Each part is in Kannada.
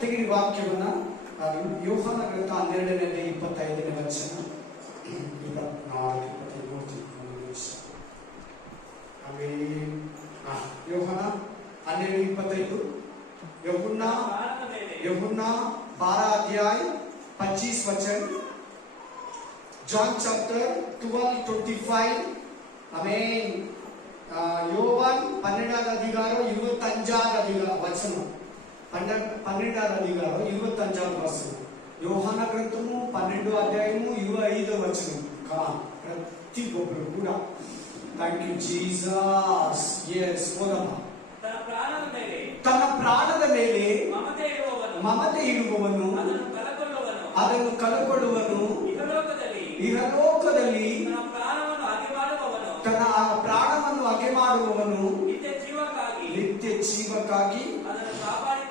ತೆಗೆದು ವಾಕ್ಯವನ್ನ ಯೋಹಾನ ಗ್ರಂಥ 12:25 ವಚನ 24 ಯೋಹಾನ 12:25 यूहन्ना 12 अध्याय 25 वचन जॉन चैप्टर 12:25 आमेन योवान 12 अधिकार 25 वचन 12 अधिकार 25 वचन योहान ग्रंथमु 12 अध्यायमु 25 वचन प्रति ಒಬ್ಬರು ಕೂಡ ಥ್ಯಾಂಕ್ ಯು ಜೀಸಸ್ ಯೆಸ್ ಓದಮ್ಮ ತನ್ನ ಪ್ರಾಣದ ಮೇಲೆ ಮಮತೆ ಇಡುವವನು ಅದನ್ನು ಕಳಕೊಳ್ಳುವನು ಇಹಲೋಕದಲ್ಲಿ ತನ್ನ ಪ್ರಾಣವನ್ನು ಹಗೆ ಮಾಡುವವನು ನಿತ್ಯ ಜೀವಕ್ಕಾಗಿ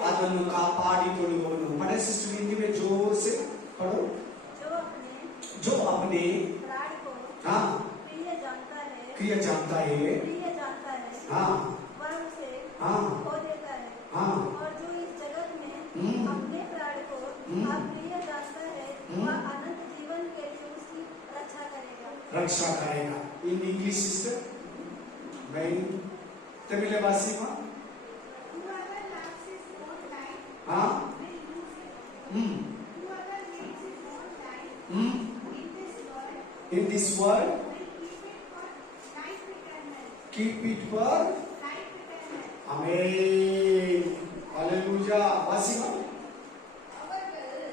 ಅದನ್ನು ಕಾಪಾಡಿಕೊಳ್ಳುವವನು बड़े सिस्टर हिंदी में जोर से पढ़ो जो अपने हाँ क्रिया जानता है हाँ हाँ हाँ और जो इस जगत में अपने प्राण को अप्रिय जानता है वह अनंत जीवन के लिए उसकी रक्षा करेगा इन इंग्लिश सिस्टर मैं तमिल भाषी में हाँ in this world keep it for Amen. Hallelujah. Wasima.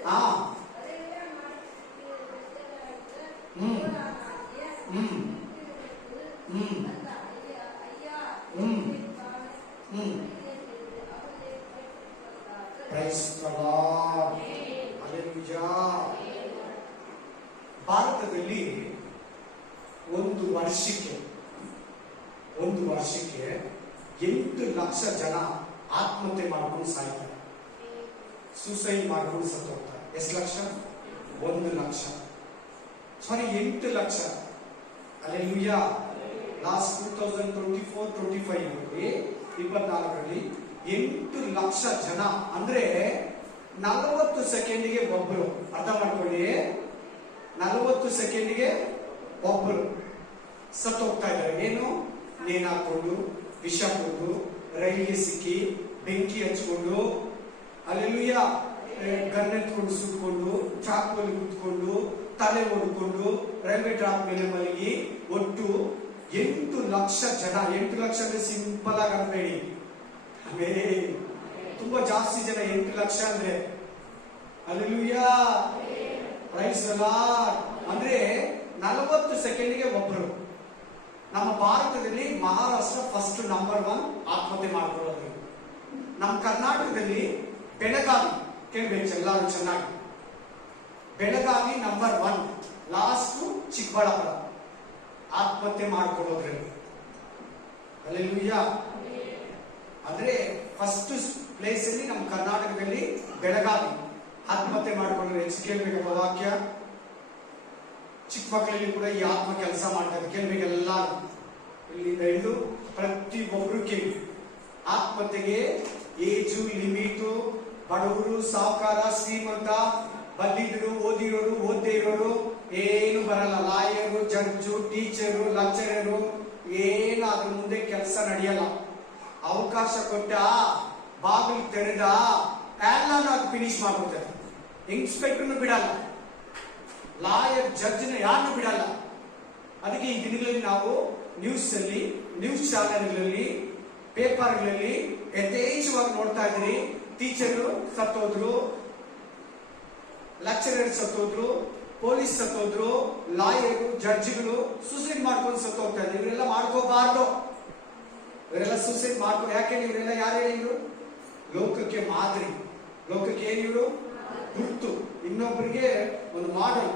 Ah. Praise the Lord. Hallelujah. ಭಾರತದಲ್ಲಿ ಒಂದು ವರ್ಷಕ್ಕೆ 8 ಲಕ್ಷ ಜನ ಆತ್ಮಹತ್ಯೆ ಮಾಡ್ಕೊಂಡು ಸಾಯ್ತಾರೆ, ಸೂಸೈಡ್ ಮಾಡ್ಕೊಂಡು ಸತ್ತು ಹೋಗ್ತಾರೆ. ಎಷ್ಟು ಲಕ್ಷ? 1 ಲಕ್ಷ, ಸಾರಿ 8 ಲಕ್ಷ. ಅಲ್ಲೆಲೂಯಾ. ಲಾಸ್ಟ್ 2024-25 24ರಲ್ಲಿ 8 ಲಕ್ಷ ಜನ ಅಂದ್ರೆ 40 ಸೆಕೆಂಡಿಗೆ ಒಬ್ಬರು. ಅರ್ಥ ಮಾಡ್ಕೊಳ್ಳಿ, 40 ಸೆಕೆಂಡಿಗೆ ಒಬ್ಬರು ಸತ್ತು ಹೋಗ್ತಾ ಇದ್ದಾರೆ. ಏನು? ನೇಣು ಹಾಕೊಂಡು, ವಿಷ ಕೊಟ್ಟು, ರೈಲಿಗೆ ಸಿಕ್ಕಿ ಬೆಂಕಿ ಹಚ್ಕೊಂಡು, ಅಲ್ಲೆಲೂಯಾ, ಗನ್ನೆತ್ಕೊಂಡು ಸುಟ್ಕೊಂಡು, ಚಾಕುವಲ್ಲಿ ಕುತ್ಕೊಂಡು, ತಲೆ ಹೊಡ್ಕೊಂಡು, ರೈಲ್ವೆ ಟ್ರ್ಯಾಕ್ ಮೇಲೆ ಮಲಗಿ, ಒಟ್ಟು 8 ಲಕ್ಷ ಜನ. 8 ಲಕ್ಷ ಅಂದ್ರೆ ಸಿಂಪಲ್ ಆಗಿ ಅನ್ಬೇಡಿ, ಆಮೇಲೆ ತುಂಬಾ ಜಾಸ್ತಿ ಜನ. 8 ಲಕ್ಷ ಅಂದ್ರೆ ಅಲ್ಲೆಲೂಯಾ, ಪ್ರೈಸ್ ದಿ ಲಾರ್ಡ್. ಅಂದ್ರೆ 40 ಸೆಕೆಂಡಿಗೆ ಒಬ್ಬರು. ನಮ್ಮ ಭಾರತದಲ್ಲಿ ಮಹಾರಾಷ್ಟ್ರ ಫಸ್ಟ್ ನಂಬರ್ 1 ಆತ್ಮಹತ್ಯೆ ಮಾಡ್ಕೊಳ್ಳೋದು. ನಮ್ಮ ಕರ್ನಾಟಕದಲ್ಲಿ ಬೆಳಗಾವಿ, ಕೇಳ್ಬೇಕು ಎಲ್ಲರೂ ಚೆನ್ನಾಗಿ, ಬೆಳಗಾವಿ ನಂಬರ್ 1, ಲಾಸ್ಟ್ ಚಿಕ್ಕಬಳ್ಳಾಪುರ ಆತ್ಮಹತ್ಯೆ ಮಾಡ್ಕೊಳ್ಳೋದ್ರಲ್ಲಿ. ಹಲ್ಲೆಲೂಯಾ. ಅಂದ್ರೆ ಫಸ್ಟ್ ಪ್ಲೇಸ್ ಅಲ್ಲಿ ನಮ್ಮ ಕರ್ನಾಟಕದಲ್ಲಿ ಬೆಳಗಾವಿ ಆತ್ಮಹತ್ಯೆ ಮಾಡ್ಕೊಂಡ್ರೆ. ಹೆಚ್ಚು ಕೇಳ್ಬೇಕಪ್ಪ ವಾಕ್ಯ. ಚಿಕ್ಕ ಮಕ್ಕಳಲ್ಲಿ ಕೂಡ ಈ ಆತ್ಮ ಕೆಲಸ ಮಾಡ್ತಾರೆ, ಕೇಳ್ಬೇಕೆಲ್ಲ. ಇಲ್ಲಿಂದ ಹಿಡಿದು ಪ್ರತಿ ಒಬ್ರು ಕೇಳಿ. ಆತ್ಮಹತ್ಯೆಗೆ ಏಜು ಲಿಮಿಟು, ಬಡವರು, ಸಾಹುಕಾರ, ಶ್ರೀಮಂತ, ಬಂದಿದ್ರು, ಓದಿರೋರು, ಓದದೇ ಇರೋರು ಏನು ಬರಲ್ಲ. ಲಾಯರು, ಜಡ್ಜು, ಟೀಚರು, ಲೆಕ್ಚರರು ಏನು ಅದ್ರ ಮುಂದೆ ಕೆಲಸ ನಡೆಯಲ್ಲ. ಅವಕಾಶ ಕೊಟ್ಟ, ಬಾಗಿಲು ತೆರೆದ, ಎಲ್ಲ ಫಿನಿಶ್ ಮಾಡ್ಕೊತಾರೆ. ಇನ್ಸ್ಪೆಕ್ಟರ್ನು ಬಿಡಲ್ಲ, ಲಾಯರ್, ಜಡ್ಜ್ನ ಯಾರನ್ನು ಬಿಡಲ್ಲ. ಅದಕ್ಕೆ ಈ ದಿನಗಳಲ್ಲಿ ನಾವು ನ್ಯೂಸ್ ಅಲ್ಲಿ, ನ್ಯೂಸ್ ಚಾನೆಲ್ಗಳಲ್ಲಿ, ಪೇಪರ್ಗಳಲ್ಲಿ ಯಥೇಚ್ಛವಾಗಿ ನೋಡ್ತಾ ಇದ್ರಿ. ಟೀಚರು ಸತ್ತೋದ್ರು, ಲೆಕ್ಚರರ್ ಸತ್ತೋದ್ರು, ಪೊಲೀಸ್ ಸತ್ತೋದ್ರು, ಲಾಯರು, ಜಡ್ಜ್ಗಳು ಸೂಸೈಡ್ ಮಾಡ್ಕೊಂಡು ಸತ್ತೋಗ್ತಾ ಇದ್ರು. ಇವರೆಲ್ಲ ಮಾಡ್ಕೋಬಾರ್ದು, ಇವರೆಲ್ಲ ಸೂಸೈಡ್ ಮಾಡ್ಕೊ. ಯಾಕೆ? ಇವರೆಲ್ಲ ಯಾರು ಹೇಳಿದ್ರು? ಲೋಕಕ್ಕೆ ಮಾದರಿ, ಲೋಕಕ್ಕೆ ಏನಿವರು ಗುರುತು, ಇನ್ನೊಬ್ಬರಿಗೆ ಒಂದು ಮಾಡಲ್.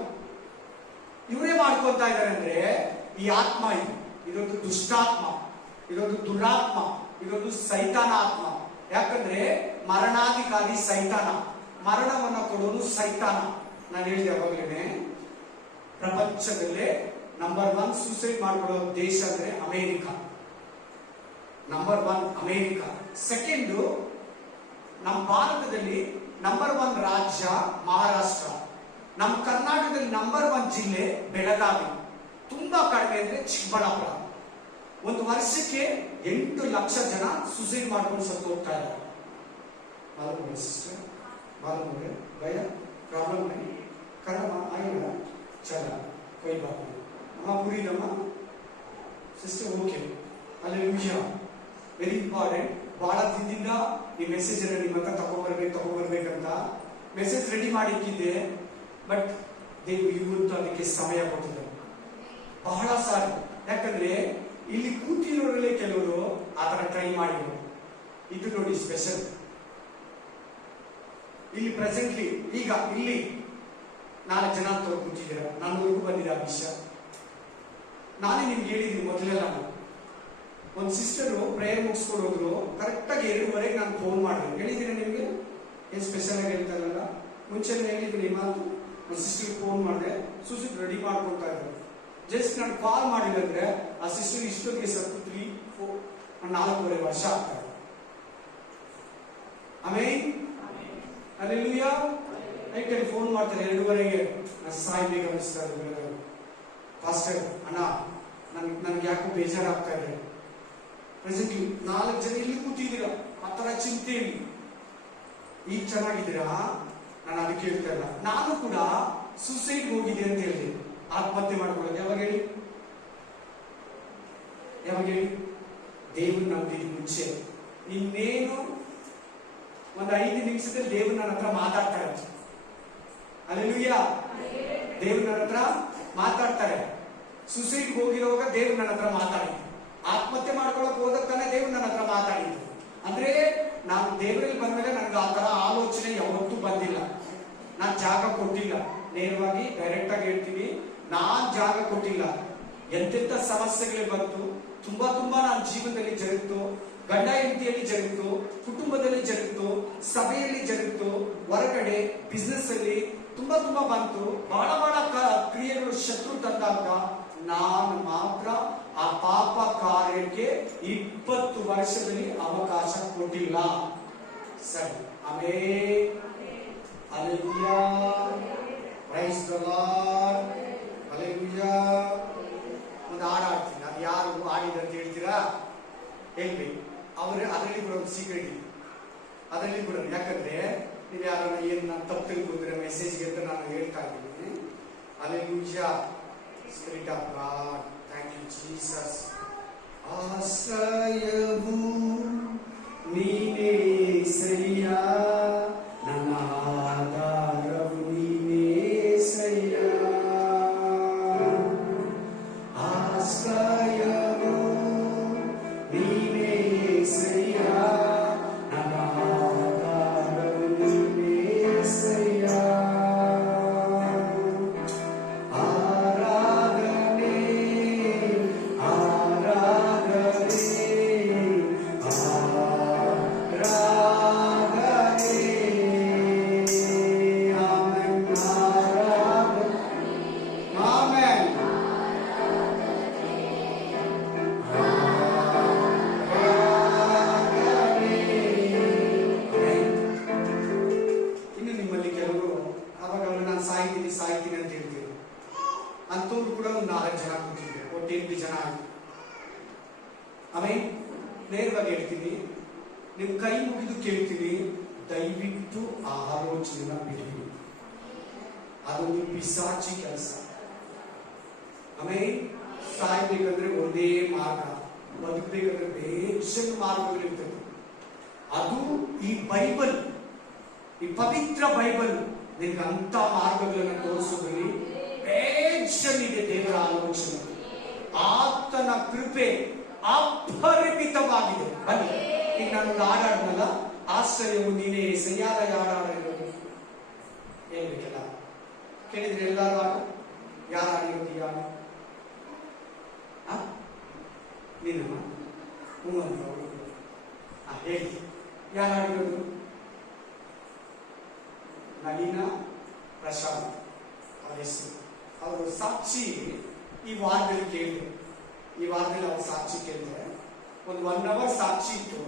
ಇವರೇ ಮಾಡ್ಕೊತಾ ಇದ್ದಾರೆ. ಅಂದ್ರೆ ಈ ಆತ್ಮ ಇದೊಂದು ದುಷ್ಟಾತ್ಮ, ಇದೊಂದು ದುರಾತ್ಮ, ಇದೊಂದು ಸೈತಾನ ಆತ್ಮ. ಯಾಕಂದ್ರೆ ಮರಣಾಧಿಕಾರಿ ಸೈತಾನ, ಮರಣವನ್ನ ಕೊಡೋನು ಸೈತಾನ. ನಾನು ಹೇಳಿದೆ ಅವಾಗಲೇ, ಪ್ರಪಂಚದಲ್ಲೇ ನಂಬರ್ 1 ಸೂಸೈಡ್ ಮಾಡ್ಕೊಳ್ಳೋ ದೇಶ ಅಂದ್ರೆ ಅಮೇರಿಕಾ. Number 1 America. ಸೆಕೆಂಡ್ ನಮ್ಮ ಭಾರತದಲ್ಲಿ ನಂಬರ್ 1 ರಾಜ್ಯ ಮಹಾರಾಷ್ಟ್ರ, ನಮ್ಮ ಕರ್ನಾಟಕದಲ್ಲಿ ನಂಬರ್ 1 ಜಿಲ್ಲೆ ಬೆಳಗಾವಿ, ತುಂಬಾ ಕಡಿಮೆ ಅಂದ್ರೆ ಚಿಕ್ಕಬಳ್ಳಾಪುರ. ಒಂದು ವರ್ಷಕ್ಕೆ 8 ಲಕ್ಷ ಜನ ಸುಸೈಡ್ ಮಾಡ್ಕೊಂಡು ಸತ್ತು ಹೋಗ್ತಾ ಇದ್ದಾರೆ. ಮಾಲೂಮ್ ಸಿಸ್ಟರ್, ಮಾಲೂಮ್ ಭಯ प्रॉब्लम नहीं करना आएगा चला कोई बात नहीं अम्मा पूरी दम्मा sister okay hallelujah very important. ಬಹಳ ದಿನದಿಂದ ಈ ಮೆಸೇಜ್ ಅನ್ನು ನಿಮ್ಮ ಹತ್ರ ತಗೊಂಡ್ಬರ್ಬೇಕಂತ ಮೆಸೇಜ್ ರೆಡಿ ಮಾಡಿ ಇಕ್ಕಿದ್ದೆ. ಬಟ್ ದೇವರು ಇವತ್ತು ಅದಕ್ಕೆ ಸಮಯ ಕೊಟ್ಟಿದ್ದಾರೆ ಬಹಳ ಸಾರಿ. ಯಾಕಂದ್ರೆ ಇಲ್ಲಿ ಕೂತಿರೋರಲ್ಲೇ ಕೆಲವರು ಆ ತರ ಟ್ರೈ ಮಾಡಿದ್ರು. ಇದು ನೋಡಿ ಸ್ಪೆಷಲ್. ಇಲ್ಲಿ ಪ್ರೆಸೆಂಟ್ಲಿ ಈಗ ಇಲ್ಲಿ 4 ಜನ ಅಂತ ಕೂತಿದ್ದೀರ. ನನ್ನವರೆಗೂ ಬಂದಿದೆ ಆ ವಿಷಯ. ನಾನೇ ನಿಮ್ಗೆ ಹೇಳಿದ್ದೀನಿ ಮೊದಲೆಲ್ಲ. ಒಂದು ಸಿಸ್ಟರು ಪ್ರೇಯರ್ ಮುಗಿಸ್ಕೊಂಡು ಹೋದ್ರು. ಕರೆಕ್ಟಾಗಿ 2:30 ನಾನು ಫೋನ್ ಮಾಡಿದೆ. ಹೇಳಿದ್ದೀನಿ ನಿಮ್ಗೆ ಏನ್ ಸ್ಪೆಷಲ್ ಆಗಿ ಹೇಳ್ತಾ ಇರಲ್ಲ. ಮುಂಚೆನೇ ಹೇಳಿದ್ದೀನಿ ಮಾತು. ಒಂದು ಸಿಸ್ಟರ್ಗೆ ಫೋನ್ ಮಾಡಿದೆ, ಸುಸಿಟ್ ರೆಡಿ ಮಾಡ್ಕೊಳ್ತಾ ಇದ್ರು. ಜಸ್ಟ್ ನಾನು ಕಾಲ್ ಮಾಡಿದ್ರೆ ಆ ಸಿಸ್ಟರ್ ಇಷ್ಟೊತ್ತಿಗೆ ಸತ್ತು 4 ವರ್ಷ ಆಗ್ತಾರೆ. ಆಮೇಲೆ ಅಲ್ಲೆಲ್ಲೂಯಾ ನೈಟಲ್ಲಿ ಫೋನ್ ಮಾಡ್ತಾರೆ 2:30ಗೆ. ನಾನು ಸಾಯ್ಬೇಕು ಅನಿಸ್ತಾ ಇದ್ದೆ. ಪಾಸ್ಟರ್ ಅಣ್ಣ ನನ್ಗೆ ಯಾಕೋ ಬೇಜಾರಾಗ್ತಾ ಇದೆ. ಪ್ರೆಸೆಂಟ್ಲಿ 4 ಜನ ಇಲ್ಲಿ ಕೂತಿದ್ದೀರಾ, ಆ ತರ ಚಿಂತೆಯಲ್ಲಿ. ಈಗ ಚೆನ್ನಾಗಿದ್ದೀರಾ? ನಾನು ಅದಕ್ಕೆ ಹೇಳ್ತಾ ಇಲ್ಲ. ನಾನು ಕೂಡ ಸುಸೈಡ್ ಹೋಗಿದೆ ಅಂತ ಹೇಳಿದೆ. ಆತ್ಮಹತ್ಯೆ ಮಾಡ್ಕೊಳ್ಳೋದು ಯಾವಾಗ ಹೇಳಿ? ದೇವ್ರು ನಂಬಿದ ಮುಂಚೆ. ಇನ್ನೇನು ಒಂದು 5 ನಿಮಿಷದಲ್ಲಿ ದೇವ್ರು ನನ್ನ ಹತ್ರ ಮಾತಾಡ್ತಾರೆ. ಅಲ್ಲೆಲ್ಲೂಯಾ, ದೇವ್ರು ನನ್ನ ಹತ್ರ ಮಾತಾಡ್ತಾರೆ. ಸುಸೈಡ್ ಹೋಗಿರುವಾಗ ದೇವ್ರು ನನ್ನ ಹತ್ರ ಮಾತಾಡಿದ್ರು. ಆತ್ಮಹತ್ಯೆ ಮಾಡ್ಕೊಳಕ್ ಹೋದಕ್ಕಾನೆ ದೇವ್ರು ನನ್ನ ಹತ್ರ ಮಾತಾಡಿದ್ರು. ಅಂದ್ರೆ ನಾನು ದೇವರಲ್ಲಿ ಬಂದ್ಮೇಲೆ ನನಗೆ ಆ ತರ ಆಲೋಚನೆ ಯಾವತ್ತೂ ಬಂದಿಲ್ಲ. ನಾನ್ ಜಾಗ ಕೊಟ್ಟಿಲ್ಲ. ನೇರವಾಗಿ ಡೈರೆಕ್ಟ್ ಆಗಿ ಹೇಳ್ತೀನಿ, ನಾನ್ ಜಾಗ ಕೊಟ್ಟಿಲ್ಲ. ಎಂತೆಂತ ಸಮಸ್ಯೆಗಳೇ ಬಂತು, ತುಂಬಾ ನನ್ನ ಜೀವನದಲ್ಲಿ ಜರುಗಿತು. ಗಂಡ ಹೆಂಡತಿಯಲ್ಲಿ ಜರುಗಿತು, ಕುಟುಂಬದಲ್ಲಿ ಜರುಗಿತು, ಸಭೆಯಲ್ಲಿ ಜರುಗಿತು, ಹೊರಗಡೆ ಬಿಸ್ನೆಸ್ ಅಲ್ಲಿ ತುಂಬಾ ಬಂತು. ಬಹಳ ಕ್ರಿಯೆಗಳು ಶತ್ರು ತಂದಾಗ ನಾನು ಮಾತ್ರ ಆ ಪಾಪ ಕಾರ್ಯಕ್ಕೆ 20 ವರ್ಷದಲ್ಲಿ ಅವಕಾಶ ಕೊಟ್ಟಿಲ್ಲ. ಸರಿ, amen, hallelujah, praise the lord, hallelujah. ಒಂದು ಹಾಡು ಹಾಡ್ತೀನಿ. ಅದು ಯಾರು ಹಾಡಿದಂತ ಹೇಳ್ತೀರಾ? ಹೇಳ್ಬೇಕು. ಅದರಲ್ಲಿ ಕೂಡ ಒಂದು ಸೀಕ್ರೆಟ್ ಇದೆ. ಅದರಲ್ಲಿ ಕೂಡ ಯಾಕಂದ್ರೆ ನೀವು ಯಾರನ್ನ ಏನ್ ನಾನು ತಪ್ಪು ತಿಳ್ಕೊಂಡ್ರೆ ಮೆಸೇಜ್ಗೆ ಅಂತ ನಾನು ಹೇಳ್ತಾ ಇದ್ದೀನಿ. Hallelujah, spirit of God, thank you Jesus. ಆಶ್ರಯವು ನೀನೇ ಸಯ್ಯ, ನನ್ನ ಆಧಾರವು ನೀನೇ ಸಯ್ಯ. ಆಶ್ರಯವು ನೀನೇ ಸಯ್ಯ, ನನ್ನ ಆಧಾರವು ನೀನೇ ಸಯ್ಯ. ಆರಾಧನೆ ಆರಾಧನೆ ಆರಾಧನೆ, ಆಮೆನ್, ಆರಾಧನೆ, ಆಮೆನ್, ಇನ್ನು ನಿಮ್ಮಲ್ಲಿ ಕೆಲವರು ಅವಾಗ ನಾನು ಸಾಯ್ತೀನಿ ಅಂತ ಹೇಳ್ತೀವಿ. ಅಂತವ್ರು ಕೂಡ ಒಂದು 4 ಜನ ಕೂತಿದ್ರು. ಒಟ್ಟು 8 ಜನ ಆಗಿ. ಆಮೇಲೆ ನೇರವಾಗಿ ಹೇಳ್ತೀನಿ, ನಿಮ್ ಕೈ ಮುಗಿದು ಕೇಳ್ತೀನಿ, ದಯವಿಟ್ಟು ಆ ಆಲೋಚನೆನ ಬಿಡಿ. ಅದೊಂದು ಪಿಸಾಚಿ ಕೆಲಸ. ಆಮೇಲೆ ಸಾಯ್ಬೇಕಂದ್ರೆ ಒಂದೇ ಮಾರ್ಗ, ಬದುಕಬೇಕಂದ್ರೆ ಬೇಷನ್ ಮಾರ್ಗಗಳಿರ್ತದೆ. ಅದು ಈ ಬೈಬಲ್, ಈ ಪವಿತ್ರ ಬೈಬಲ್ ನಿಮ್ಗೆ ಅಂತ ಮಾರ್ಗಗಳನ್ನು ತೋರಿಸೋದ್ರಲ್ಲಿ ಬೇಷನ್ ಇದೆ. ದೇವರ ಆಲೋಚನೆ, ಆತನ ಕೃಪೆ ಅಪರಿಮಿತವಾಗಿದೆ. ಬನ್ನಿ, ಈಗ ನಾನು ಹಾಡಾಡ್ನಲ್ಲ, ಆಶ್ರಯವು ನೀನೇ ಸರಿಯಾದ ಹಾಡಾಡಿರೋದು ಹೇಳ್ಬೇಕಲ್ಲ. ಕೇಳಿದ್ರೆ ಎಲ್ಲರೂ ಹಾಡು. ಯಾರು ಹಾಡಿರೋದು? ಯಾರು? ನೀನಮ್ಮ ಹೇಳಿ, ಯಾರು ಹಾಡಿರೋದು? ನಳಿನ ಪ್ರಶಾಂತ್ ಅವರ ಹೆಸರು. ಅವರು ಸಾಕ್ಷಿ ಈ ವಾರದಲ್ಲಿ ಕೇಳಿದೆ. ಈ ವಾರದಲ್ಲಿ ಅವ್ರ ಸಾಕ್ಷಿ ಕೇಳಿದ್ರೆ ಒಂದು 1 hour ಸಾಕ್ಷಿ ಇತ್ತು.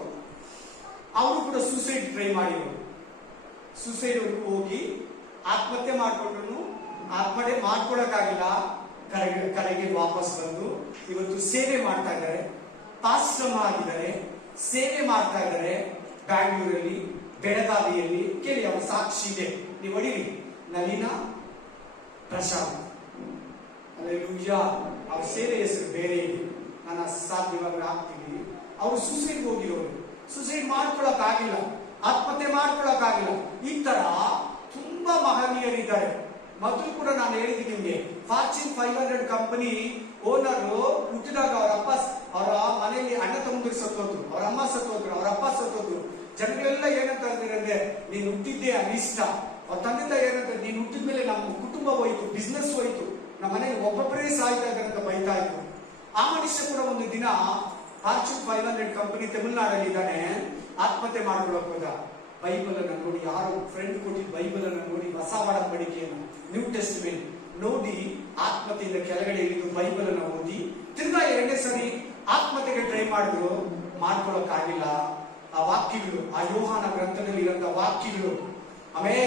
ಅವರು ಕೂಡ ಸೂಸೈಡ್ ಟ್ರೈ ಮಾಡಿದ್ರು. ಸೂಸೈಡ್ ವರ್ಗು ಹೋಗಿ ಆತ್ಮಹತ್ಯೆ ಮಾಡ್ಕೊಂಡ್ರು. ಆತ್ಮಹತ್ಯೆ ಮಾಡ್ಕೊಳಕ್ಕಾಗಿಲ್ಲ, ಕರೆಗೆ ವಾಪಸ್ ಬಂದು ಇವತ್ತು ಸೇವೆ ಮಾಡ್ತಾ ಇದ್ದಾರೆ. ಪಾಸ್ಟರ್ ಆಗಿದ್ದಾರೆ, ಸೇವೆ ಮಾಡ್ತಾ ಇದ್ದಾರೆ ಬ್ಯಾಂಗ್ಳೂರಲ್ಲಿ, ಬೆಳಗಾವಿಯಲ್ಲಿ. ಕೇಳಿ, ಅವರ ಸಾಕ್ಷಿ ಇದೆ, ನೀವು ಹೊಡಿರಿ. ನಳಿನಾ ಪ್ರಶಾಂತ್, ಅಲ್ಲೆಲೂಯಾ. ಅವ್ರ ಸೇವೆ ಹೆಸರು ಬೇರೆ ಇದೆ, ನಾನು ಸಾಧ್ಯವಾಗಿ ಹಾಕ್ತೀನಿ. ಅವರು ಸೂಸೈಡ್ ಹೋಗಿರೋರು, ಸೂಸೈಡ್ ಮಾಡ್ಕೊಳಕ್ ಆಗಿಲ್ಲ, ಆತ್ಮಹತ್ಯೆ ಮಾಡ್ಕೊಳಕ್ ಆಗಿಲ್ಲ. ಈ ತರ ತುಂಬಾ ಮಹನೀಯರಿದ್ದಾರೆ. ಮೊದಲು ಕೂಡ ನಾನು ಹೇಳಿದ್ದೀನಿ ನಿಮ್ಗೆ, ಫಾರ್ಚೂನ್ 500 ಕಂಪನಿ ಓನರ್ ಹುಟ್ಟಿದಾಗ ಅವರ ಮನೆಯಲ್ಲಿ ಅಣ್ಣ ತಮ್ಮಂದಿರು ಸತ್ತೋದ್ರು, ಅವರ ಅಮ್ಮ ಸತ್ತೋದ್ರು, ಅವರ ಅಪ್ಪ ಸತ್ತೋದ್ರು. ಜನಗಳೆಲ್ಲ ಏನಂತ ಅಂದ್ರೆ, ನೀನ್ ಹುಟ್ಟಿದ್ದೆ ಅನಿಷ್ಟ. ಅವ್ರ ತಂದೆಯಿಂದ ಏನಂತ, ನೀನ್ ಹುಟ್ಟಿದ ಮೇಲೆ ನಮ್ಮ ಕುಟುಂಬ ಹೋಯ್ತು, ಬಿಸ್ನೆಸ್ ಹೋಯ್ತು, ನಮ್ಮ ಮನೆಗೆ ಒಬ್ಬೊಬ್ಬರೇ ಸಾಯ್ತಾ ಇದ್ದಾರೆ ಅಂತ ಬೈತಾ ಇದ್ರು. ಆ ಮನುಷ್ಯ ಕೂಡ ಒಂದು ದಿನ ಫಾರ್ಚೂನ್ 500 ಕಂಪನಿ ತಮಿಳುನಾಡಲ್ಲಿ ಇದ್ದಾನೆ, ಆತ್ಮಹತ್ಯೆ ಮಾಡ್ಕೊಳಕ್ ಹೋದ. ಬೈಬಲ್ ಅನ್ನ ನೋಡಿ, ಯಾರು ಫ್ರೆಂಡ್ ಕೊಟ್ಟಿದ್ದು ಬೈಬಲ್ ಅನ್ನ ನೋಡಿ, ಹೊಸ ಒಡಂಬಡಿಕೆಯನ್ನು, ನ್ಯೂ ಟೆಸ್ಟಿಮೆಂಟ್ ನೋಡಿ ಆತ್ಮಹತ್ಯೆಯಿಂದ ಕೆಳಗಡೆ ಇಳಿದು ಬೈಬಲ್ ಅನ್ನ ಓದಿ ತಿರ್ಗಾ 2ನೇ ಸರಿ ಆತ್ಮಹತ್ಯೆಗೆ ಟ್ರೈ ಮಾಡಿದ್ರು. ಮಾಡ್ಕೊಳಕ್ ಆಗಿಲ್ಲ. ಆ ವಾಕ್ಯಗಳು, ಆ ಯೋಹಾನ ಗ್ರಂಥದಲ್ಲಿ ಇರುವಂತ ವಾಕ್ಯಗಳು, ಆಮೇಲೆ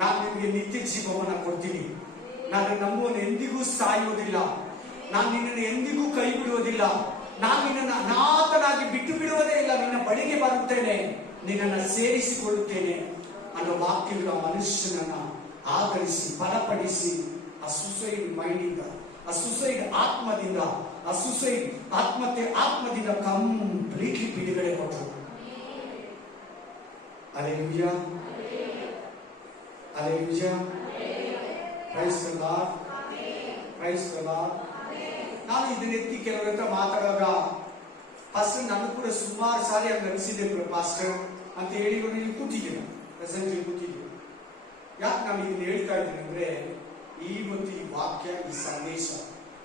ನಾನು ನಿಮಗೆ ನಿತ್ಯ ಜೀವವನ್ನ ಕೊಡ್ತೀನಿ, ನಾನು ನಮ್ಮನ್ನು ಎಂದಿಗೂ ಸಾಯುವುದಿಲ್ಲ, ನಾನು ನಿನ್ನನ್ನು ಎಂದಿಗೂ ಕೈ ಬಿಡುವುದಿಲ್ಲ, ನಾನು ನಿನ್ನನ್ನು ಅನಾಥನಾಗಿ ಬಿಟ್ಟು ಬಿಡುವುದೇ ಇಲ್ಲ, ನಿನ್ನ ಬಳಿಗೆ ಬರುತ್ತೇನೆ, ನಿನ್ನನ್ನು ಸೇರಿಸಿಕೊಳ್ಳುತ್ತೇನೆ ಅನ್ನೋ ವಾಕ್ಯಗಳು ಆ ಮನುಷ್ಯನನ್ನ ಆಧರಿಸಿ ಬಲಪಡಿಸಿ ಆ ಸುಸೈಡ್ ಮೈಂಡ್ ಇಂದ, ಆ ಸುಸೈಡ್ ಆತ್ಮದಿಂದ, ಆ ಸುಸೈಡ್ ಆತ್ಮದಿಂದ ಕಂಪ್ಲೀಟ್ಲಿ ಬಿಡುಗಡೆ ಕೊಟ್ಟರು. Hallelujah. Hallelujah. Praise the Lord. Praise the Lord. ನಾನು ಇದನ್ನ ಎತ್ತಿ ಕೆಲವರ ಹತ್ರ ಮಾತಾಡುವಾಗ ಪಾಸ್ಟರ್ ನಾನು ಕೂಡ ಸುಮಾರು ಸಾರಿ ಹಂಗ ಅನಿಸಿದೆ ಪಾಸ್ಟರ್ ಅಂತ ಹೇಳಿ ಇಲ್ಲಿ ಕೂತಿದ್ದೀನಿ, ಪ್ರೆಸೆಂಟ್ ಕೂತಿದ್ದೀನಿ. ಯಾಕೆ ನಾನು ಇದನ್ನ ಹೇಳ್ತಾ ಇದ್ದೀನಿ ಅಂದ್ರೆ, ಇವತ್ತು ಈ ವಾಕ್ಯ, ಈ ಸಂದೇಶ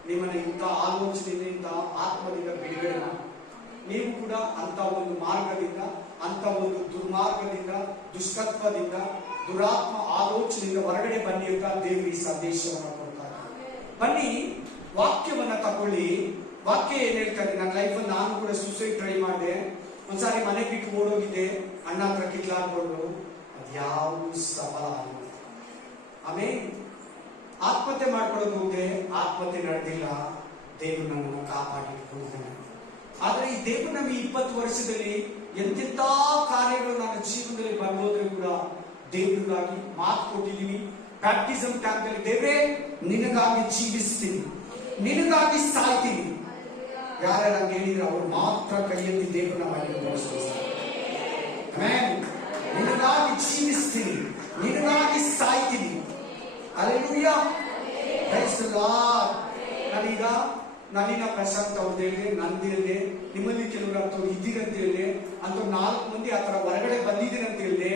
ನಿಮ್ಮನ್ನ ಇಂಥ ಆಲೋಚನೆಯಿಂದ, ಇಂಥ ಆತ್ಮದಿಂದ ಬಿಡುಗಡೆ ಮಾಡಿ, ನೀವು ಕೂಡ ಅಂತ ಒಂದು ಮಾರ್ಗದಿಂದ, ಅಂತ ಒಂದು ದುರ್ಮಾರ್ಗದಿಂದ, ದುಷ್ಟತ್ವದಿಂದ, ದುರಾತ್ಮ ಆಲೋಚನೆಯಿಂದ ಹೊರಗಡೆ ಬನ್ನಿ ಅಂತ ದೇವರು ಈ ಸಂದೇಶವನ್ನು ಕೊಡ್ತಾರೆ. ಬನ್ನಿ, ವಾಕ್ಯವನ್ನ ತಗೊಳ್ಳಿ. ವಾಕ್ಯ ಏನ್ ಹೇಳ್ತಾರೆ, ನನ್ನ ಲೈಫಲ್ಲಿ ನಾನು ಕೂಡ ಸೂಸೈಡ್ ಟ್ರೈ ಮಾಡಿದೆ. ಒಂದ್ಸಾರಿ ಮನೆ ಬಿಟ್ಟು ಓಡೋಗಿದ್ದೆ, ಅಣ್ಣ ಹತ್ರ ಕಿತ್ಲಾಡ್ಕೊಂಡು, ಅದ್ಯಾವುದು ಸಫಲ ಆಗಿಲ್ಲ. ಆಮೇಲೆ ಆತ್ಮಹತ್ಯೆ ಮಾಡ್ಕೊಳ್ಳೋದು ಹೋದೆ, ಆತ್ಮಹತ್ಯೆ ನಡೆದಿಲ್ಲ, ದೇವರು ನನ್ನನ್ನು ಕಾಪಾಡಿಟ್ಕೊಂಡಿದ್ದಾನೆ. ಆದ್ರೆ ಈ ದೇವರು ನಮಗೆ 20 ವರ್ಷದಲ್ಲಿ ಎಂತೆಂತ ಕಾರ್ಯಗಳು ನನ್ನ ಜೀವನದಲ್ಲಿ ಬಂದೋದ್ರೆ ಕೂಡ ದೇವರಿಗಾಗಿ ಮಾತು ಕೊಟ್ಟಿದ್ದೀನಿ. ಬ್ಯಾಪ್ಟಿಸಮ್ ಟೈಮ್ನಲ್ಲಿ ದೇವರೇ ನಿನಗಾಗಿ ಜೀವಿಸ್ತೀನಿ, ನಿನಗಾಗಿ ಸಾಯ್ತೀನಿ. ಯಾರ ನಂಗೆ ಹೇಳಿದ್ರೆ ಅವರು ಮಾತ್ರ ಕೈಯಲ್ಲಿ ದೇವರನ್ನ ಮಾಡಿ ನಿನಗಾಗಿ ಜೀವಿಸ್ತೀನಿ, ನಿನಗಾಗಿ ಸಾಯ್ತೀನಿ. ಹಲ್ಲೆಲೂಯಾ. Praise the Lord. ನಾನೀಗ ನಳಿನಾ ಪ್ರಶಾಂತ್ ಅವ್ರದ್ದು ಹೇಳಿದೆ, ನಂದು ಹೇಳಿದೆ, ನಿಮ್ಮಲ್ಲಿ ಕೆಲವರು ಅಂತವ್ರು ಇದ್ದೀರಂತ ಹೇಳಿದೆ, ಅಂತ 4 ಮಂದಿ ಆ ತರ ಹೊರಗಡೆ ಬಂದಿದ್ದೀರಿ ಅಂತ ಹೇಳಿದೆ.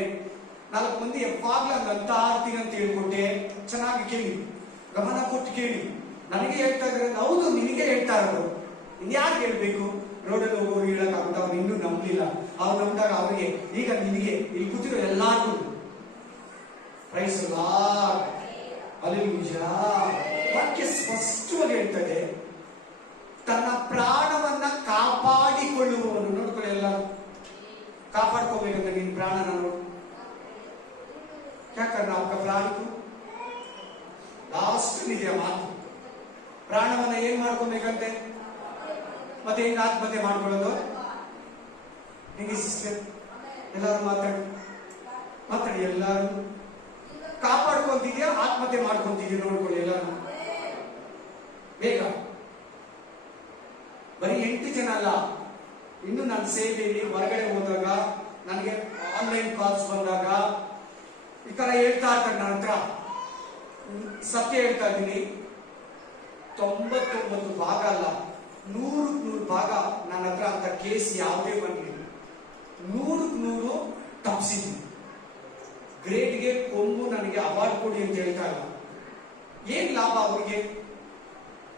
4 ಮಂದಿ ಯಾವಾಗ್ಲೂ ಹಂಗಂತ ಆಡ್ತೀನಿ ಅಂತ ಹೇಳ್ಕೊಟ್ಟೆ. ಚೆನ್ನಾಗಿ ಕೇಳಿ, ಗಮನ ಕೊಟ್ಟು ಕೇಳಿ. ನನಗೆ ಹೇಳ್ತಾ ಇದ್ರೆ ಹೌದು, ನಿನಗೆ ಹೇಳ್ತಾ ಇರೋದು, ಇನ್ಯಾರು ಹೇಳ್ಬೇಕು? ರೋಡಲ್ಲಿ ಹೋಗೋರು ಹೇಳಕ್ಕಾಗುತ್ತೆ, ಅವ್ರು ಇನ್ನೂ ನಂಬಲಿಲ್ಲ. ಅವ್ರು ನಂಬಿದಾಗ ಅವರಿಗೆ, ಈಗ ನಿನಗೆ ಇಲ್ಲಿ ಕೂತಿರೋ ಎಲ್ಲಾರು ಪ್ರೈಸ್ ದಿ ಲಾರ್ಡ್. ಹಲ್ಲೆಲೂಯಾ. ವಾಕ್ಯ ಸ್ಪಷ್ಟವಾಗಿ ಹೇಳ್ತದೆ, ತನ್ನ ಪ್ರಾಣವನ್ನ ಕಾಪಾಡಿಕೊಳ್ಳುವವನು. ನೋಡ್ಕೊಳ್ಳಿ, ಎಲ್ಲ ಕಾಪಾಡ್ಕೋಬೇಕಂತ ನಿನ್ ಪ್ರಾಣನ ನೋಡು. ಯಾಕಂದ್ರೆ ನಾವು ಪ್ರಾಣಿಗೂ ಲಾಸ್ಟ್ ಇದೆಯಾ ಮಾತು, ಪ್ರಾಣವನ್ನ ಏನ್ ಮಾಡ್ಕೋಬೇಕಂತೆ, ಮತ್ತೆ ಹೆಂಗ್ ಆತ್ಮಹತ್ಯೆ ಮಾಡ್ಕೊಳ್ಳೋದು? ಹೆಂಗೆ ಸಿಸ್ಟರ್? ಎಲ್ಲಾರು ಮಾತಾಡಿ ಎಲ್ಲಾರು ಕಾಪಾಡ್ಕೊಂತಿದ್ಯಾ, ಆತ್ಮಹತ್ಯೆ ಮಾಡ್ಕೊಂತಿದ್ಯಾ? ನೋಡ್ಕೊಳ್ಳಿ ಎಲ್ಲಾರು ಬೇಗ. ಬರೀ 8 ಜನ ಅಲ್ಲ, ಇನ್ನು ನನ್ನ ಸೇವೆಯಲ್ಲಿ ಹೊರಗಡೆ ಹೋದಾಗ, ನನಗೆ ಆನ್ಲೈನ್ ಕಾಲ್ಸ್ ಬಂದಾಗ ಈ ತರ ಹೇಳ್ತಾ ಇರ್ತಾರೆ ನನ್ನ ಹತ್ರ. ಸತ್ಯ ಹೇಳ್ತಾ ಇದ್ದೀನಿ, 99 ಭಾಗ ಅಲ್ಲ, 100 ಭಾಗ ನನ್ನ ಹತ್ರ ಅಂತ ಕೇಸ್ ಯಾವುದೇ ಬರಲಿ 100 ತಪ್ಪಿಸಿದ್ವಿ. ಗ್ರೇಡ್ಗೆ ಕೊಂಬು ನನಗೆ ಅವಾರ್ಡ್ ಕೊಡಿ ಅಂತ ಹೇಳ್ತಾ ಇಲ್ಲ. ಏನ್ ಲಾಭ ಅವ್ರಿಗೆ?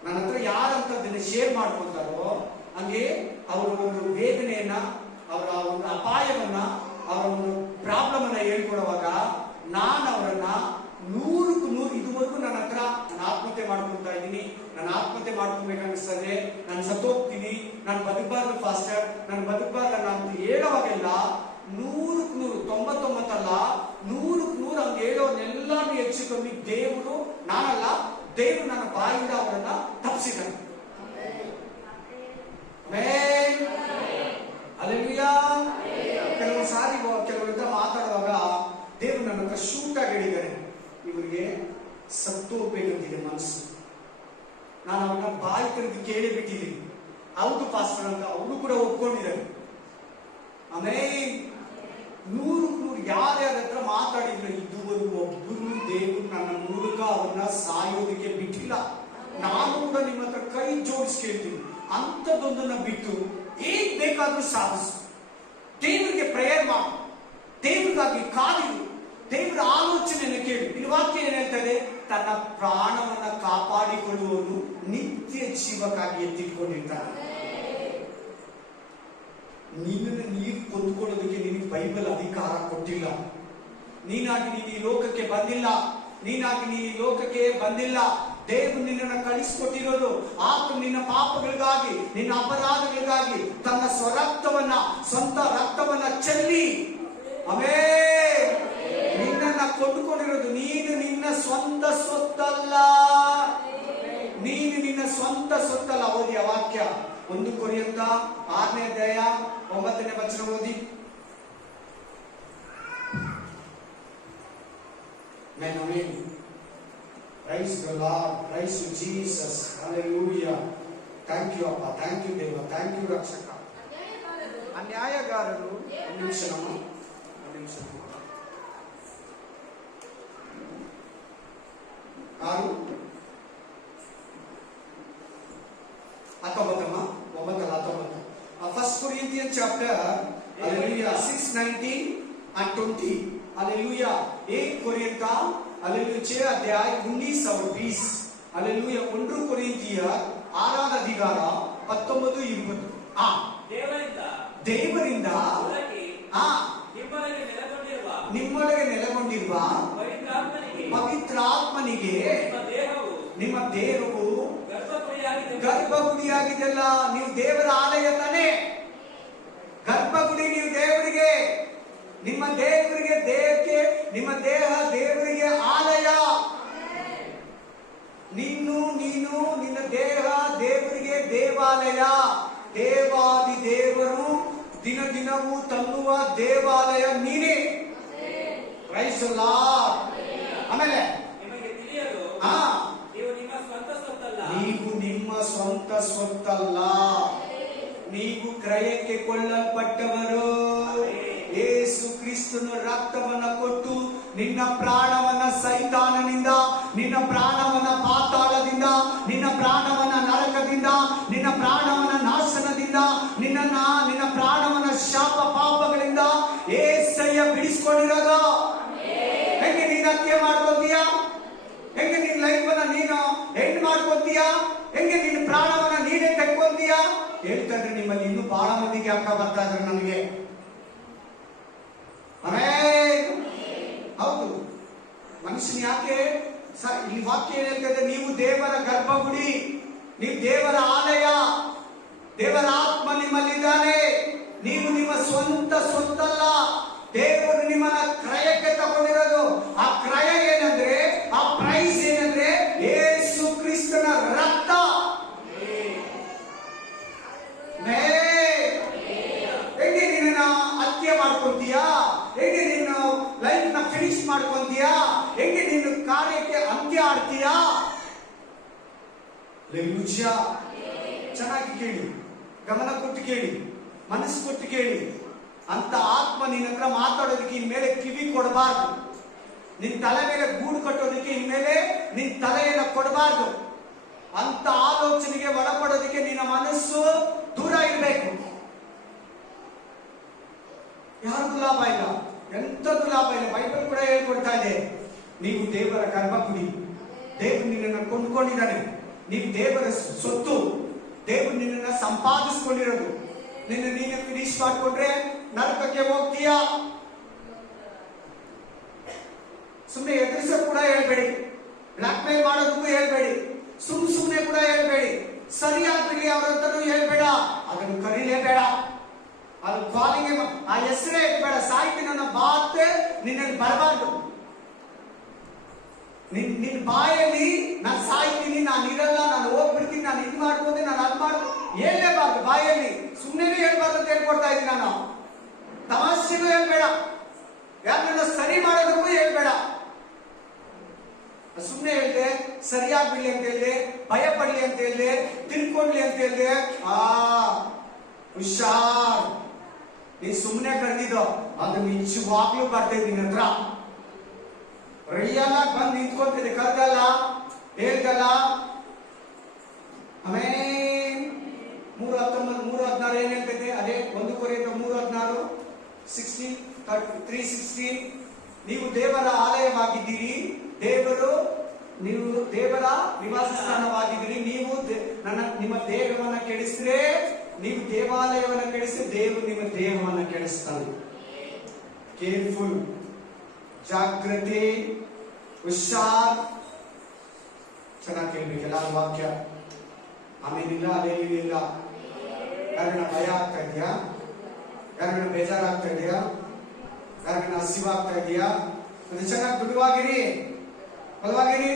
ನನ್ನ ಹತ್ರ ಯಾರಂತದನ್ನ ಶೇರ್ ಮಾಡ್ಕೊತಾರೋ ಹಂಗೆ ಅವರ ಒಂದು ವೇದನೆಯನ್ನ, ಅವರ ಒಂದು ಅಪಾಯವನ್ನ, ಅವರ ಒಂದು ಪ್ರಾಬ್ಲಮ್ ಅನ್ನ ಹೇಳ್ಕೊಡುವಾಗ ನಾನು ಅವರನ್ನ 100 ಇದುವರೆಗೂ ನನ್ನ ಹತ್ರ ನಾನು ಆತ್ಮಹತ್ಯೆ ಮಾಡ್ಕೊತಾ ಇದ್ದೀನಿ, ನಾನು ಆತ್ಮಹತ್ಯೆ ಮಾಡ್ಕೊಬೇಕನ್ನಿಸ್ತದೆ, ನಾನು ಸತ್ತೋಗ್ತೀನಿ, ನಾನು ಬದುಕಬಾರ್ದು ಫಾಸ್ಟರ್, ನಾನು ಬದುಕಬಾರ್ದು ಅಂತ ಹೇಳುವಾಗೆಲ್ಲ ಹೆಚ್ಚು ಕಮ್ಮಿ ದೇವರು, ನಾನಲ್ಲ, ದೇವರು ನನ್ನ ಬಾಯಿಂದ ಅವರನ್ನ ತಪ್ಪಿಸಿದ್ದಾನೆ. ಅಲ್ಲೆಲ್ಲೂಯಾ. ಕೆಲವು ಸಾರಿ ಕೆಲವರ ಹತ್ರ ಮಾತಾಡುವಾಗ ದೇವರು ನನ್ನ ಹತ್ರ ಶೂಟ್ ಆಗಿ ಹೇಳಿದ್ದಾರೆ, ಇವರಿಗೆ ಸತ್ತು ಹೋಗ್ಬೇಕಂತಿದೆ ಮನಸ್ಸು. ನಾನು ಅವನ್ನ ಬಾಯಿ ತೆರೆದು ಕೇಳಿ ಬಿಟ್ಟಿದ್ದೀನಿ. ಹೌದು ಪಾಸ್ಟರ್ ಅಂತ ಅವರು ಕೂಡ ಒಪ್ಕೊಂಡಿದ್ದಾರೆ. ಆಮೇಲೆ 100 ಯಾರ್ಯಾರ ಹತ್ರ ಮಾತಾಡಿದ್ರು, ಇದುವರೆಗೂ ಒಬ್ಬರು ದೇವರು ನನ್ನ ಮೂಲಕ ಅವನ್ನ ಸಾಯೋದಕ್ಕೆ ಬಿಟ್ಟಿಲ್ಲ. ನಾನು ಕೂಡ ನಿಮ್ಮ ಹತ್ರ ಕೈ ಜೋಡಿಸಿ ಕೇಳ್ತೀನಿ, ಅಂಥದ್ದೊಂದನ್ನ ಬಿಟ್ಟು ಏನ್ ಬೇಕಾದ್ರೂ ಸಾಧಿಸು. ದೇವರಿಗೆ ಪ್ರೇಯರ್ ಮಾಡು, ದೇವರಿಗಾಗಿ ಕಾಲಿಡು, ದೇವರ ಆಲೋಚನೆಯನ್ನು ಕೇಳು. ಇಲ್ಲಿ ವಾಕ್ಯ ಏನ್ ಹೇಳ್ತದೆ? ತನ್ನ ಪ್ರಾಣವನ್ನ ಕಾಪಾಡಿಕೊಳ್ಳುವವನು ನಿತ್ಯ ಜೀವಕ್ಕಾಗಿ ಎತ್ತಿಟ್ಕೊಂಡಿರ್ತಾನೆ. ನಿನ್ನನ್ನು ನೀರು ಕೊಂದುಕೊಳ್ಳೋದಕ್ಕೆ ನಿನಗೆ ಬೈಬಲ್ ಅಧಿಕಾರ ಕೊಟ್ಟಿಲ್ಲ. ನೀನಾಗಿ ನೀನು ಈ ಲೋಕಕ್ಕೆ ಬಂದಿಲ್ಲ, ನೀನಾಗಿ ನೀನು ಈ ಲೋಕಕ್ಕೆ ಬಂದಿಲ್ಲ. ದೇವರು ನಿನ್ನನ್ನು ಕಳಿಸಿಕೊಟ್ಟಿರೋದು ಆತ ನಿನ್ನ ಪಾಪಗಳಿಗಾಗಿ, ನಿನ್ನ ಅಪರಾಧಗಳಿಗಾಗಿ ತನ್ನ ಸ್ವಂತ ರಕ್ತವನ್ನ ಚೆಲ್ಲಿ ನಿನ್ನನ್ನ ಕೊಂಡುಕೊಂಡಿರೋದು. ನೀನು ನಿನ್ನ ಸ್ವಂತ ಸ್ವತ್ತಲ್ಲ, ನೀನು ನಿನ್ನ ಸ್ವಂತ ಸ್ವತ್ತಲ್ಲ. ಓದಿ ಆ ವಾಕ್ಯ 1 ಕೊರಿಂಥ 6ನೇ ಅಧ್ಯಾಯ 9ನೇ ವಚನ ಓದಿ. Praise the Lord, praise you Jesus, hallelujah. Thank you Appa, thank you Deva, thank you Rakshaka. ಅನ್ಯಾಯಗಾರರು ಒಂದು ನಿಮಿಷ ಯಾರು 19. First Corinthians chapter, hallelujah, 6:19 and 20, hallelujah. 1 Corinthians, hallelujah, 6 अध्याय 19 और 20, hallelujah. 1 ಕೊರಿಂಥಿಯ 6ನೇ ಅಧಿಕಾರ 19-20. ದೇವರಿಂದ ನಿಮ್ಮೊಳಗೆ ನೆಲೆಗೊಂಡಿರುವ ಪವಿತ್ರಾತ್ಮನಿಗೆ ನಿಮ್ಮ ದೇಹವು ಗರ್ಭಗುಡಿಯಾಗಿದೆಯಲ್ಲ. ನೀವು ದೇವರ ಆಲಯ ತಾನೇ. ಗರ್ಭಗುಡಿ ನೀವು ದೇವರಿಗೆ, ನಿಮ್ಮ ದೇಹಕ್ಕೆ ನಿಮ್ಮ ದೇಹ ದೇವರಿಗೆ ಆಲಯ. ನೀನು ನಿನ್ನ ದೇಹ ದೇವರಿಗೆ ದೇವಾಲಯ. ದೇವಾದಿ ದೇವರು ದಿನವೂ ತನ್ನುವ ದೇವಾಲಯ ನೀನೇ. Praise the Lord. ಆಮೇಲೆ ನೀವು ನಿಮ್ಮ ಸ್ವಂತ ಸ್ವತ್ತಲ್ಲ, ನೀವು ಕ್ರಯಕ್ಕೆ ಕೊಳ್ಳಲ್ಪಟ್ಟವರು. ಯೇಸು ಕ್ರಿಸ್ತನ ರಕ್ತವನ್ನ ಕೊಟ್ಟು ನಿನ್ನ ಪ್ರಾಣವನ್ನ ಸೈತಾನನಿಂದ, ನಿನ್ನ ಪ್ರಾಣವನ್ನ ಪಾತಾಳದಿಂದ, ನಿನ್ನ ಪ್ರಾಣವನ್ನ ನರಕದಿಂದ, ನಿನ್ನ ಪ್ರಾಣವನ್ನ ನಾಶನದಿಂದ, ನಿನ್ನ ಪ್ರಾಣವನ್ನ ಶಾಪ ಪಾಪಗಳಿಂದ ಏಸಯ್ಯ ಬಿಡಿಸ್ಕೊಂಡಿರೋದು. ಹೆಂಗೆ ನೀನು ಹತ್ಯೆ ಮಾಡ್ಕೊತೀಯ? ಹೆಂಗೆ ನಿನ್ನ ಲೈಫ್ ಅನ್ನ ನೀನು ಎಂಡ್ ಮಾಡ್ಕೊತೀಯ? ಹೆಂಗೆ ನಿನ್ನ ಪ್ರಾಣವನ್ನ ನೀನೇ ತೆಕ್ಕೊಂತೀಯ? ಹೇಳ್ತಾ ಇದ್ರೆ ನಿಮ್ಮಲ್ಲಿ ಇನ್ನೂ ಬಹಳ ಮಂದಿಗೆ ಅಕ್ಕ ಬರ್ತಾ ಇದ್ರೆ ನನಗೆ. ಹೌದು, ಮನುಷ್ಯನ ಯಾಕೆ ಇಲ್ಲಿ ವಾಕ್ಯ ಹೇಳ್ತದೆ, ನೀವು ದೇವರ ಗರ್ಭಗುಡಿ, ನೀವು ದೇವರ ಆಲಯ, ದೇವರ ಆತ್ಮ ನಿಮ್ಮಲ್ಲಿದ್ದಾನೆ. ನೀವು ನಿಮ್ಮ ಸ್ವಂತ ಸ್ವತ್ತಲ್ಲ, ದೇವರು ನಿಮ್ಮನ್ನ ಕ್ರಯಕ್ಕೆ ತಗೊಂಡಿರೋದು. ಆ ಕ್ರಯ ಏನಂದ್ರೆ, ಆ ಪ್ರೈಸ್ ಏನಂದ್ರೆ ಯೇಸು ಕ್ರಿಸ್ತನ ರಕ್ತ. ಹೇಗೆ ನಿನ್ನ ಹತ್ಯೆ ಮಾಡ್ಕೊಂತೀಯಾ? ಹೇಗೆ ನಿನ್ನ ಲೈಫ್ ನ ಫಿನಿಶ್ ಮಾಡ್ಕೊಂತೀಯಾ? ಹೇಗೆ ನಿನ್ನ ಕಾರ್ಯಕ್ಕೆ ಅಂತ್ಯ ಆಡ್ತೀಯಾ? ಚೆನ್ನಾಗಿ ಕೇಳಿ, ಗಮನ ಕೊಟ್ಟು ಕೇಳಿ, ಮನಸ್ಸು ಕೊಟ್ಟು ಕೇಳಿ. ಅಂತ ಆತ್ಮ ನಿನ್ನ ಹತ್ರ ಮಾತಾಡೋದಕ್ಕೆ ಇನ್ಮೇಲೆ ಕಿವಿ ಕೊಡಬಾರ್ದು. ನಿನ್ ತಲೆ ಮೇಲೆ ಗೂಡು ಕಟ್ಟೋದಕ್ಕೆ ಇನ್ಮೇಲೆ ನಿನ್ ತಲೆಯನ್ನ ಕೊಡಬಾರ್ದು. ಅಂತ ಆಲೋಚನೆಗೆ ಒಳಪಡೋದಕ್ಕೆ ನಿನ್ನ ಮನಸ್ಸು ದೂರ ಇರಬೇಕು. ಯಾರಿಗೂ ಲಾಭ ಇಲ್ಲ, ಎಂಥದ್ದು ಲಾಭ ಇಲ್ಲ. ಬೈಬಲ್ ಕೂಡ ಹೇಳ್ಕೊಡ್ತಾ ಇದೆ, ನೀವು ದೇವರ ಗರ್ಭಗುಡಿ. ದೇವರು ನಿನ್ನನ್ನು ಕೊಂಡ್ಕೊಂಡಿದ್ದಾನೆ. ನೀವು ದೇವರ ಸೊತ್ತು. ದೇವರು ನಿನ್ನನ್ನು ಸಂಪಾದಿಸ್ಕೊಂಡಿರೋದು. ನೀನು ಫಿನಿಶ್ ಮಾಡ್ಕೊಂಡ್ರೆ ನರಕಕ್ಕೆ ಹೋಗ್ತೀಯಾ? ಸುಮ್ಮನೆ ಎದುರಿಸೋ ಕೂಡ ಹೇಳ್ಬೇಡಿ, ಬ್ಲಾಕ್ ಮೇಲ್ ಮಾಡೋದಕ್ಕೂ ಹೇಳ್ಬೇಡಿ, ಸುಮ್ಮನೆ ಕೂಡ ಹೇಳ್ಬೇಡಿ. ಸರಿಯಾಗ್ಬಿಡಿ ಅವ್ರಂತನೂ ಹೇಳ್ಬೇಡ, ಅದನ್ನು ಕರೀಲೇಬೇಡ, ಅದು ಕಾಲಿಗೆ ಆ ಹೆಸರೇ ಬೇಡ. ಸಾಹಿತ್ಯ ನನ್ನ ಬಾತೆ ನಿನ್ನಲ್ಲಿ ಬರಬಾರ್ದು. ನಿನ್ ಬಾಯಲ್ಲಿ ನಾನು ಸಾಯ್ತೀನಿ, ನಾನು ಇರಲ್ಲ, ನಾನು ಹೋಗ್ಬಿಡ್ತೀನಿ, ನಾನು ಇದು ಮಾಡ್ಬೋದು, ನಾನು ಅದು ಮಾಡ್ಬೋದು ಹೇಳ್ಲೇಬಾರ್ದು. ಬಾಯಲ್ಲಿ ಸುಮ್ಮನೆ ಹೇಳ್ಬಾರ್ದು ಅಂತ ಹೇಳ್ಕೊಡ್ತಾ ಇದ್ದೀನಿ ನಾನು. ತಮಾಷೆಗೂ ಹೇಳ್ಬೇಡ, ಯಾರನ್ನ ಸರಿ ಮಾಡೋದಕ್ಕೂ ಹೇಳ್ಬೇಡ. ಸುಮ್ಮನೆ ಹೇಳ್ದೆ ಸರಿಯಾಗ್ಬಿಡ್ಲಿ ಅಂತ ಹೇಳಿದೆ, ಭಯ ಪಡ್ಲಿ ಅಂತ ಹೇಳಿದೆ, ತಿನ್ಕೊಂಡ್ಲಿ ಅಂತ ಹೇಳಿದೆ, ಹುಷಾರ್. ನೀ ಸುಮ್ಮನೆ ಕರೆದಿದ್ದು ಅದು ನಿಜವಾಗ್ಲೂ ಬರ್ತೈತಿ ನಿನ್ನ ಹತ್ರ. ರಿಯಲ್ ಆಗಿ ಬಂದು ನಿಂತ್ಕೊಂತಿದೆ, ಕರ್ದಲ್ಲ, ಹೇಳ್ದಲ್ಲ. ಆಮೇಲೆ 3:19, 3:16 ಏನ್ ಹೇಳ್ತೈತೆ? ಅದೇ 1 ಕೊರಿಂಥ 3:16, 3:16. ನೀವು ದೇವರ ಆಲಯವಾಗಿದ್ದೀರಿ, ನೀವು ದೇವರ ನಿವಾಸ ಸ್ಥಾನವಾಗಿದ್ದೀರಿ. ನೀವು ನಿಮ್ಮ ದೇಹವನ್ನ ಕೆಡಿಸಿದ್ರೆ, ನೀವು ದೇವಾಲಯವನ್ನ ಕೆಡಿಸಿದ್ರೆ ದೇವರು ನಿಮ್ಮ ದೇಹವನ್ನ ಕೆಡಿಸ್ತಾನೆ. ಕೇರ್ಫುಲ್, ಜಾಗ್ರತೆ, ಹುಷಾರ್. ಚೆನ್ನಾಗಿ ಕೇಳ್ಬೇಕೆಲ್ಲ ವಾಕ್ಯ. ಆಮೇಲಿಲ್ಲ ಅದೇನಿಲ್ಲ. ಯಾರನ್ನ ಭಯ ಆಗ್ತಾ ಇದೆಯಾ? ಯಾರನ್ನ ಬೇಜಾರಾಗ್ತಾ ಇದೆಯಾ? ಯಾರನ್ನ ಹಸಿವಾಗ್ತಾ ಇದೆಯಾ? ಅದು ಚೆನ್ನಾಗಿ ಬಿಡುವಾಗಿರಿ, ಬಲವಾಗಿರಿ.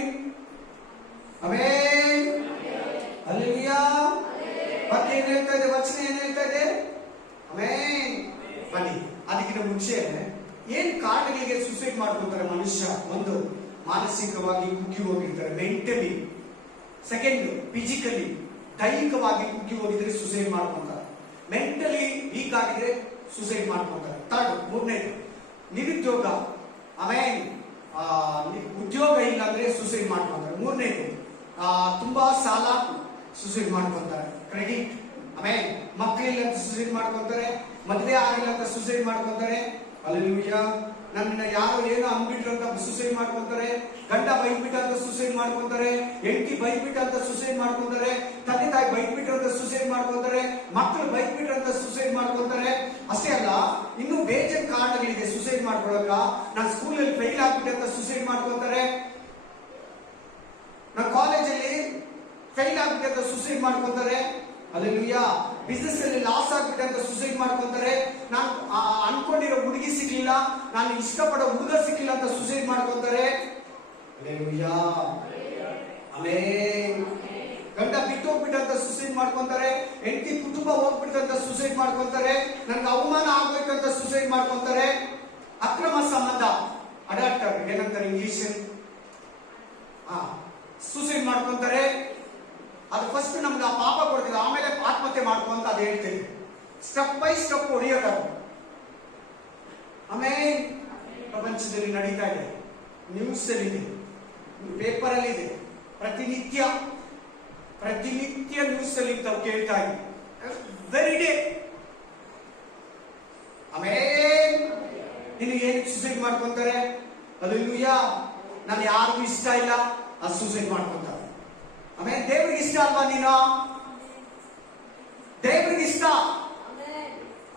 ಆಮೇನ್, ಹಲ್ಲೆಲೂಯಾ. ಮತ್ತೆ ಏನ್ ಹೇಳ್ತಾ ಇದೆ? ವಚನ ಏನ್ ಹೇಳ್ತಾ ಇದೆ? ಆಮೇನ್. ಬನ್ನಿ, ಅದಕ್ಕಿಂತ ಮುಂಚೆ ಏನ್ ಕಾರಣಗಳಿಗೆ ಸುಸೈಡ್ ಮಾಡ್ಕೊತಾರೆ ಮನುಷ್ಯ? ಒಂದು, ಮಾನಸಿಕವಾಗಿ ಕುಗ್ಗಿ ಹೋಗಿರ್ತಾರೆ, ಮೆಂಟಲಿ. ಸೆಕೆಂಡ್, ಫಿಸಿಕಲಿ, ದೈಹಿಕವಾಗಿ ಕುಗ್ಗಿ ಹೋಗಿದ್ರೆ ಸುಸೈಡ್ ಮಾಡ್ಕೊಂತಾರೆ. ಮೆಂಟಲಿ ವೀಕ್ ಆಗಿದ್ರೆ ಸುಸೈಡ್ ಮಾಡ್ಕೊಂತಾರೆ. ಥರ್ಡ್, ಮೂರನೇದು ನಿರುದ್ಯೋಗ. ಆಮೇಲೆ ಉದ್ಯೋಗ ಇಲ್ಲ ಅಂದ್ರೆ ಸುಸೈಡ್ ಮಾಡ್ಕೊಂತಾರೆ. ಮೂರನೇದು ತುಂಬಾ ಸಾಲ, ಸುಸೈಡ್ ಮಾಡ್ಕೊಂತಾರೆ. ಕ್ರೆಡಿಟ್. ಆಮೇಲೆ ಮಕ್ಕಳಿಲ್ಲ ಅಂತ ಸುಸೈಡ್ ಮಾಡ್ಕೊಂತಾರೆ, ಮದುವೆ ಆಗಿಲ್ಲ ಅಂತ ಸುಸೈಡ್ ಮಾಡ್ಕೊಂತಾರೆ. ಹಲ್ಲೆಲೂಯಾ. ನನ್ನ ಯಾರು ಏನೋ ಅಂದ್ಬಿಟ್ರು ಅಂತ ಸುಸೈಡ್ ಮಾಡ್ಕೊಂತಾರೆ. ಗಂಡ ಬೈದ್ಬಿಟ್ಟ ಅಂತ ಸುಸೈಡ್ ಮಾಡ್ಕೊಂತಾರೆ, ಹೆಂಡತಿ ಬೈದ್ಬಿಟ್ಟ ಅಂತ ಸುಸೈಡ್ ಮಾಡ್ಕೊಂತಾರೆ, ತಂದೆ ತಾಯಿ ಬೈದ್ಬಿಟ್ರು ಅಂತ ಸುಸೈಡ್ ಮಾಡ್ಕೊಂತಾರೆ, ಮಕ್ಕಳು ಬೈದ್ಬಿಟ್ರು ಅಂತ ಸುಸೈಡ್ ಮಾಡ್ಕೊಂತಾರೆ. ಅಷ್ಟೇ ಅಲ್ಲ, ಇನ್ನು ಬೇಜಾನ್ ಕಾರಣಗಳಿದೆ ಸುಸೈಡ್ ಮಾಡ್ಕೊಳಕ. ನಾನು ಸ್ಕೂಲಲ್ಲಿ ಫೇಲ್ ಆಗ್ಬಿಟ್ಟೆ ಅಂತ ಸುಸೈಡ್ ಮಾಡ್ಕೊಂತಾರೆ, ನಾನು ಕಾಲೇಜಲ್ಲಿ ಫೇಲ್ ಆಗ್ಬಿಟ್ಟೆ ಅಂತ ಸುಸೈಡ್ ಮಾಡ್ಕೊಂತಾರೆ. ಹಲ್ಲೆಲೂಯಾ. ಬಿಸ್ನೆಸ್ ಅಲ್ಲಿ ಲಾಸ್ ಆಗ್ಬಿಟ್ಟೆ ಅಂತ ಸುಸೈಡ್ ಮಾಡ್ಕೊಂತಾರೆ. ನಾನು ಅನ್ಕೊಂಡಿರೋ ಹುಡುಗಿ ಸಿಗ್ಲಿಲ್ಲ, ನಾನು ಇಷ್ಟಪಡೋ ಹುಡುಗ ಸಿಕ್ಕಿಲ್ಲ ಅಂತ ಸುಸೈಡ್ ಮಾಡ್ಕೊಂತಾರೆ. ಹಲ್ಲೆಲೂಯಾ. ಆಮೇನ್. ಗಂಡ ಬಿಟ್ಟು ಹೋಗ್ಬಿಟ್ಟಂತ ಸುಸೈಡ್ ಮಾಡ್ಕೊಂತಾರೆ, ಹೆಂಡತಿ ಕುಟುಂಬ ಹೋಗ್ಬಿಟ್ಟಂತ ಸುಸೈಡ್ ಮಾಡ್ಕೊಂತಾರೆ, ನನ್ಗೆ ಅವಮಾನ ಆಗ್ಬೇಕಂತ ಸುಸೈಡ್ ಮಾಡ್ಕೊಂತಾರೆ. ಅಕ್ರಮ ಸಂಬಂಧ, ಅಡಾಪ್ಟರ್ ಏನಂತಾರೆ ಇಂಗ್ಲಿಷ್, ಸುಸೈಡ್ ಮಾಡ್ಕೊಂತಾರೆ. ಅದು ಫಸ್ಟ್ ನಮ್ಗೆ ಆ ಪಾಪ ಕೊಡ್ತಿಲ್ಲ, ಆಮೇಲೆ ಆತ್ಮಹತ್ಯೆ ಮಾಡ್ಕೊಂತ ಅದು ಹೇಳ್ತೀವಿ. ಸ್ಟೆಪ್ ಬೈ ಸ್ಟೆಪ್ ಹೊಡೆಯೋದು. ಆಮೇಲೆ ಪ್ರಪಂಚದಲ್ಲಿ ನಡೀತಾ ಇದೆ, ನ್ಯೂಸ್ ಅಲ್ಲಿ ಇದೆ, ಪೇಪರ್ ಅಲ್ಲಿ ಇದೆ, ಪ್ರತಿನಿತ್ಯ ನ್ಯೂಸ್ ಅಲ್ಲಿ ತಾವು ಕೇಳ್ತಾ ಇದ್ದೀವಿ, ವೆರಿ ಡೇ. ಆಮೇಲೆ ನೀನು ಏನು ಸುಸೈಡ್ ಮಾಡ್ಕೊಂತಾರೆ? ಹಲ್ಲೆಲೂಯಾ. ನಾನು ಯಾರಿಗೂ ಇಷ್ಟ ಇಲ್ಲ, ಅದು ಸುಸೈಡ್ ಮಾಡ್ಕೊಂತಾರೆ. ಆಮೇಲೆ ದೇವರಿಗೆ ಇಷ್ಟ ಅಲ್ವಾ ನೀನು? ದೇವರಿಗೆ ಇಷ್ಟ.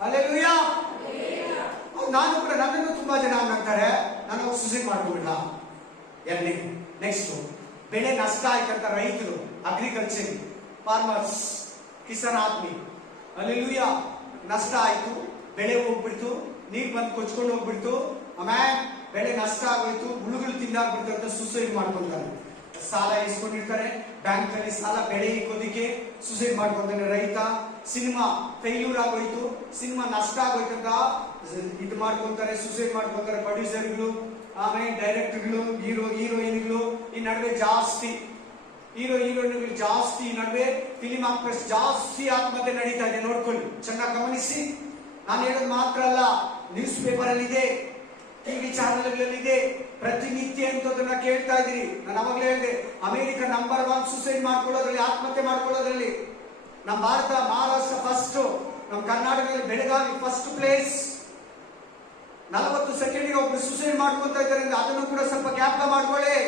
ಹಲ್ಲೆಲೂಯಾ. ನಾನು ಕೂಡ, ನನ್ನನ್ನು ತುಂಬಾ ಜನ ಅಂತಾರೆ, ನಾನು ಸುಸೈಡ್ ಮಾಡ್ಕೊಂಡ್ಬಿಡ್ಲ. ಎರಡನೇ, ನೆಕ್ಸ್ಟ್, ಬೆಳೆ ನಷ್ಟ ಆಯ್ತಂತ ರೈತರು, agriculture farmers, Kisan Aadmi. Hallelujah. ನಷ್ಟ ಆಯ್ತು, ಬೆಳೆ ಹೋಗ್ಬಿಡ್ತು, ನೀರ್ ಬಂದು ಕೊಚ್ಕೊಂಡು ಹೋಗ್ಬಿಡ್ತು, ಆಮೇಲೆ ಬೆಳೆ ನಷ್ಟ ಆಗೋಯ್ತು, ಹುಳುಗಳು ತಿಂದಾಗ್ಬಿಡ್ತು ಅಂತ ಸುಸೈಡ್ ಮಾಡ್ಕೊಂತಾರೆ. ಸಾಲ ಇಸ್ಕೊಂಡಿರ್ತಾರೆ ಬ್ಯಾಂಕ್ ಅಲ್ಲಿ, ಸಾಲ ಬೆಳೆ ಇಕ್ಕೋದಿಕ್ಕೆ ಸುಸೈಡ್ ಮಾಡ್ಕೊಂತಾನೆ ರೈತ. ಸಿನಿಮಾ ಫೇಲ್ಯೂರ್ ಆಗೋಯ್ತು, ಸಿನಿಮಾ ನಷ್ಟ ಆಗೋಯ್ತು ಅಂತ ಇದು ಮಾಡ್ಕೊಂತಾರೆ, ಸುಸೈಡ್ ಮಾಡ್ಕೊಂತಾರೆ ಪ್ರೊಡ್ಯೂಸರ್ಗಳು, ಆಮೇಲೆ ಡೈರೆಕ್ಟರ್ಗಳು, ಹೀರೋಯಿನ್ಗಳು. ಈ ನಡುವೆ ಜಾಸ್ತಿ ಹೀರೋಯಿನ್ಗಳು ಜಾಸ್ತಿ, ಈ ನಡುವೆ ಫಿಲಿಂ ಆಕ್ಟರ್ಸ್ ಜಾಸ್ತಿ ಆತ್ಮಹತ್ಯೆ ನಡೀತಾ ಇದೆ. ನೋಡ್ಕೊಳ್ಳಿ, ಚೆನ್ನಾಗಿ ಗಮನಿಸಿ. ನಾನು ಹೇಳೋದು ಮಾತ್ರ ಅಲ್ಲ, ನ್ಯೂಸ್ ಪೇಪರ್ ಅಲ್ಲಿ ಇದೆ, ಟಿವಿ ಚಾನೆಲ್ಗಳಿದೆ, ಪ್ರತಿನಿತ್ಯ ಇಂಥದನ್ನ ಕೇಳ್ತಾ ಇದ್ದೀರಿ. ನಾನು ಅವಾಗಲೇ ಹೇಳಿದೆ, ಅಮೆರಿಕ ನಂಬರ್ 1 ಸುಸೈಡ್ ಮಾಡ್ಕೊಳ್ಳೋದ್ರಲ್ಲಿ, ಆತ್ಮಹತ್ಯೆ ಮಾಡ್ಕೊಳ್ಳೋದ್ರಲ್ಲಿ. ನಮ್ಮ ಭಾರತ, ಮಹಾರಾಷ್ಟ್ರ ಫಸ್ಟ್, ನಮ್ಮ ಕರ್ನಾಟಕದಲ್ಲಿ ಬೆಳಗಾವಿ ಫಸ್ಟ್ ಪ್ಲೇಸ್. 40 ಸೆಕೆಂಡಿಗೆ ಒಬ್ರು ಸುಸೈಡ್ ಮಾಡ್ಕೊತಾ ಇದ್ದಾರೆ, ಅದನ್ನು ಕೂಡ ಸ್ವಲ್ಪ ಜ್ಞಾಪಕ ಮಾಡ್ಕೊಳ್ಳಿ.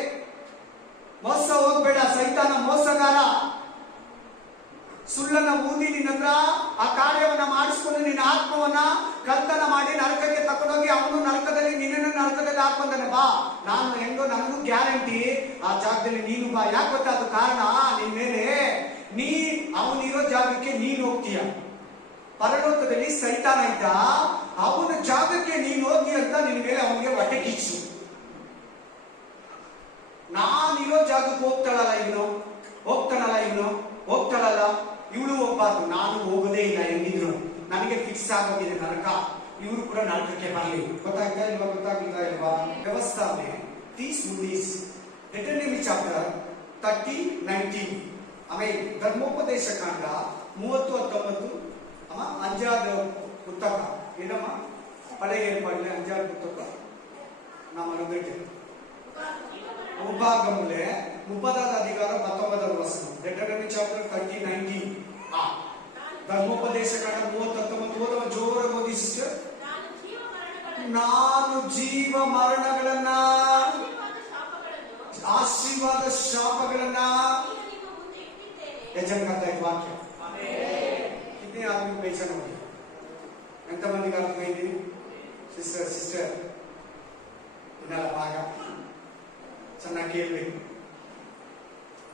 ಮೋಸ ಹೋಗ್ಬೇಡ, ಸೈತಾನ ಮೋಸಗಾರ. ಸುಳ್ಳನ್ನ ಊದಿ ನಿನ್ನ ಹತ್ರ ಆ ಕಾರ್ಯವನ್ನ ಮಾಡಿಸ್ಕೊಂಡು ನಿನ್ನ ಆತ್ಮವನ್ನ ಕಳ್ತನ ಮಾಡಿ ನರಕಕ್ಕೆ ತಕೊಂಡೋಗಿ ಅವನು ನರಕದಲ್ಲಿ, ನಿನ್ನನ್ನು ನರಕದಲ್ಲಿ ಹಾಕೊಂಡಾನೆ. ಬಾ, ನಾನು ಹೆಂಗೋ, ನನಗೂ ಗ್ಯಾರಂಟಿ ಆ ಜಾಗದಲ್ಲಿ ನೀನು ಬಾ. ಯಾಕೆ ಗೊತ್ತಾ? ಅದು ಕಾರಣ ನಿನ್ ಮೇಲೆ, ಅವನಿರೋ ಜಾಗಕ್ಕೆ ನೀನು ಹೋಗ್ತೀಯ. ಪರಲೋಕದಲ್ಲಿ ಸೈತಾನ ಇದ್ದ, ಅವನ ಜಾಗಕ್ಕೆ ನೀನು ಹೋಗಿ ಅಂತ ನಿನ್ನ ಮೇಲೆ ಅವನಿಗೆ ಹೊಟ್ಟೆ ಕಿಚ್ಚು. ನಾನಿರೋ ಜಾಗಕ್ಕೆ ಹೋಗ್ತಾಳಲ್ಲ ಇವನು, ಹೋಗ್ತಾಳಲ್ಲ ಇವಳು ಹೋಗ್ಬಾರ್ದು, ನಾನು ಹೋಗೋದೇ ಇಲ್ಲ ಹೆಂಗಿದ್ರು, ನನಗೆ ಫಿಕ್ಸ್ ಆಗೋಗಿದೆ ನರಕ, ಇವರು ಕೂಡ ನರಕಕ್ಕೆ ಬರಲಿ. ಗೊತ್ತಾಗ್ಲಿಲ್ಲ ಇಲ್ವಾ? ವ್ಯವಸ್ಥಾಪನೆ 30 ಮೂವೀಸ್ ಡಿಟರ್ನಮಿ ಚಾಪ್ಟರ್ 30:19. ಆಮೇಲೆ ಧರ್ಮೋಪದೇಶ ಕಾಂಡ 30:19. ಅಂಜಾದ ಪುಸ್ತಕ ಏನಮ್ಮ, பழைய ஏற்பாடுல 5வது புத்தகம் நாம வந்துட்டு உபாகம்ல 30வது அதிகாரம் 19வது வசனம். Deuteronomy chapter 30:19. ಧರ್ಮೋಪದೇಶ ಕಾಂಡ 30:19 ಜೋರಾಗಿ ಓದಿ ಸಿಸ್ಟರ್. ನಾನು ಜೀವ ಮರಣಗಳನ್ನ, ಆಶೀರ್ವಾದ ಶಾಪಗಳನ್ನ ಯಜಮಾನ करता है वाक्य. कितने आदमी को पहचान हो? ఎంతమందికి అర్థమైంది? ಸಿಸ್ಟರ್ ಇನ್ನೆಲ್ಲ ಭಾಗ ಚೆನ್ನಾಗಿ ಕೇಳಬೇಕು.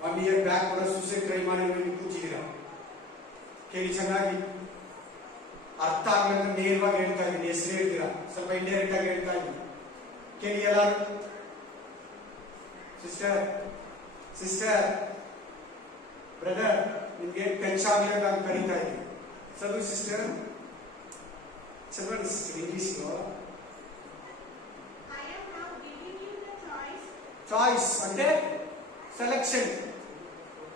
1 year ಬ್ಯಾಕ್ ಕೂಡ ಸೂಸೈಡ್ ಟ್ರೈ ಮಾಡಿ ನೀವು ಕೂತಿದ್ದೀರಾ, ಕೇಳಿ ಚೆನ್ನಾಗಿ. ಅರ್ಥ ಆಗಲ್ಲ ನೇರವಾಗಿ ಹೇಳ್ತಾ ಇದ್ದೀನಿ, ಹೆಸರು ಹೇಳ್ತೀರಾ, ಸ್ವಲ್ಪ ಇಂಡೈರೆಕ್ಟ್ ಆಗಿ ಹೇಳ್ತಾ ಇದ್ದೀನಿ, ಕೇಳಿ ಎಲ್ಲರೂ. ಸಿಸ್ಟರ್ ಬ್ರದರ್, ನಿಮ್ಗೆ ಟೆನ್ಷನ್ ಆಗಲಿ ಅಂತ ಕರೀತಾ ಇದ್ದೀನಿ. ಚಲೋ sister, English lo. I am now giving you the choice అంటే సెలక్షన్.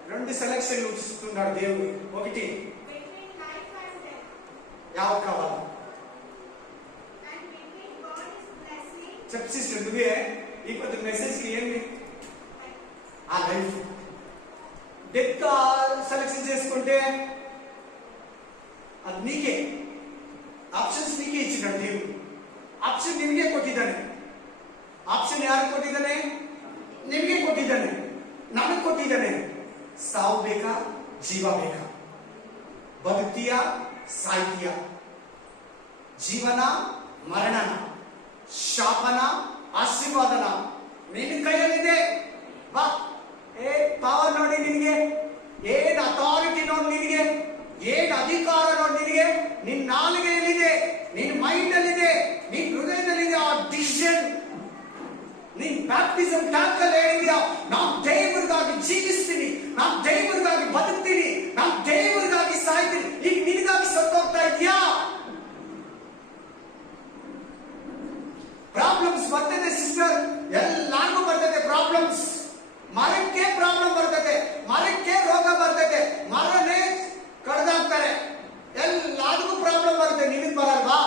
2 సెలక్షన్ ఇస్తున్నాడు దేవుడు. ఒకటి between life and death. యావ కావాలి? And between God's blessing. చెప్పు సిస్టర్, నువ్వే ఇప్పుడు మెసేజ్ కి ఏంటి? ఆ లైఫ్ డెత్ సెలక్షన్ చేసుకుంటే అది నీకే. ಆಪ್ಷನ್ಸ್ ನಿಮಗೆ ಇಚ್ಚಿದ್ದಾನೆ ದೇವರು. ಆಪ್ಷನ್ ನಿಮಗೆ ಕೊಟ್ಟಿದ್ದಾನೆ. ಆಪ್ಷನ್ ಯಾರು ಕೊಟ್ಟಿದ್ದಾನೆ? ನಿಮಗೆ ಕೊಟ್ಟಿದ್ದಾನೆ, ನನಗೆ ಕೊಟ್ಟಿದ್ದಾನೆ. ಸಾವು ಬೇಕಾ, ಜೀವ ಬೇಕಾ? ಬದುಕ್ತೀಯಾ, ಸಾಯ್ತೀಯಾ? ಜೀವನ ಮರಣನ, ಶಾಪನ ಆಶೀರ್ವಾದನ ನಿನ್ನ ಕೈಯಲ್ಲಿದೆ. ಬಾ, ಪವರ್ ನೋಡಿ ನಿನಗೆ, ಏನ್ ಅಥಾರಿಟಿ ನೋಡಿ ನಿನಗೆ, ಏನ್ ಅಧಿಕಾರ ನೋಡಿ ನಿನಗೆ. ನಿನ್ನ ನಾಲಿಗೆಯಲ್ಲಿದೆ, ನಿನ್ನ ಮೈಂಡ್ ಅಲ್ಲಿದೆ, ನಿನ್ನ ಹೃದಯದಲ್ಲಿದೆ ಆ ಡಿಸಿಷನ್. ನಿನ್ ಬ್ಯಾಪ್ಟಿಸಮ್ ಟ್ಯಾಂಕ್ ಅಲ್ಲಿ ಹೇಳಿದ್ಯಾ, ನಾನು ದೇವರಿಗಾಗಿ ಜೀವಿಸ್ತೀನಿ, ನಾನು ದೇವರಿಗಾಗಿ ಬದುಕ್ತೀನಿ, ನಾನು ದೇವರಿಗಾಗಿ ಸಾಯ್ತೀನಿ. ಈಗ ನಿನಗಾಗಿ ಸತ್ತೋಗ್ತಾ ಇದೆಯಾ? ಪ್ರಾಬ್ಲಮ್ಸ್ ಬರ್ತದೆ ಸಿಸ್ಟರ್, ಎಲ್ಲಾರ್ಗೂ ಬರ್ತದೆ ಪ್ರಾಬ್ಲಮ್ಸ್. ಮರಕ್ಕೆ ಪ್ರಾಬ್ಲಮ್ ಬರ್ತದೆ, ಮರಕ್ಕೆ ರೋಗ ಬರ್ತದೆ, ಮರನೇ ಕಡ್ದಾಕ್ತಾರೆ, ಎಲ್ಲದಕ್ಕೂ ಪ್ರಾಬ್ಲಮ್ ಬರುತ್ತೆ. ನಿನಗೆ ಬರಲ್ವಾ?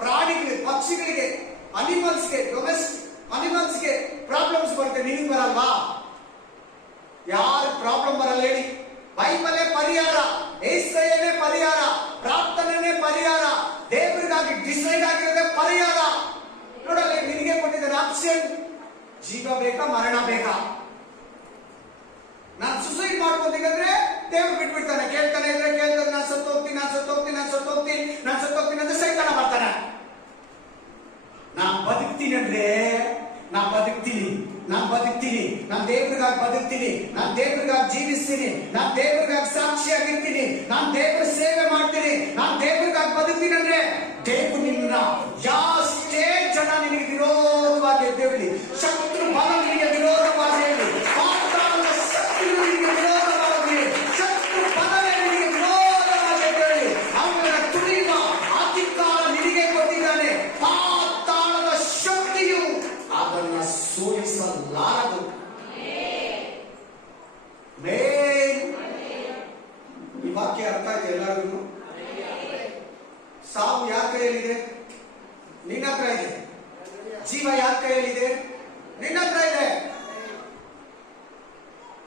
ಪ್ರಾಣಿಗಳಿಗೆ, ಪಕ್ಷಿಗಳಿಗೆ, ಅನಿಮಲ್ಸ್ಗೆ, ಡೊಮೆಸ್ಟಿಕ್ ಅನಿಮಲ್ಸ್ಗೆ ಪ್ರಾಬ್ಲಮ್ಸ್ ಬರುತ್ತೆ, ನಿನಗೆ ಬರಲ್ವಾ? ಯಾರು ಪ್ರಾಬ್ಲಮ್ ಬರಲ್ಲ ಹೇಳಿ? ಬೈಬಲೇ ಪರಿಹಾರ, ಏಸಯ್ಯನೇ ಪರಿಹಾರ, ಪ್ರಾರ್ಥನೆನೇ ಪರಿಹಾರ, ದೇವರಿಗಾಗಿ ಡಿಸೈಡ್ ಆಗಿರೋದೇ ಪರಿಹಾರ. ನೋಡಲ್ಲ, ನಿನಗೆ ಕೊಟ್ಟಿದ್ದಾರೆ ಆಪ್ಷನ್. ಜೀವ ಬೇಕಾ, ಮರಣ ಬೇಕಾ? ನಾನು ಸುಸೈಡ್ ಮಾಡ್ಕೊಂತೀನಂದ್ರೆ ದೇವ್ರು ಬಿಟ್ಬಿಡ್ತಾನೆ. ಕೇಳ್ತಾನೆ ನಾನು ಸತ್ತೋಗ್ತೀನಿ ಅಂತ ಸೈತಾನ ಬರ್ತಾನೆ. ನಾನು ಬದುಕ್ತೀನಿ ಅಂದ್ರೆ ನಾನು ಬದುಕ್ತೀನಿ, ನಾನು ದೇವರಿಗಾಗಿ ಬದುಕ್ತೀನಿ, ನಾನು ದೇವರಿಗಾಗಿ ಜೀವಿಸ್ತೀನಿ, ನಾನು ದೇವರಿಗಾಗಿ ಸಾಕ್ಷಿಯಾಗಿರ್ತೀನಿ, ನಾನು ದೇವರ ಸೇವೆ ಮಾಡ್ತೀನಿ, ನಾನು ದೇವರಿಗಾಗಿ ಬದುಕ್ತೀನಿ ಅಂದ್ರೆ ದೇವರು ನಿನ್ನ ಯಾಷ್ಟೇ ಜನ ನಿನಗೆ ವಿರೋಧವಾಗಿ ಎದ್ದೇಳಿ, ಶತ್ರು ಬಲ ನಿನಗೆ ವಿರೋಧವಾಗಿ ಹೇಳಿ, ಪಾತಾಳದ ಶಕ್ತಿಗಳು ನಿನಗೆ ವಿರೋಧವಾಗಿ, ಶತ್ರು ಬಲವೇ ನಿನಗೆ ವಿರೋಧವಾಗಿ ಎದ್ದೇಳಿ, ಅವನ ತುಳಿಯುವ ಅಧಿಕಾರ ನಿನಗೆ ಕೊಟ್ಟಿದ್ದಾನೆ. ಪಾತಾಳದ ಶಕ್ತಿಯು ಅದನ್ನ ಸೋಲಿಸಲಾರದು. ಈ ವಾಕ್ಯ ಅರ್ಥ ಇದೆ ಎಲ್ಲರಿಗೂ? ಸಾವು ಯಾರ ಕೈಯಲ್ಲಿದೆ? ನಿನ್ನ ಹತ್ರ ಇದೆ. ಜೀವ ಯಾರ ಕೈಯಲ್ಲಿದೆ? ನಿನ್ನ ಹತ್ರ ಇದೆ.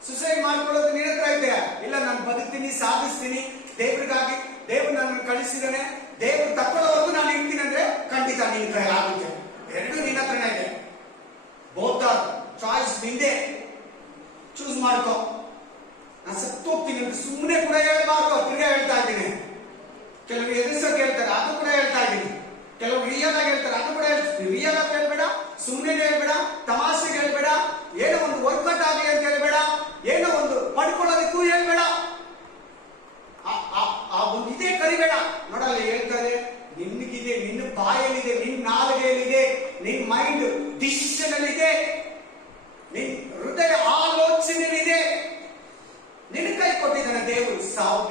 ಸುಸೈಡ್ ಮಾಡ್ಕೊಳ್ಳೋದು ನಿನ್ನ ಹತ್ರ ಇದೆ. ಇಲ್ಲ, ನಾನು ಬದುಕ್ತೀನಿ, ಸಾಧಿಸ್ತೀನಿ, ದೇವರಿಗಾಗಿ, ದೇವರು ನನ್ನನ್ನು ಕಳಿಸಿದಾನೆ, ದೇವರು ತಕ್ಕೊಳ್ಳೋವರೆಗೂ ನಾನು ಇರ್ತೀನಿ ಅಂದ್ರೆ ಖಂಡಿತ ನಿನ್ನ ಕೈ ಆಗುತ್ತೆ. ಎರಡು ನಿನ್ನ ಹತ್ರನೇ ಇದೆ. ಬೋತ್ ಆರ್ ಚಾಯ್ಸ್ ನಿಂದೆ. ಚೂಸ್ ಮಾಡ್ಕೋ. ನಾನು ಸತ್ತೋಗ್ತೀನಿ ಅಂತ ಸುಮ್ಮನೆ ಕೂಡ ಹೇಳ್ಬಾರ್ದು, ತಿರ್ಗಾ ಹೇಳ್ತಾ ಇದ್ದೀನಿ. ಕೆಲವರು ಎದುರಿಸೋಕೆ ಹೇಳ್ತಾರೆ, ಅದು ಕೂಡ ಹೇಳ್ತಾ ಇದ್ದೀನಿ. ಕೆಲವರು ರಿಯಲ್ ಆಗಿ ಹೇಳ್ತಾರೆ, ಅದು ಕೂಡ ಹೇಳ್ತೀನಿ. ರಿಯಲ್ ಆಗಿ ಹೇಳ್ಬೇಡ, ಸುಮ್ಮನೆ ಹೇಳ್ಬೇಡ, ತಮಾಷೆಗೆ ಹೇಳ್ಬೇಡ, ಏನೋ ಒಂದು ವರ್ಕೌಟ್ ಆಗಲಿ ಅಂತ ಹೇಳ್ಬೇಡ, ಏನೋ ಒಂದು ಪಡ್ಕೊಳ್ಳೋದಕ್ಕೂ ಹೇಳ್ಬೇಡ, ಆ ಒಂದು ಇದೇ ಕರಿಬೇಡ. ನೋಡಲ್ಲ, ಹೇಳ್ತಾರೆ ನಿನ್ಗಿದೆ, ನಿನ್ನ ಬಾಯಲ್ಲಿದೆ, ನಿನ್ನ ನಾಲಿಗೆಯಲ್ಲಿದೆ, ನಿನ್ನ ಮೈಂಡ್ ಡಿಸಿಷನ್ ಅಲ್ಲಿದೆ, ನಿನ್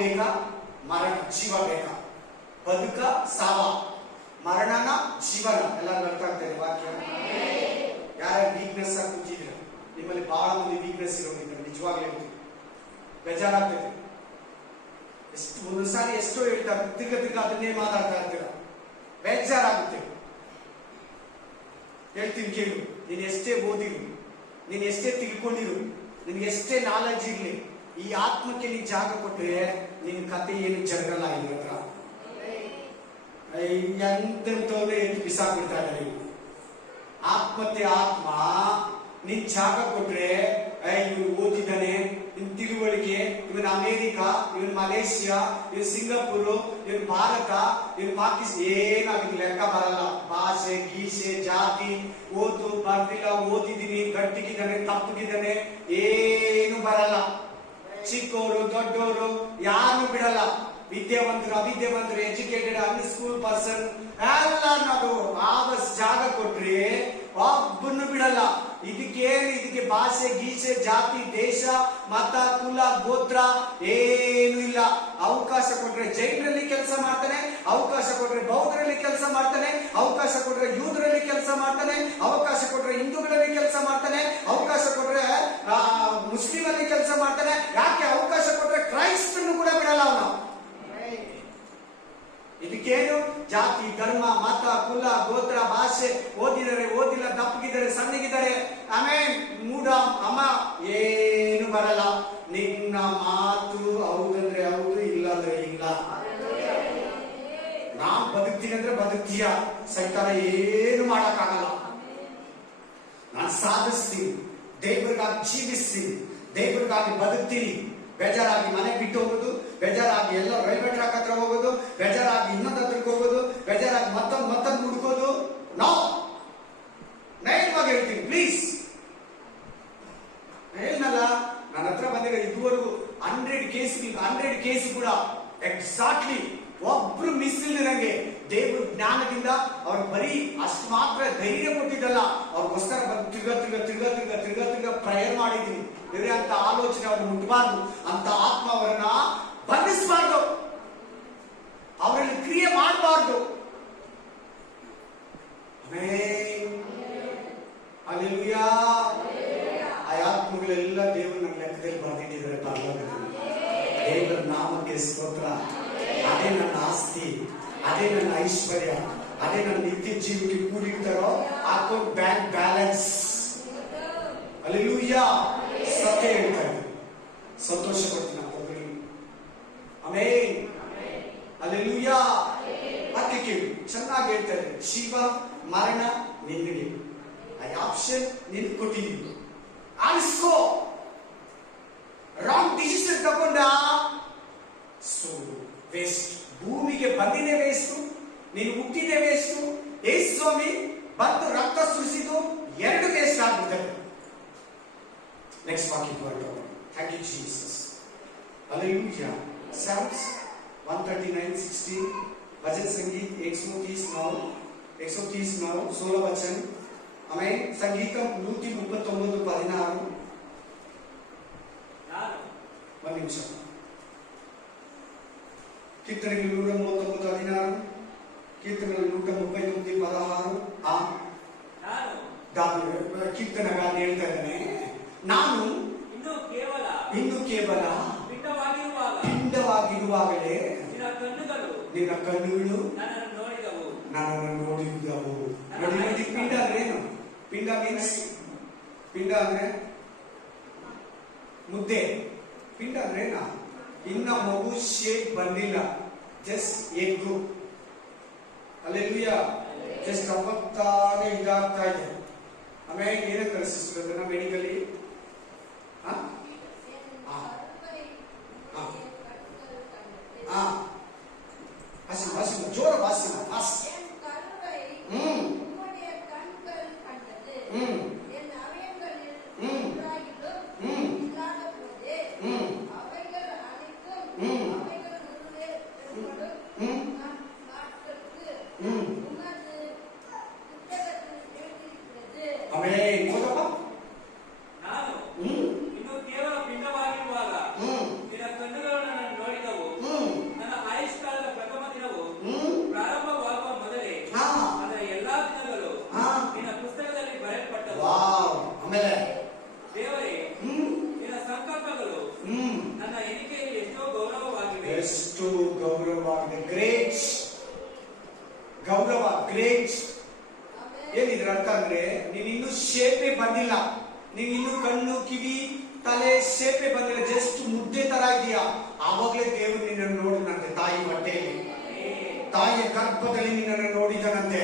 ಬೇಕಾ, ಮರಣ ಜೀವ ಬೇಕಾ? ಬದುಕ ಸಾವ, ಮರಣನ ಜೀವನ. ಎಲ್ಲರೂ ಅರ್ಥ ಆಗ್ತದೆ ವಾಕ್ಯ? ಯಾರ ವೀಕ್ನೆಸ್ ಆಗಿ ಕೂತಿದ್ದೀರ? ನಿಮ್ಮಲ್ಲಿ ಬಹಳ ಮಂದಿ ವೀಕ್ನೆಸ್ ಇರೋದಿದ್ದಾರೆ, ನಿಜವಾಗ್ಲೂ ಹೇಳ್ತೀವಿ. ಬೇಜಾರಾಗ್ತದೆ. ಎಷ್ಟು ಒಂದೊಂದ್ಸಾರಿ ಎಷ್ಟೋ ಹೇಳ್ತಾರೆ, ತಿರ್ಗ ಅದನ್ನೇ ಮಾತಾಡ್ತಾ ಇರ್ತೀರ, ಬೇಜಾರಾಗುತ್ತೆ. ಹೇಳ್ತೀನಿ ಕೇಳು, ನೀನು ಎಷ್ಟೇ ಓದಿರು, ನೀನು ಎಷ್ಟೇ ತಿಳ್ಕೊಂಡಿರು, ನಿನ್ಗೆ ಎಷ್ಟೇ ನಾಲೆಜ್ ಇರ್ಲಿ, ಈ ಆತ್ಮಕ್ಕೆ ನೀನ್ ಜಾಗ ಕೊಟ್ಟರೆ ನಿನ್ ಕತೆ ಏನು ಜರಗಲ್ಲ. ಇದ್ರ ಹತ್ರ ಎಂತಂತವ್ರೆ ಎದ್ದು ಬಿಸಾಕ್ಬಿಡ್ತಾ ಇದ್ದಾರೆ. ಆತ್ಮತೆ ಆತ್ಮ ನಿನ್ ಜಾಗ ಕೊಟ್ರೆ ಇವನು ಓದಿದ್ದಾನೆ, ಇವನ್ ತಿಳುವಳಿಕೆ, ಇವನ್ ಅಮೇರಿಕಾ, ಇವನ್ ಮಲೇಷಿಯಾ, ಇವನ್ ಸಿಂಗಾಪುರ್, ಇವನ್ ಭಾರತ, ಇವನ್ ಪಾಕಿಸ್ತಾನ, ಏನಾಗಿದ್ದು ಲೆಕ್ಕ ಬರಲ್ಲ. ಭಾಷೆ ಗೀಷೆ ಜಾತಿ, ಓದು ಬರ್ದಿಲ್ಲ, ಓದಿದ್ದೀನಿ, ಗಟ್ಟಿಗಿದ್ದಾನೆ, ತಪ್ಪಗಿದ್ದಾನೆ, ಏನು ಬರಲ್ಲ. ಚಿಕ್ಕವರು ದೊಡ್ಡವರು ಯಾರು ಬಿಡಲ್ಲ. ವಿದ್ಯಾವಂತರು ಅವಿದ್ಯಾವಂತರು, ಎಜುಕೇಟೆಡ್ ಅನ್ಸ್ಕೂಲ್ ಪರ್ಸನ್ ಎಲ್ಲ ನಾವು ಆವಸ್ ಜಾಗ ಕೊಟ್ರಿ ಒಬ್ಬನ್ನು ಬಿಡಲ್ಲ. ಇದಕ್ಕೆ ಭಾಷೆ ಗೀಷೆ ಜಾತಿ ದೇಶ ಮತ ಕುಲ ಗೋತ್ರ ಏನು ಇಲ್ಲ. ಅವಕಾಶ ಕೊಟ್ರೆ ಜೈನರಲ್ಲಿ ಕೆಲಸ ಮಾಡ್ತಾನೆ, ಅವಕಾಶ ಕೊಟ್ರೆ ಬೌದ್ಧರಲ್ಲಿ ಕೆಲಸ ಮಾಡ್ತಾನೆ, ಅವಕಾಶ ಕೊಟ್ರೆ ಯೂದರಲ್ಲಿ ಕೆಲಸ ಮಾಡ್ತಾನೆ, ಅವಕಾಶ ಕೊಟ್ರೆ ಹಿಂದೂಗಳಲ್ಲಿ ಕೆಲಸ ಮಾಡ್ತಾನೆ, ಅವಕಾಶ ಕೊಟ್ರೆ ಮುಸ್ಲಿಮಲ್ಲಿ ಕೆಲಸ ಮಾಡ್ತಾನೆ. ಯಾಕೆ ಅವಕಾಶ ಕೊಟ್ರೆ ಕ್ರೈಸ್ತನ್ನು ಕೂಡ ಬಿಡಲ್ಲ ಅವನು. ಇದಕ್ಕೇನು ಜಾತಿ ಧರ್ಮ ಮತ ಕುಲ ಗೋತ್ರ ಭಾಷೆ, ಓದಿದರೆ ಓದಿಲ್ಲ, ದಪ್ಪಗಿದ್ದಾರೆ ಸಣ್ಣಗಿದ್ದಾರೆ, ಆಮೇಲೆ ಮೂಢ ಅಮ್ಮ ಏನು ಬರಲ್ಲ. ನಿನ್ನ ಮಾತು ಹೌದಂದ್ರೆ ಹೌದು, ಇಲ್ಲ ಅಂದ್ರೆ ಇಲ್ಲ. ನಾನ್ ಬದುಕ್ತೀನಿ ಅಂದ್ರೆ ಬದುಕ್ತೀಯ, ಸೈತಾನ ಏನು ಮಾಡಕ್ಕಾಗಲ್ಲ. ನಾನು ಸಾಧಿಸ್ತೀನಿ, ದೇವರಿಗಾಗಿ ಜೀವಿಸ್ತೀನಿ, ದೇವರಿಗಾಗಿ ಬದುಕ್ತೀನಿ. ಬೇಜಾರಾಗಿ ಮನೆ ಬಿಟ್ಟು ಹೋಗೋದು, ಬೇಜಾರಾಗಿ ಎಲ್ಲ ರೈಲ್ವೆ ಟ್ರ್ಯಾಕ್ ಹತ್ರ ಹೋಗೋದು, ಬೇಜಾರಾಗಿ ಇನ್ನೊಂದು ಹತ್ರಕ್ಕೆ ಹೋಗೋದು, ಬೇಜಾರಾಗಿ ಮತ್ತೊಂದು ಹುಡುಕೋದು, ನೈನ್ವಾಗಿ ಹೇಳ್ತೀನಿ ಪ್ಲೀಸ್. ಹೇಳ್ನಲ್ಲ, ನನ್ನ ಹತ್ರ ಬಂದಿರೋ ಇದುವರೆಗೂ 100 ಕೇಸ್ ಕೂಡ ಎಕ್ಸಾಕ್ಟ್ಲಿ ಒಬ್ರು ಮಿಸ್ ಇಲ್ದಿರಂಗೆ ದೇವರು ಜ್ಞಾನದಿಂದ ಅವ್ರ ಬರೀ ಅಷ್ಟು ಮಾತ್ರ ಧೈರ್ಯ ಕೊಟ್ಟಿದ್ದಲ್ಲ, ಅವ್ರಿಗೋಸ್ಕರ ತಿರ್ಗ ಪ್ರೇಯರ್ ಮಾಡಿದೀನಿ. ಬೇರೆ ಅಂತ ಆಲೋಚನೆ ಅವ್ರನ್ನ ಮುಟ್ಟಬಾರ್ದು, ಅಂತ ಆತ್ಮ ಅವರನ್ನ ಬಂಧಿಸಬಾರ್ದು, ಅವರಲ್ಲಿ ಕ್ರಿಯೆ ಮಾಡಬಾರ್ದು. ಹಲ್ಲೆಲೂಯಾ. ಆ ಆತ್ಮಗಳೆಲ್ಲ ದೇವರು ನನ್ನ ಲೆಕ್ಕದಲ್ಲಿ ಬರ್ದಿಟ್ಟಿದ್ದಾರೆ ಪರಲೋಕದಲ್ಲಿ. ದೇವರ ನಾಮಕ್ಕೆ ಸ್ತೋತ್ರ. ಅದೇ ನನ್ನ ಆಸ್ತಿ, ಅದೇ ನನ್ನ ಐಶ್ವರ್ಯ, ಅದೇ ನನ್ನ ನಿತ್ಯ ಜೀವಕ್ಕೆ ಕೂಡಿರ್ತಾರೋ ಅಕೌಂಟ್ ಬ್ಯಾಂಕ್ ಬ್ಯಾಲೆನ್ಸ್. ಹಲ್ಲೆಲೂಯಾ. ಸತ್ಯ ಹೇಳ್ತಾರೆ, ಸಂತೋಷ ಪಡ್ತೀನಿ ಒಬ್ಬರಿಗೆ. ಆಮೆನ್. ಹಲ್ಲೆಲೂಯಾ. ಮತ್ತೆ ಕೇಳಿ, ಚೆನ್ನಾಗಿ ಹೇಳ್ತಾರೆ, ಶಿವ ಮರಣ ನಿನ್ನಿಗೆ, ಆ ಆಪ್ಷನ್ ನಿನ್ ಕೊಟ್ಟಿದ್ದೀನಿ, ಆಲಿಸ್ಕೋ. ರಾಂಗ್ ಡಿಸಿಷನ್ ತಗೊಂಡ ಸೊ ವೇಸ್ಟ್. ಭೂಮಿಗೆ ಬಂದಿದೆ ವೇಸ್ಟ್, ನೀನು ಹುಟ್ಟಿದೆ ವೇಸ್ಟ್. ಯೇಸು ಸ್ವಾಮಿ ಬಂದು ರಕ್ತ ಸುರಿಸಿದ್ದು 2 ವೇಸ್ಟ್ ಆಗ್ಬಿಡ್ತಾರೆ. ನೆಕ್ಸ್ಟ್ ವಾಕ್ಯ ಹೊರಟು. Thank you Jesus. Hallelujah. Psalms 139:16, भजन संगीत 130 16 वचन. हमें संगीतम 139:16. ಒಂದು ನಿಮಿಷ. ಕೀರ್ತನೆಗಳು 139:16, ಕೀರ್ತನೆಗಳು 139:16. ಕೀರ್ತನಗಾರ ಹೇಳ್ತಾ ಇದ್ದಾನೆ, ನಾನು ಇನ್ನು ಕೇವಲ ಪಿಂಡವಾಗಿರುವಾಗಲೇ ನಿನ್ನ ಕಣ್ಣುಗಳು ನನ್ನನ್ನು ನೋಡಿದ್ದವು. ನೋಡಿ, ಪಿಂಡ ಅಂದ್ರೆ ಏನು? ಪಿಂಡ ಮೀನ್ಸ್, ಪಿಂಡ ಅಂದ್ರೆ ಮುದ್ದೆ. ಪಿಂಡ ಅಂದ್ರೆ ಇನ್ನ ಮಗು ಶೇಪ್ ಬಂದಿಲ್ಲ, ಜಸ್ಟ್ ಎಗ್ಗು. ಹಲ್ಲೆಲೂಯಾ. ಜಸ್ಟ್ ಅವತ್ತಾಗೆ ಇದಾಗ್ತಾ ಇದೆ. ಆಮೇಲೆ ಏನೇ ಕಲಿಸಿದ್ರು ಮೆಡಿಕಲಿ ಜೋರ ವಾಸಿನ ಫಾಸ್ಟ್. ಆಮೇಲೆ ಶೇಪೆ ಬಂದಿಲ್ಲ, ನೀನ್ ಇನ್ನು ಕಣ್ಣು ಕಿವಿ ತಲೆ ಶೇಪೆ ಬಂದಿಲ್ಲ, ಜಸ್ಟ್ ಮುದ್ದೆ ತರ ಇದೆಯಾ, ಆವಾಗಲೇ ದೇವರು ನಿನ್ನನ್ನು ನೋಡಿದಂತೆ. ತಾಯಿ ಹೊಟ್ಟೆಯಲ್ಲಿ, ತಾಯಿಯ ಗರ್ಭದಲ್ಲಿ ನಿನ್ನನ್ನು ನೋಡಿದನಂತೆ.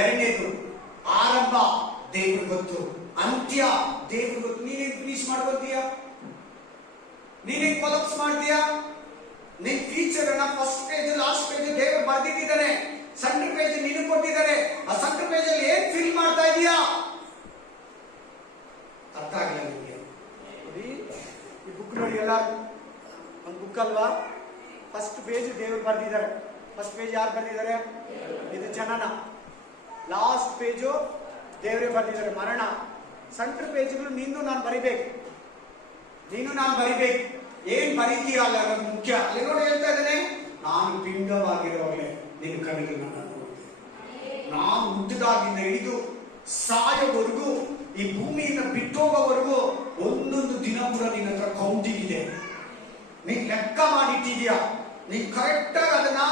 ಎರಡನೇದು, ಆರಂಭ ದೇವ್ರು ಗೊತ್ತು, ಅಂತ್ಯ ದೇವ್ರು ಗೊತ್ತು. ನೀನೇನ್ ಫಿನಿಶ್ ಮಾಡ್ಕೊತೀಯ, ನೀನೇನ್ ಕೊಲಾಪ್ಸ್ ಮಾಡ್ತೀಯಾ? ನಿನ್ ಫ್ಯೂಚರ್ ಅನ್ನ ಫಸ್ಟ್ ಪೇಜ್ ಲಾಸ್ಟ್ ಪೇಜ್ ದೇವರು ಬರ್ದಿಟ್ಟಿದ್ದಾನೆ, ಸೆಂಟರ್ ಪೇಜ್ ನೀನು ಕೊಟ್ಟಿದ್ದಾರೆ. ಆ ಸೆಂಟರ್ ಪೇಜ್ ಅಲ್ಲಿ ಏನ್ ಫಿಲ್ ಮಾಡ್ತಾ ಇದೀಯಾ? ಅರ್ಥ ಆಗಿಲ್ಲ ನಿಮಗೆ? ಈ ಬುಕ್ ನೋಡಿ, ಎಲ್ಲ ಒಂದು ಬುಕ್ ಅಲ್ವಾ? ಫಸ್ಟ್ ಪೇಜ್ ದೇವರು ಬರ್ದಿದ್ದಾರೆ. ಫಸ್ಟ್ ಪೇಜ್ ಯಾರು ಬರ್ದಿದ್ದಾರೆ? ಇದು ಜನನ. ಲಾಸ್ಟ್ ಪೇಜು ದೇವರೇ ಬರ್ದಿದ್ದಾರೆ, ಮರಣ. ಸೆಂಟರ್ ಪೇಜ್ಗಳು ನೀನು ನಾನು ಬರಿಬೇಕು, ನೀನು ನಾನು ಬರಿಬೇಕು. ಏನ್ ಬರೀತೀಯ ಅಲ್ಲ ಅನ್ನೋದು ಮುಖ್ಯ. ಅಲ್ಲಿ ನೋಡಿ ಹೇಳ್ತಾ ಇದ್ದಾನೆ, ನಾನು ಪಿಂಡವಾಗಿರುವಾಗಲೇ ನಿನ್ನ ಕಣ್ಣಿಗೆ ನಾನು ನೋಡ್ತೇನೆ. ನಾನು ಹುಟ್ಟಿದಾಗಿಂದ ಹಿಡಿದು ಸಾಯೋವರೆಗೂ, ಈ ಭೂಮಿಯಿಂದ ಬಿಟ್ಟೋಗೋವರೆಗೂ ಒಂದೊಂದು ದಿನ ಕೂಡ ನಿನ್ನ ಹತ್ರ ಕೌಂಟಿಂಗ್ ಇದೆ. ನೀನ್ ಲೆಕ್ಕ ಮಾಡಿಟ್ಟಿದ್ಯಾ, ನೀನ್ ಕರೆಕ್ಟ್ ಆಗಿ ಅದನ್ನ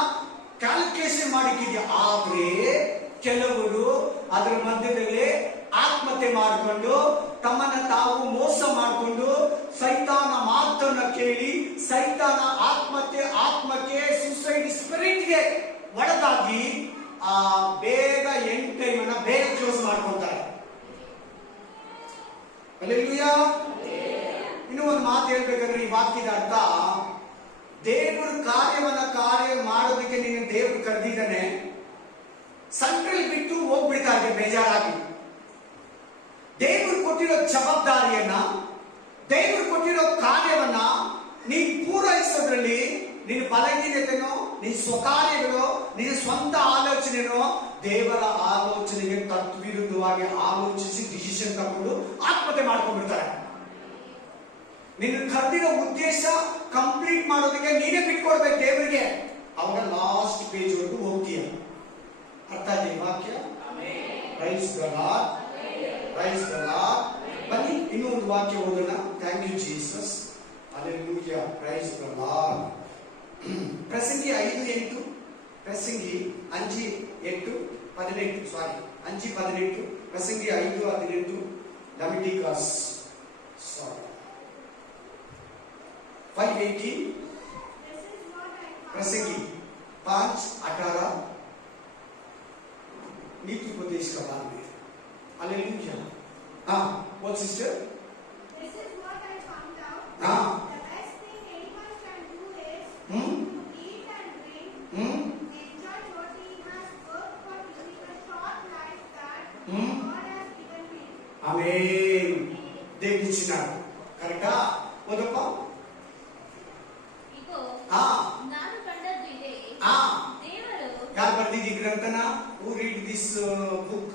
ಕ್ಯಾಲ್ಕುಲೇಷನ್ ಮಾಡಿಟ್ಟಿದ್ಯಾ. ಆದ್ರೆ ಕೆಲವರು ಅದರ ಮಧ್ಯದಲ್ಲಿ ಆತ್ಮಹತ್ಯೆ ಮಾಡಿಕೊಂಡು, ತಮ್ಮನ್ನ ತಾವು ಮೋಸ ಮಾಡಿಕೊಂಡು, ಸೈತಾನ ಮಾತನ್ನ ಕೇಳಿ ಸೈತಾನ ಆತ್ಮಕ್ಕೆ ಸುಸೈಡ್ ಸ್ಪಿರಿಟ್ಗೆ ಒಳಗಾಗಿ ಬೇಗ ಎಂಡ್ ಟೈಮ್ ಅನ್ನ ಬೇಗ ಕ್ಲೋಸ್ ಮಾಡ್ಕೊಂತಾರೆ. ಹಲ್ಲೆಲೂಯಾ. ಇನ್ನು ಒಂದು ಮಾತು ಹೇಳ್ಬೇಕಂದ್ರೆ, ಈ ವಾಕ್ಯದ ಅರ್ಥ, ದೇವರ ಕಾರ್ಯ ಮಾಡೋದಕ್ಕೆ ನೀನು ದೇವರು ಕರೆದಿದ್ದಾನೆ, ಸೆಂಟ್ರಲ್ ಬಿಟ್ಟು ಹೋಗ್ಬಿಡ್ತಾ ಇದೆ ಬೇಜಾರಾಗಿ. ದೇವರು ಕೊಟ್ಟಿರೋ ಜವಾಬ್ದಾರಿಯನ್ನ, ದೇವರು ಕೊಟ್ಟಿರೋ ಕಾರ್ಯವನ್ನ ನೀನ್ ಪೂರೈಸೋದ್ರಲ್ಲಿ ನಿನ್ನ ಬಲಹೀನತೆನೋ, ನಿನ್ನ ಸ್ವಕಾರ್ಯಗಳು, ನಿನ್ನ ಸ್ವಂತ ಆಲೋಚನೆನೋ ದೇವರ ಆಲೋಚನೆಗೆ ತತ್ವಿರುದ್ಧವಾಗಿ ಆಲೋಚಿಸಿ ಡಿಸಿಷನ್ ತಗೊಂಡು ಆತ್ಮಹತ್ಯೆ ಮಾಡ್ಕೊಂಡ್ಬಿಡ್ತಾರೆ. ನಿನ್ನ ಕರೆದಿರೋ ಉದ್ದೇಶ ಕಂಪ್ಲೀಟ್ ಮಾಡೋದಕ್ಕೆ ನೀನೇ ಬಿಟ್ಕೊಡ್ಬೇಕು ದೇವರಿಗೆ. ಅವಾಗ ಲಾಸ್ಟ್ ಪೇಜ್ ವರೆಗೂ ಹೋಗ್ತೀಯ. ಅರ್ಥ ಆಯ್ತು ಈ ವಾಕ್ಯ? Praise the Lord, praise the Lord. ಬನ್ನಿ ಇನ್ನೂ ಒಂದು ವಾಕ್ಯ ಓದೋಣ. Thank you Jesus. Hallelujah, praise the Lord. ಪ್ರಸಂಗಿ 5:8, ಪ್ರಸಂಗಿ 5:8, ಸಾರಿ 5:18, ಪ್ರಸಂಗಿ 5:18, ಲೆವಿಟಿಕಸ್ 5:18, प्रसंगी 5:18, नीति उपदेश का भाग में. हालेलुया. हाँ, what sister? This is what I found out. हाँ. The best thing anyone can do is to eat and drink, enjoy what he has worked for, living a short life that God has given him. Amen. देखिए करेक्टा ओदप्पा. ನಾನು ಕಂಡದ್ದು ಇದೆ. ದೇವರು ಯಾರು ಬರ್ದಿದ್ದ ಗ್ರಂಥನ? ಹೂ ರೀಡ್ ದಿಸ್ ಬುಕ್?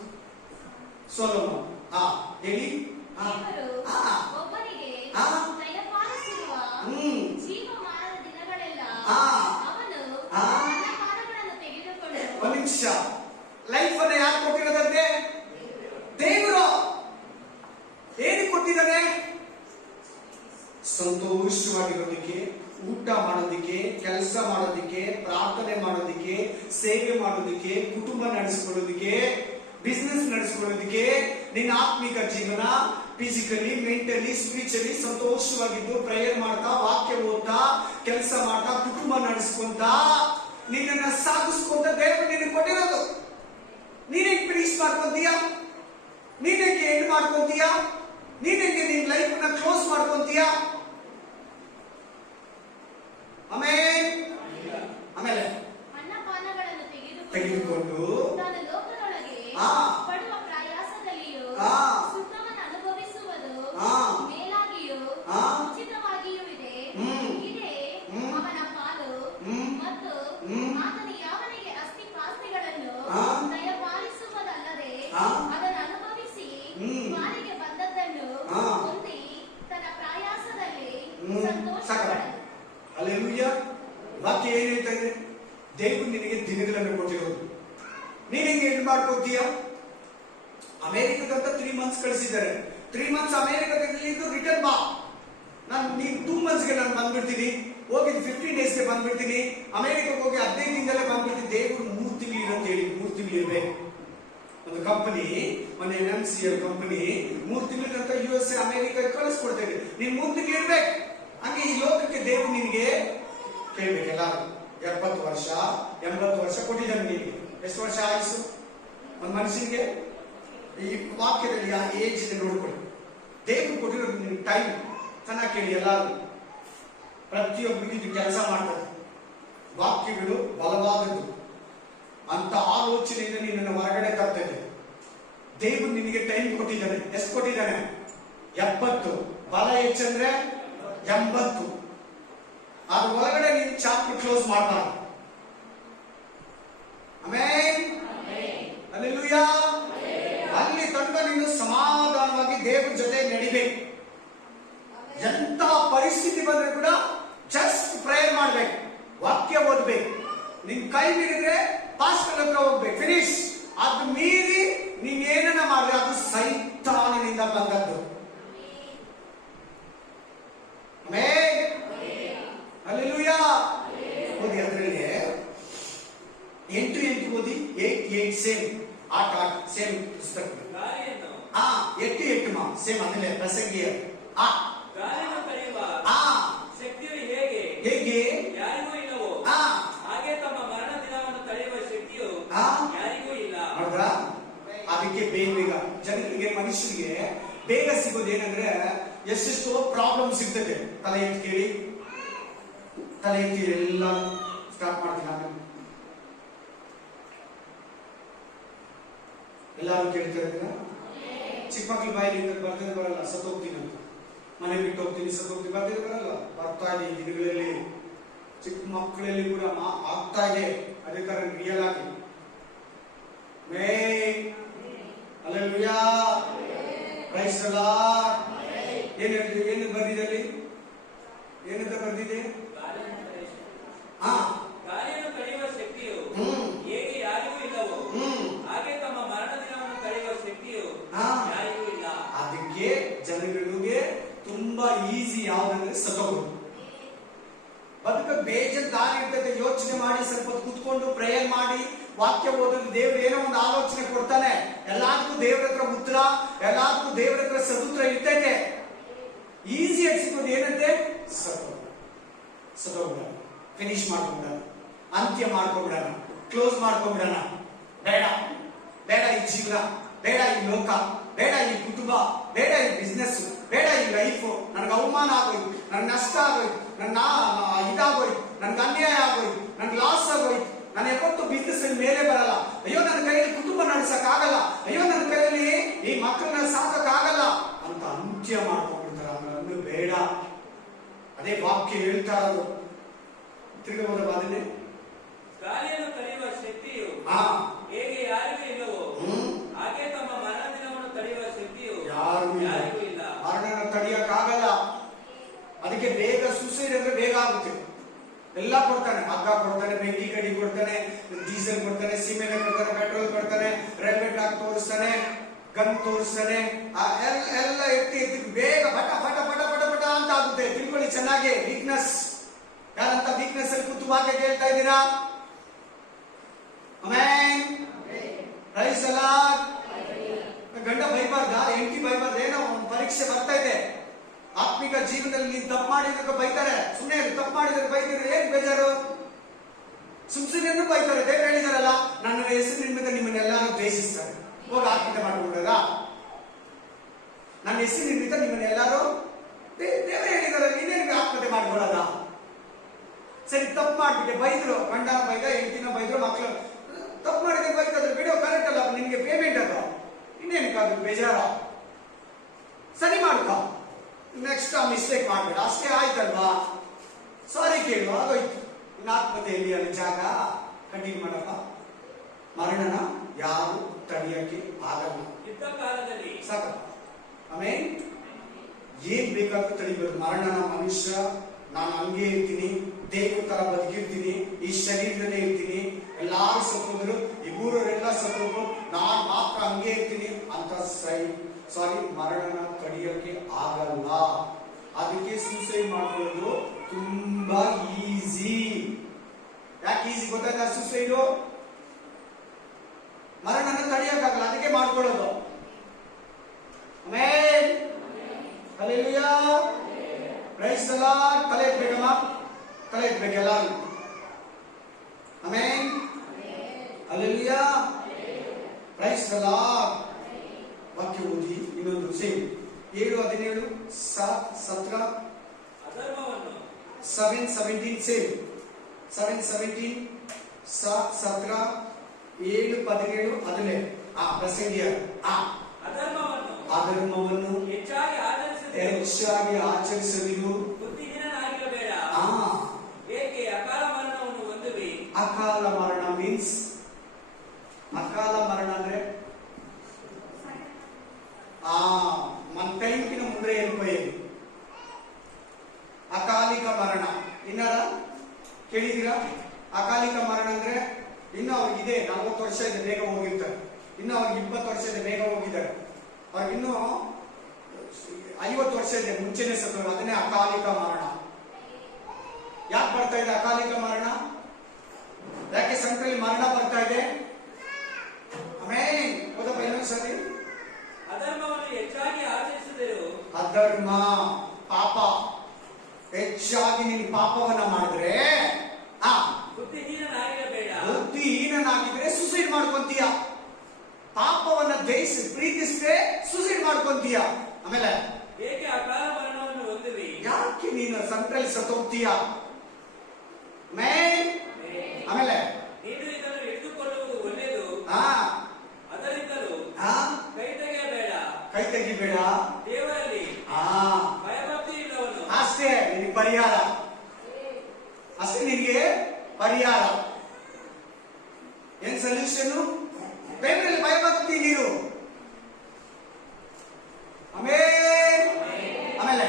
ಸೊಲೊಮನ್. ಹೇಳಿ. ದೇವರು ಒಬ್ಬನಿಗೆ ದಯಪಾಲಿಸಿರುವ ಜೀವಮಾನದ ದಿನಗಳೆಲ್ಲ ಅವನು ಅನ್ನಪಾನಗಳನ್ನು ತೆಗೆದುಕೊಂಡು. ಒಂದು ನಿಮಿಷ, ಲೈಫ್ ಅನ್ನ ಯಾರು ಕೊಟ್ಟಿರೋದಂತೆ? ದೇವರು. ಏನು ಕೊಟ್ಟಿದ್ದಾನೆ? ಸಂತೋಷವಾಗಿರೋದಕ್ಕೆ, ಊಟ ಮಾಡೋದಕ್ಕೆ, ಕೆಲಸ ಮಾಡೋದಕ್ಕೆ, ಪ್ರಾರ್ಥನೆ ಮಾಡೋದಕ್ಕೆ, ಸೇವೆ ಮಾಡೋದಕ್ಕೆ, ಕುಟುಂಬ ನಡೆಸ್ಕೊಳ್ಳೋದಕ್ಕೆ, ಬಿಸ್ನೆಸ್ ನಡೆಸ್ಕೊಳ್ಳೋದಕ್ಕೆ, ನಿನ್ನ ಆತ್ಮಿಕ ಜೀವನ ಫಿಸಿಕಲಿ, ಮೆಂಟಲಿ, ಸ್ಪಿರಿಚುವಲಿ ಸಂತೋಷವಾಗಿದ್ದು ಪ್ರೇಯರ್ ಮಾಡ್ತಾ, ವಾಕ್ಯ ಓದ್ತಾ, ಕೆಲಸ ಮಾಡ್ತಾ, ಕುಟುಂಬ ನಡೆಸ್ಕೊಂತ, ನಿನ್ನನ್ನ ಸಾಗಿಸ್ಕೊಂತ ದೇವರು ನಿನಗೆ ಕೊಟ್ಟಿರೋದು. ನೀನೇ ಫಿನಿಶ್ ಮಾಡ್ಕೊಂತೀಯ, ನೀನೇ ಎಂಡ್ ಮಾಡ್ಕೊಂತೀಯ, ನೀನೇ ನಿನ್ನ ಲೈಫ್ ನ ಕ್ಲೋಸ್ ಮಾಡ್ಕೊಂತೀಯ. ಆಮೇಲೆ ಅನ್ನಪಾನಗಳನ್ನು ತೆಗೆದುಕೊಂಡು ತಾನು ಲೋಕದೊಳಗೆ ಪಡುವ ಪ್ರಯಾಸದಲ್ಲಿಯೂ ಸುಖವನ್ನು ಅನುಭವಿಸುವುದು ಮೇಲಾಗಿಯೂ ಉಚಿತವಾಗಿಯೂ ಇದೆ. ಇದೇ ಅವನ ಪಾಲು. ಮತ್ತು ಆತನು ಯಾವನಿಗೆ ಆಸ್ತಿಪಾಸ್ತಿಗಳನ್ನು ದಯಪಾಲಿಸುವುದಲ್ಲದೆ ಅದನ್ನು ಅನುಭವಿಸಿ ಪಾಲಿಗೆ ಬಂದದ್ದನ್ನು ಹೊಂದಿ ತನ್ನ ಪ್ರಯಾಸದಲ್ಲಿ ಸಂತೋಷಪಡಲು. ಹಲ್ಲೆಲೂಯಾ. ವಾಕ್ಯ ಏನ್ ಹೇಳ್ತಾ ಇದೆ? ದೇವರು ನಿನಗೆ ದಿನಗಳನ್ನು ಕೊಟ್ಟಿರೋದು. ನೀನ್ ಹೆಂಗೆ ಎಂಡ್ ಮಾಡ್ಕೋತೀಯ? ಅಮೆರಿಕದಂತ 3 months ಕಳಿಸಿದ್ದಾರೆ. 3 months ಅಮೆರಿಕದಲ್ಲಿ ರಿಟರ್ನ್ ಬಾ. ನೀನ್ 2 months ಗೆ ನಾನು ಬಂದ್ಬಿಡ್ತೀನಿ, ಹೋಗಿ 15 days ಗೆ ಬಂದ್ಬಿಡ್ತೀನಿ, ಅಮೆರಿಕಕ್ಕೆ ಹೋಗಿ 15 ದಿನದಲ್ಲೇ ಬಂದ್ಬಿಡ್ತೀನಿ. ದೇವರು 3 ತಿಂಗಳು ಇರಂತ ಹೇಳಿ 3 ತಿಂಗಳು ಇರ್ಬೇಕು. ಒಂದು ಕಂಪನಿ, ಒಂದು NMCL ಕಂಪನಿ 3 ತಿಂಗಳ USA ಅಮೆರಿಕ ಕಳಿಸ್ಕೊಡ್ತಾ ಇದೆ. ನೀನ್ ಮುಂದಕ್ಕೆ ಇರ್ಬೇಕು. ಹಂಗೆ ಈ ಲೋಕಕ್ಕೆ ದೇವರು ನಿನಗೆ ಕೇಳ್ಬೇಕೆಲ್ಲ 70 ವರ್ಷ 80 ವರ್ಷ ಕೊಟ್ಟಿದ್ದಾನೆ ನಿನಗೆ. ಎಷ್ಟು ವರ್ಷ ಆಯುಸ್ಸು ಒಂದು ಮನುಷ್ಯನಿಗೆ? ಈ ವಾಕ್ಯದಲ್ಲಿ ಆ ಏಜ್ ಇದೆ ನೋಡ್ಕೊಳ್ಳಿ. ದೇವರು ಕೊಟ್ಟಿರೋದು ನಿನ್ಗೆ ಟೈಮ್. ಚೆನ್ನಾಗಿ ಕೇಳಿ, ಎಲ್ಲಾರು ಪ್ರತಿಯೊಬ್ಬರಿಗೂ ಇದು ಕೆಲಸ ಮಾಡ್ತಾರೆ. ವಾಕ್ಯಗಳು ಬಲವಾದದ್ದು ಅಂತ ಆಲೋಚನೆಯಿಂದ ನಿನ್ನನ್ನು ಹೊರಗಡೆ ತರ್ತದೆ. ದೇವರು ನಿನಗೆ ಟೈಮ್ ಕೊಟ್ಟಿದ್ದಾನೆ. ಎಷ್ಟು ಕೊಟ್ಟಿದ್ದಾನೆ? 70. ಬಲ ಹೆಚ್ಚಂದ್ರೆ 80. ಅದ್ರ ಒಳಗಡೆ ನೀನು ಚಾಪ್ಟರ್ ಕ್ಲೋಸ್ ಮಾಡಬಾರ್ದು. Amen, hallelujah. ಅಲ್ಲಿ ತನಕ ನೀನು ಸಮಾಧಾನವಾಗಿ ದೇವರ ಜೊತೆ ನಡಿಬೇಕು. ಎಂತ ಪರಿಸ್ಥಿತಿ ಬಂದ್ರೆ ಕೂಡ ಜಸ್ಟ್ ಪ್ರೇಯರ್ ಮಾಡ್ಬೇಕು, ವಾಕ್ಯ ಓದ್ಬೇಕು. ನಿನ್ ಕೈ ಮೀರಿದ್ರೆ ಪಾಸ್ಟರ್ ಹತ್ರ ಹೋಗ್ಬೇಕು, ಫಿನಿಶ್. ಅದು ಮೀರಿ ನೀನ್ ಏನನ್ನ ಮಾಡಿದ್ರೆ ಅದು ಸೈತಾನನಿಂದ ಬಂದದ್ದು. Amen, hallelujah. ಓದಿ ಅದರಲ್ಲಿ 8 ಓದಿ. 8 ಸೇಮ್ ಆಟ ಸೇಮ್ ಪುಸ್ತಕ. 8 ಸೇಮ್ ಅದನ್ನೇ ಪ್ರಸಂಗಿಯ. ಶಕ್ತಿಯು ಹೇಗೆ ಹೇಗೆ ಯಾರಿಗೂ ಇಲ್ಲವೋ ಹಾಗೆ ತಮ್ಮ ಮರಣ ದಿನವನ್ನು ತಡೆಯುವ ಶಕ್ತಿಯು ಯಾರಿಗೂ ಇಲ್ಲ. ನೋಡ್ರ, ಅದಕ್ಕೆ ಬೇಗ ಜನರಿಗೆ ಮನುಷ್ಯರಿಗೆ ಬೇಗ ಸಿಗೋದೇನಂದ್ರೆ ಎಷ್ಟೆಷ್ಟೋ ಪ್ರಾಬ್ಲಮ್ಸ್ ಇರ್ತದೆ. ತಲೆ ಎತ್ತಿ ಕೇಳಿ, ತಲೆ ಎತ್ತಿ ಎಲ್ಲ ಸ್ಟಾರ್ಟ್ ಮಾಡ್ತೀನಿ. ನಾನು ಎಲ್ಲಾರು ಕೇಳ್ತಾ ಚಿಕ್ಕ ಮಕ್ಳು ಬಾಯಿಲಿ ಬರ್ತದೆ ಬರಲ್ಲ, ಸತ್ತೋಗ್ತೀನಿ ಅಂತ. ಮನೆ ಬಿಟ್ಟು ಹೋಗ್ತೀನಿ, ಸತ್ತೋಗ್ತೀನಿ, ಬರ್ತಿದೆ ಬರಲ್ಲ. ಬರ್ತಾ ಇದೆ ಈ ದಿನಗಳಲ್ಲಿ ಚಿಕ್ಕ ಮಕ್ಕಳಲ್ಲಿ ಕೂಡ ಆಗ್ತಾ ಇದೆ. ಅದೇ ತರ ರಿಯಲ್ ಆಗಿ. Hallelujah, praise the Lord. ಏನು ಬರ್ದಿದೆ ಅಲ್ಲಿ? ಏನಂತ ಬರ್ದಿದೆ? ಗಾಳಿಯನ್ನು ತಡೆಯುವ ಶಕ್ತಿಯು ಹೇಗೆ ಯಾರಿಗೂ ಇಲ್ಲವೋ ಹಾಗೆ ತಮ್ಮ ಮರಣ ದಿನವನ್ನು ತಡೆಯುವ ಶಕ್ತಿಯು ಯಾರಿಗೂ ಇಲ್ಲ. ಅದಕ್ಕೆ ಜನಗಳಿಗೆ ತುಂಬಾ ಈಸಿ ಯಾವ್ದಂದ್ರೆ ಸತ್ತೋಗೋದು. ಬದುಕ ಬೇಜನ್ ದಾರಿ ಇರ್ತದೆ. ಯೋಚನೆ ಮಾಡಿ ಸ್ವಲ್ಪ ಕುತ್ಕೊಂಡು ಪ್ರೇಯರ್ ಮಾಡಿ ವಾಕ್ಯ ಓದೋದು ದೇವ್ರು ಏನೋ ಒಂದು ಆಲೋಚನೆ ಕೊಡ್ತಾನೆ. ಎಲ್ಲಾರ್ಗೂ ದೇವ್ರ ಹತ್ರ ಉತ್ತರ, ಎಲ್ಲಾರ್ಗೂ ದೇವ್ರ ಹತ್ರ ಸದುತ್ತರ ಇರ್ತೈತೆ. ಈಸಿಯಾಗಿ ಸಿಗೋದು ಏನಂತೆ? ಸತ್ತೋಗ್ಬಿಡ, ಫಿನಿಶ್ ಮಾಡ್ಕೊಂಡ್ಬಿಡ, ಅಂತ್ಯ ಮಾಡ್ಕೊಂಡ್ಬಿಡೋಣ, ಕ್ಲೋಸ್ ಮಾಡ್ಕೊಂಡ್ಬಿಡೋಣ. ಬೇಡ ಬೇಡ ಈ ಜೀವನ, ಬೇಡ ಈ ಲೋಕ, ಬೇಡ ಈ ಕುಟುಂಬ, ಬೇಡ ಈ ಬಿಸ್ನೆಸ್, ಬೇಡ ಈ ಲೈಫ್. ನನ್ಗೆ ಅವಮಾನ ಆಗೋಯ್ತು, ನನ್ ನಷ್ಟ ಆಗೋಯ್ತು, ನನ್ನ ಇದಾಗೋಯ್ತು, ನನ್ಗೆ ಅನ್ಯಾಯ ಆಗೋಯ್ತು, ನನ್ಗೆ ಲಾಸ್ ಆಗೋಯ್ತು, ನಾನು ಯಾವತ್ತು ಬಿಸ್ನೆಸ್ ಮೇಲೆ ಬರಲ್ಲ. ಅಯ್ಯೋ ನನ್ನ ಕೈಯಲ್ಲಿ ಕುಟುಂಬ ನಡೆಸಕ್ ಆಗಲ್ಲ, ಅಯ್ಯೋ ನನ್ನ ಕೈಯಲ್ಲಿ ಈ ಮಕ್ಕಳನ್ನ ಸಾಕಕ್ ಆಗಲ್ಲ ಅಂತ ಅಂತ್ಯ ಮಾಡ್ಕೊಂಡ್ಬಿಡ್ತಾರ. ಅಂದ್ರೆ ಬೇಡ. ಅದೇ ವಾಕ್ಯ ಹೇಳ್ತಾ ಇರೋದು. ತಿರುಗಬೋದ ಅದನ್ನೇ. ಗಾಳಿಯನ್ನು ತಡೆಯುವ ಶಕ್ತಿಯು ಹೇಗೆ ಯಾರಿಗೂ ಇಲ್ಲವೋ ಹಾಗೆ ತಮ್ಮ ಮರಣ ದಿನವನ್ನು ತಡೆಯುವ ಶಕ್ತಿಯು ಯಾರಿಗೂ ಇಲ್ಲ. ಮರಣ ತಡೆಯಕ್ಕಾಗಲ್ಲ. ಅದಕ್ಕೆ ಬೇಗ ಸೂಸೈಡ್ ಅಂದ್ರೆ ಬೇಗ ಆಗುತ್ತೆ. ಎಲ್ಲ ಕೊಡ್ತಾನೆ, ಹಗ್ಗ ಕೊಡ್ತಾನೆ, ಬೆಂಕಿ ಕಡಿ ಕೊಡ್ತಾನೆ, ಡೀಸೆಲ್ ಕೊಡ್ತಾನೆ, ಸಿಮೆಂಟ್ ಕೊಡ್ತಾನೆ, ಪೆಟ್ರೋಲ್ ಕೊಡ್ತಾನೆ, ರೈಲ್ವೆ ಟ್ರ್ಯಾಕ್ ತೋರಿಸ್ತಾನೆ, ಗನ್ ತೋರಿಸ್ತಾನೆ. ಎಲ್ಲ ಎತ್ತಿ ಬೇಗ ಪಟ ಪಟ ಪಟ ಪಟ ಪಟ ಅಂತ ಆಗುತ್ತೆ. ತಿಳ್ಕೊಳ್ಳಿ ಚೆನ್ನಾಗಿ. ವೀಕ್ನೆಸ್ ಯಾರಂತ ವೀಕ್ನೆಸ್ ಅಲ್ಲಿ ಕೂತು ವಾಕ್ಯ ಕೇಳ್ತಾ ಇದ್ದೀರಾ? Amen, praise the Lord. ಗಂಡ ಬೈಬಾರ್ದ, ಹೆಂಡತಿ ಬೈಬಾರ್ದ? ಏನೋ ಒಂದು ಪರೀಕ್ಷೆ ಬರ್ತಾ ಇದೆ. ಆತ್ಮಿಕ ಜೀವನದಲ್ಲಿ ನೀನು ತಪ್ಪು ಮಾಡಿದ್ರೆ ಬೈತಾರೆ. ಸುಮ್ಮನೆ ತಪ್ಪು ಮಾಡಿದ್ರೆ ಬೈತಿದ್ರೆ ಏನ್ ಬೇಜಾರು? ಸುಮ್ಮನೆ ಬೈತಾರೆ. ದೇವ್ರು ಹೇಳಿದಾರಲ್ಲ, ನನ್ನ ಹೆಸರು ನಿಮಿತ್ತ ನಿಮ್ಮನ್ನೆಲ್ಲಾರು ದ್ವೇಷಿಸ್ತಾರೆ. ಹೋಗಿ ಆತ್ಮಹತ್ಯೆ ಮಾಡ್ಕೊಂಡ್ರ? ನನ್ನ ಹೆಸರು ನಿಮಿತ್ತ ನಿಮ್ಮನ್ನೆಲ್ಲಾರು ದೇವ್ರು ಹೇಳಿದಾರ, ನೀನೇನು ಆತ್ಮಹತ್ಯೆ ಮಾಡ್ಕೊಳ್ಳೋದ? ಸರಿ, ತಪ್ಪು ಮಾಡ್ಬಿಟ್ಟೆ, ಬೈದ್ರು, ಗಂಡ ಬೈದ, ಹೆಂಡತಿನ ಬೈದ್ರು, ಮಕ್ಕಳು ತಪ್ಪು ಮಾಡಿದ್ರೆ ಬೈತಾದ್ರೆ ಬಿಡೋ, ಕರೆಕ್ಟ್ ಅಲ್ಲ, ನಿನ್ಗೆ ಪೇಮೆಂಟ್ ಅದು, ಇನ್ನೇನಕ್ಕಾದ್ರು ಬೇಜಾರ? ಸರಿ ಮಾಡ್ಕೊ, ನೆಕ್ಸ್ಟ್ ಆ ಮಿಸ್ಟೇಕ್ ಮಾಡ್ಬೇಡ. ಅಷ್ಟೇ ಆಯ್ತಲ್ವಾ? ಸಾರಿ ಕೇಳು, ಆಗೋಯ್ತು. ಇನ್ನು ಆತ್ಮಹತ್ಯೆಯಲ್ಲಿ ಅಲ್ಲಿ ಜಾಗ ಕಂಟಿನ್ಯೂ ಮಾಡಪ್ಪ. ಮರಣನ ಯಾರು ತಡೆಯಕ್ಕೆ ಆಗಲ್ಲ. ಯುದ್ಧ ಕಾಲದಲ್ಲಿ ಸಾಕಪ್ಪ. ಆಮೇಲೆ ಏನ್ ಬೇಕಾದ್ರೂ ತಡಿಬೇಕು. ಮರಣನ ಮನುಷ್ಯ ನಾನು ಹಂಗೆ ಇರ್ತೀನಿ, ದೇವ್ರ ತರ ಬದುಕಿರ್ತೀನಿ, ಈ ಶರೀರದಲ್ಲೇ ಇರ್ತೀನಿ, ಎಲ್ಲಾರು ಸತ್ತೋದ್ರು, ಈ ಊರವರೆಲ್ಲ ಸತ್ತೋದ್ರು, ನಾನ್ ಮಾತ್ರ ಹಂಗೆ ಇರ್ತೀನಿ ಅಂತ ಮರಣನ ತಡೆಯಕ್ಕೆ ಆಗಲ್ಲ. ಅದಕ್ಕೆ ಸೂಸೈಡ್ ಮಾಡ್ಕೊಳ್ಳೋದು ತುಂಬಾ ಈಸಿ. ಯಾಕೆ ಈಸಿ ಗೊತ್ತಾಯ್ತಾ? ಸೂಸೈಡು ಮರಣನ ತಡೆಯಕ್ಕಾಗಲ್ಲ, ಅದಕ್ಕೆ ಮಾಡ್ಕೊಳ್ಳೋದು. Amen. Hallelujah. Praise the Lord. ತಲೆ ಎತ್ತಬೇಕಮ್ಮ, ತಲೆ ಎತ್ತಬೇಕೆಲ್ಲ. Amen. Hallelujah. Praise the Lord. ವಾಕ್ಯ ಓದಿ ಇನ್ನೊಂದು ಸೇಮ್ 7:17 17 7:17 ಸೇಮ್ 7:17 17 7:17 ಅದನ್ನೇ ಪ್ರಸಂಗಿಯ ಅಧರ್ಮವನ್ನು ಹೆಚ್ಚಾಗಿ ಆಚರಿಸದಿರು. ಅಕಾಲ ಮರಣ ಮೀನ್ಸ್, ಅಕಾಲ ಮರಣ ಅಂದ್ರೆ మన టైంకి ముందరే వెళ్ళిపోయేది ಅಕಾಲಿಕ ಮರಣ. ಇನ್ನಾರ ಕೇಳಿದೀರಾ? ಅಕಾಲಿಕ ಮರಣ ಅಂದ್ರೆ ಇನ್ನು ಅವ್ರಿಗಿದೆ 40 ವರ್ಷ ಇದೆ, ಬೇಗ ಹೋಗಿರ್ತಾರೆ. ಇನ್ನು ಅವ್ರಿಗೆ 20 ವರ್ಷ ಇದೆ, ಬೇಗ ಹೋಗಿದ್ದಾರೆ. ಅವ್ರಿಗೆ ಇನ್ನು 50 ವರ್ಷ ಇದೆ, ಮುಂಚೆನೆ ಸತ್ತು. ಅದನ್ನೇ ಅಕಾಲಿಕ ಮರಣ. ಯಾಕೆ ಬರ್ತಾ ಇದೆ ಅಕಾಲಿಕ ಮರಣ? ಯಾಕೆ ಸಂಖ್ಯೆಯಲ್ಲಿ ಮರಣ ಬರ್ತಾ ಇದೆ? ಆಮೇಲೆ ಓದಪ್ಪ ಇನ್ನೊಂದ್ಸರಿ. ಅಧರ್ಮವನ್ನು ಹೆಚ್ಚಾಗಿ ಆಚರಿಸಿದರು. ಅಧರ್ಮ ಪಾಪ ಹೆಚ್ಚಾಗಿ ನೀನು ಪಾಪವನ್ನ ಮಾಡಿದ್ರೆ ಬುದ್ಧಿಹೀನನಾಗಿದ್ರೆ ಸುಸೈಡ್ ಮಾಡ್ಕೊಂತೀಯ. ಪಾಪವನ್ನ ಜಯಿಸಿ ಪ್ರೀತಿಸಿದ್ರೆ ಸುಸೈಡ್ ಮಾಡ್ಕೊಂತೀಯ. ಆಮೇಲೆ ಏಕೆ ಅಕಾಲ ಮರಣವನ್ನು ಹೊಂದುವಿ? ಯಾಕೆ ನೀನು ಸಂಕಲ್ಲಿ ಸತ್ತೋಗ್ತೀಯ? ಆಮೇಲೆ ನೀನು ಇದನ್ನು ಹಿಡಿದುಕೊಳ್ಳುವುದು ಒಳ್ಳೆಯದು, ಅದರಿಂದಲೂ ಕೈ ತೆಗಿಬೇಡ. ದೇವರಲ್ಲಿ ಭಯಭಕ್ತಿ ಇಲ್ಲವನು ಅಷ್ಟೇ ನಿನಗೆ ಪರಿಹಾರ, ಅಷ್ಟೇ ನಿನಗೆ ಪರಿಹಾರ. ಏನ್ ಸೊಲ್ಯೂಷನ್? ದೇವರಲ್ಲಿ ಭಯಭಕ್ತಿ ನೀರು. ಆಮೇಲೆ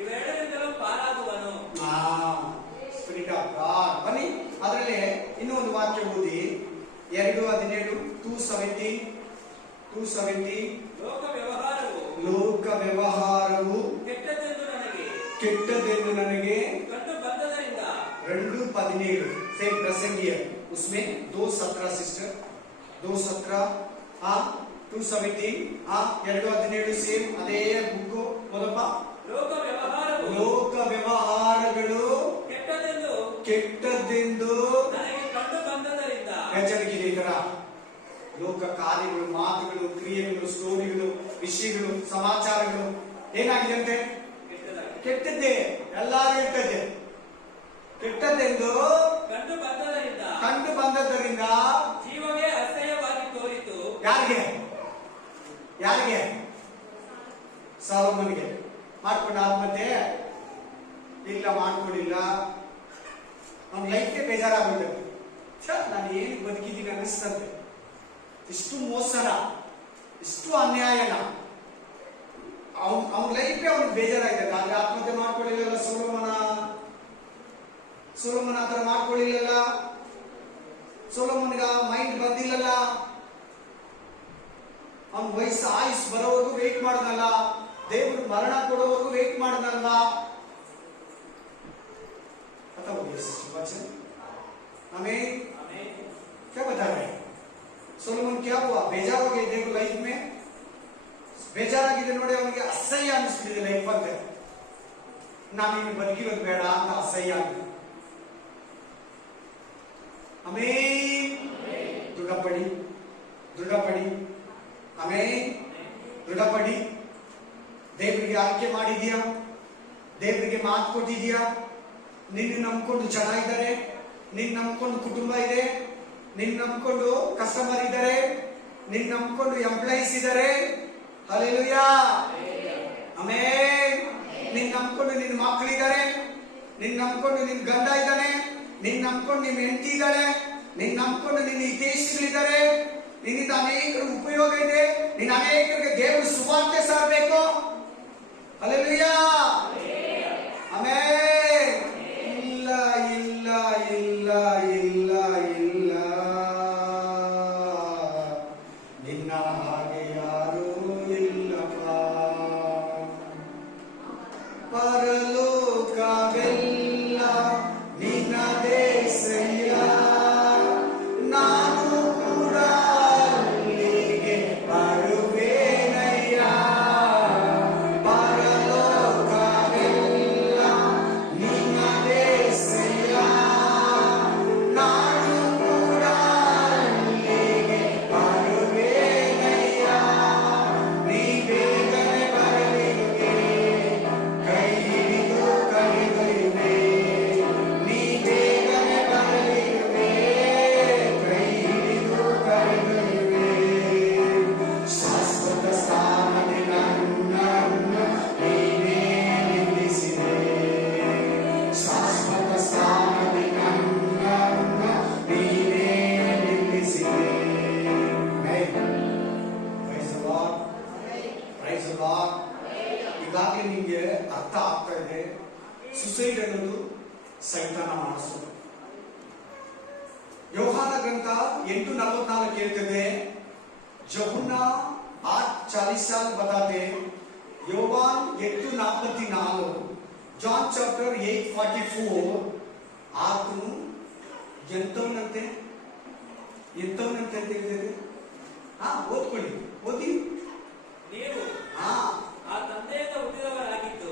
ಇವೆರಡರಿಂದಲೂ ಪಾರಾಗುವನು. Spirit of God. ಬನ್ನಿ ಅದರಲ್ಲಿ ಇನ್ನೂ ಒಂದು ವಾಕ್ಯ ಓದಿ 2:17 2:17 ಲೋಕ ವ್ಯವಹಾರವು ಕೆಟ್ಟದೆಂದು ನನಗೆ ಕಂಡು ಬಂದದರಿಂದ 2:17 ಸೇಮ್ ಪ್ರಸಂಗಿಯ उसमें 2:17 सिस्टर 2:17 2:17 2:17 ಸೇಮ್ ಅದೇ ಬುಕ್ ಓದಪ್ಪ. ಲೋಕ ವ್ಯವಹಾರಗಳು ಕೆಟ್ಟದೆಂದು ಕಂಡು ಬಂದದರಿಂದ ಎಚ್ಚರಿಕೆ. ಈ ತರ ಲೋಕ ಕಾರ್ಯಗಳು, ಮಾತುಗಳು, ಕ್ರಿಯೆಗಳು, ಸ್ಟೋರಿಗಳು, ವಿಷಯಗಳು, ಸಮಾಚಾರಗಳು ಏನಾಗಿದೆ ಅಂತೆ? ಕೆಟ್ಟದ್ದೇ. ಎಲ್ಲಾರು ಇರ್ತದೆ. ಕೆಟ್ಟದೆಂದು ಕಂಡು ಬಂದದರಿಂದ ಜೀವವೇ ಅಸಹ್ಯವಾಗಿ ತೋರಿತು. ಯಾರಿಗೆ? ಸಾಲೋಮನಿಗೆ. ಮಾಡ್ಕೊಂಡ ಆತ್ಮಹತ್ಯೆ ಇಲ್ಲ, ಮಾಡ್ಕೊಂಡಿಲ್ಲ. ಅವ್ನ ಲೈಫ್ಗೆ ಬೇಜಾರಾಗ್ಬಿಟ್ಟೆ. ನಾನು ಏನು ಬದುಕಿದ್ದೀನಿ ಅನ್ನಿಸ್ತಂತೆ. ಇಷ್ಟು ಮೋಸನ, ಇಷ್ಟು ಅನ್ಯಾಯನ, ಅವನ ಲೈಫೇ ಅವ್ನಿಗೆ ಬೇಜಾರಾಗಿದೆ. ಆದ್ರೆ ಆತ್ಮಹತ್ಯೆ ಮಾಡ್ಕೊಳ್ಳಿಲ್ಲ ಸೊಲೊಮೋನ ಆ ತರ ಮಾಡ್ಕೊಳ್ಳಿಲ್ಲ. ಸೊಲೊಮೋನ್ಗ ಮೈಂಡ್ ಬಂದಿಲ್ಲಲ್ಲ. ಅವನ ವಯಸ್ಸು ಆಯುಸ್ ಬರೋವರೆಗೂ ವೇಟ್ ಮಾಡದಲ್ಲ, ದೇವರು ಮರಣ ಕೊಡೋವರೆಗೂ ವೇಟ್ ಮಾಡದಲ್ವ. ಅಥವಾ वचन हमें क्या बता रहे हैं? सोलोमन क्या हुआ? बेजार हो गए देखो लाइफ में. ಬೇಜಾರಾಗಿದೆ ನೋಡಿ, ಅವನಿಗೆ ಅಸಹ್ಯ ಅನಿಸ್ತಿದೆ ಲೈಫ್ ಅಂತ. ನಾನೇನು ಬದುಕಿರೋದು ಬೇಡ ಅಂತ ಅಸಹ್ಯ ಆಗಿದೆ. ಆಮೇನ್. ದೃಢಪಡಿ ಆಮೇನ್. ದೃಢಪಡಿ. ದೇವರಿಗೆ ಆಯ್ಕೆ ಮಾಡಿದ್ಯಾ? ದೇವರಿಗೆ ಮಾತು ಕೊಟ್ಟಿದ್ಯಾ? ನಿನ್ನ ನಂಬ್ಕೊಂಡು ಜನ ಇದ್ದಾರೆ, ನಿನ್ನ ನಂಬ್ಕೊಂಡು ಕುಟುಂಬ ಇದೆ, ನಿನ್ನ ನಂಬ್ಕೊಂಡು ಕಸ್ಟಮರ್ ಇದ್ದಾರೆ, ನಿನ್ನ ನಂಬ್ಕೊಂಡು ಎಂಪ್ಲಾಯೀಸ್ ಇದ್ದಾರೆ. ಹಲ್ಲೆಲೂಯಾ. ಆಮೆನ್. ನಿನ್ನ ನಂಬ್ಕೊಂಡು ನಿನ್ನ ಮಕ್ಕಳಿದ್ದಾರೆ, ನಿನ್ನ ನಂಬ್ಕೊಂಡು ನಿನ್ನ ಗಂಡ ಇದ್ದಾನೆ, ನಿನ್ನ ನಂಬ್ಕೊಂಡು ನಿನ್ನ ಹೆಂಡತಿ ಇದ್ದಾಳೆ, ನಿನ್ನ ನಂಬ್ಕೊಂಡು ನಿನ್ನ ಹಿತೈಷಿಗಳಿದ್ದಾರೆ. ನಿನ್ನಿಂದ ಅನೇಕರಿಗೆ ಉಪಯೋಗ ಇದೆ. ನಿನ್ನ ಅನೇಕರಿಗೆ ದೇವರು ಸುವಾರ್ತೆ ಸಾರಬೇಕು. ಹಲ್ಲೆಲೂಯಾ. ಆಮೆನ್. ಇಲ್ಲ ಇಲ್ಲ ಇಲ್ಲ ಇಲ್ಲ ಇಲ್ಲ, ನಿನ್ನ ಹಾಗೆ ಯಾರೂ ಇಲ್ಲಪ್ಪ. ಪರಲೋಕವೆಲ್ಲ ನಿನ್ನದೇ ಸಯ್ಯ, ನಾನು ಕೂಡ ಪ್ರೈಸಲ್ವಾ. ಈಗಾಗಲೇ ನಿಮ್ಗೆ ಅರ್ಥ ಆಗ್ತಾ ಇದೆ, ಸುಸೈಡ್ ಅನ್ನೋದು ಸೈತಾನ ಮಾಡಿಸೋದು. ಯೋಹಾನ ಗ್ರಂಥ 8:44 ಹೇಳ್ತದೆ, यूहन्ना 8:40 बताते, योवान 8:44, जॉन चैप्टर 8:44, ಆತನು ಎಂತವನಂತೆ ಅಂತ ಹೇಳ್ತಿದೆ. ಓದ್ಕೊಳ್ಳಿ, ಓದಿ. ನೀವು ಆ ತಂದೆಯಿಂದ ಹುಟ್ಟಿದವರಾಗಿದ್ದು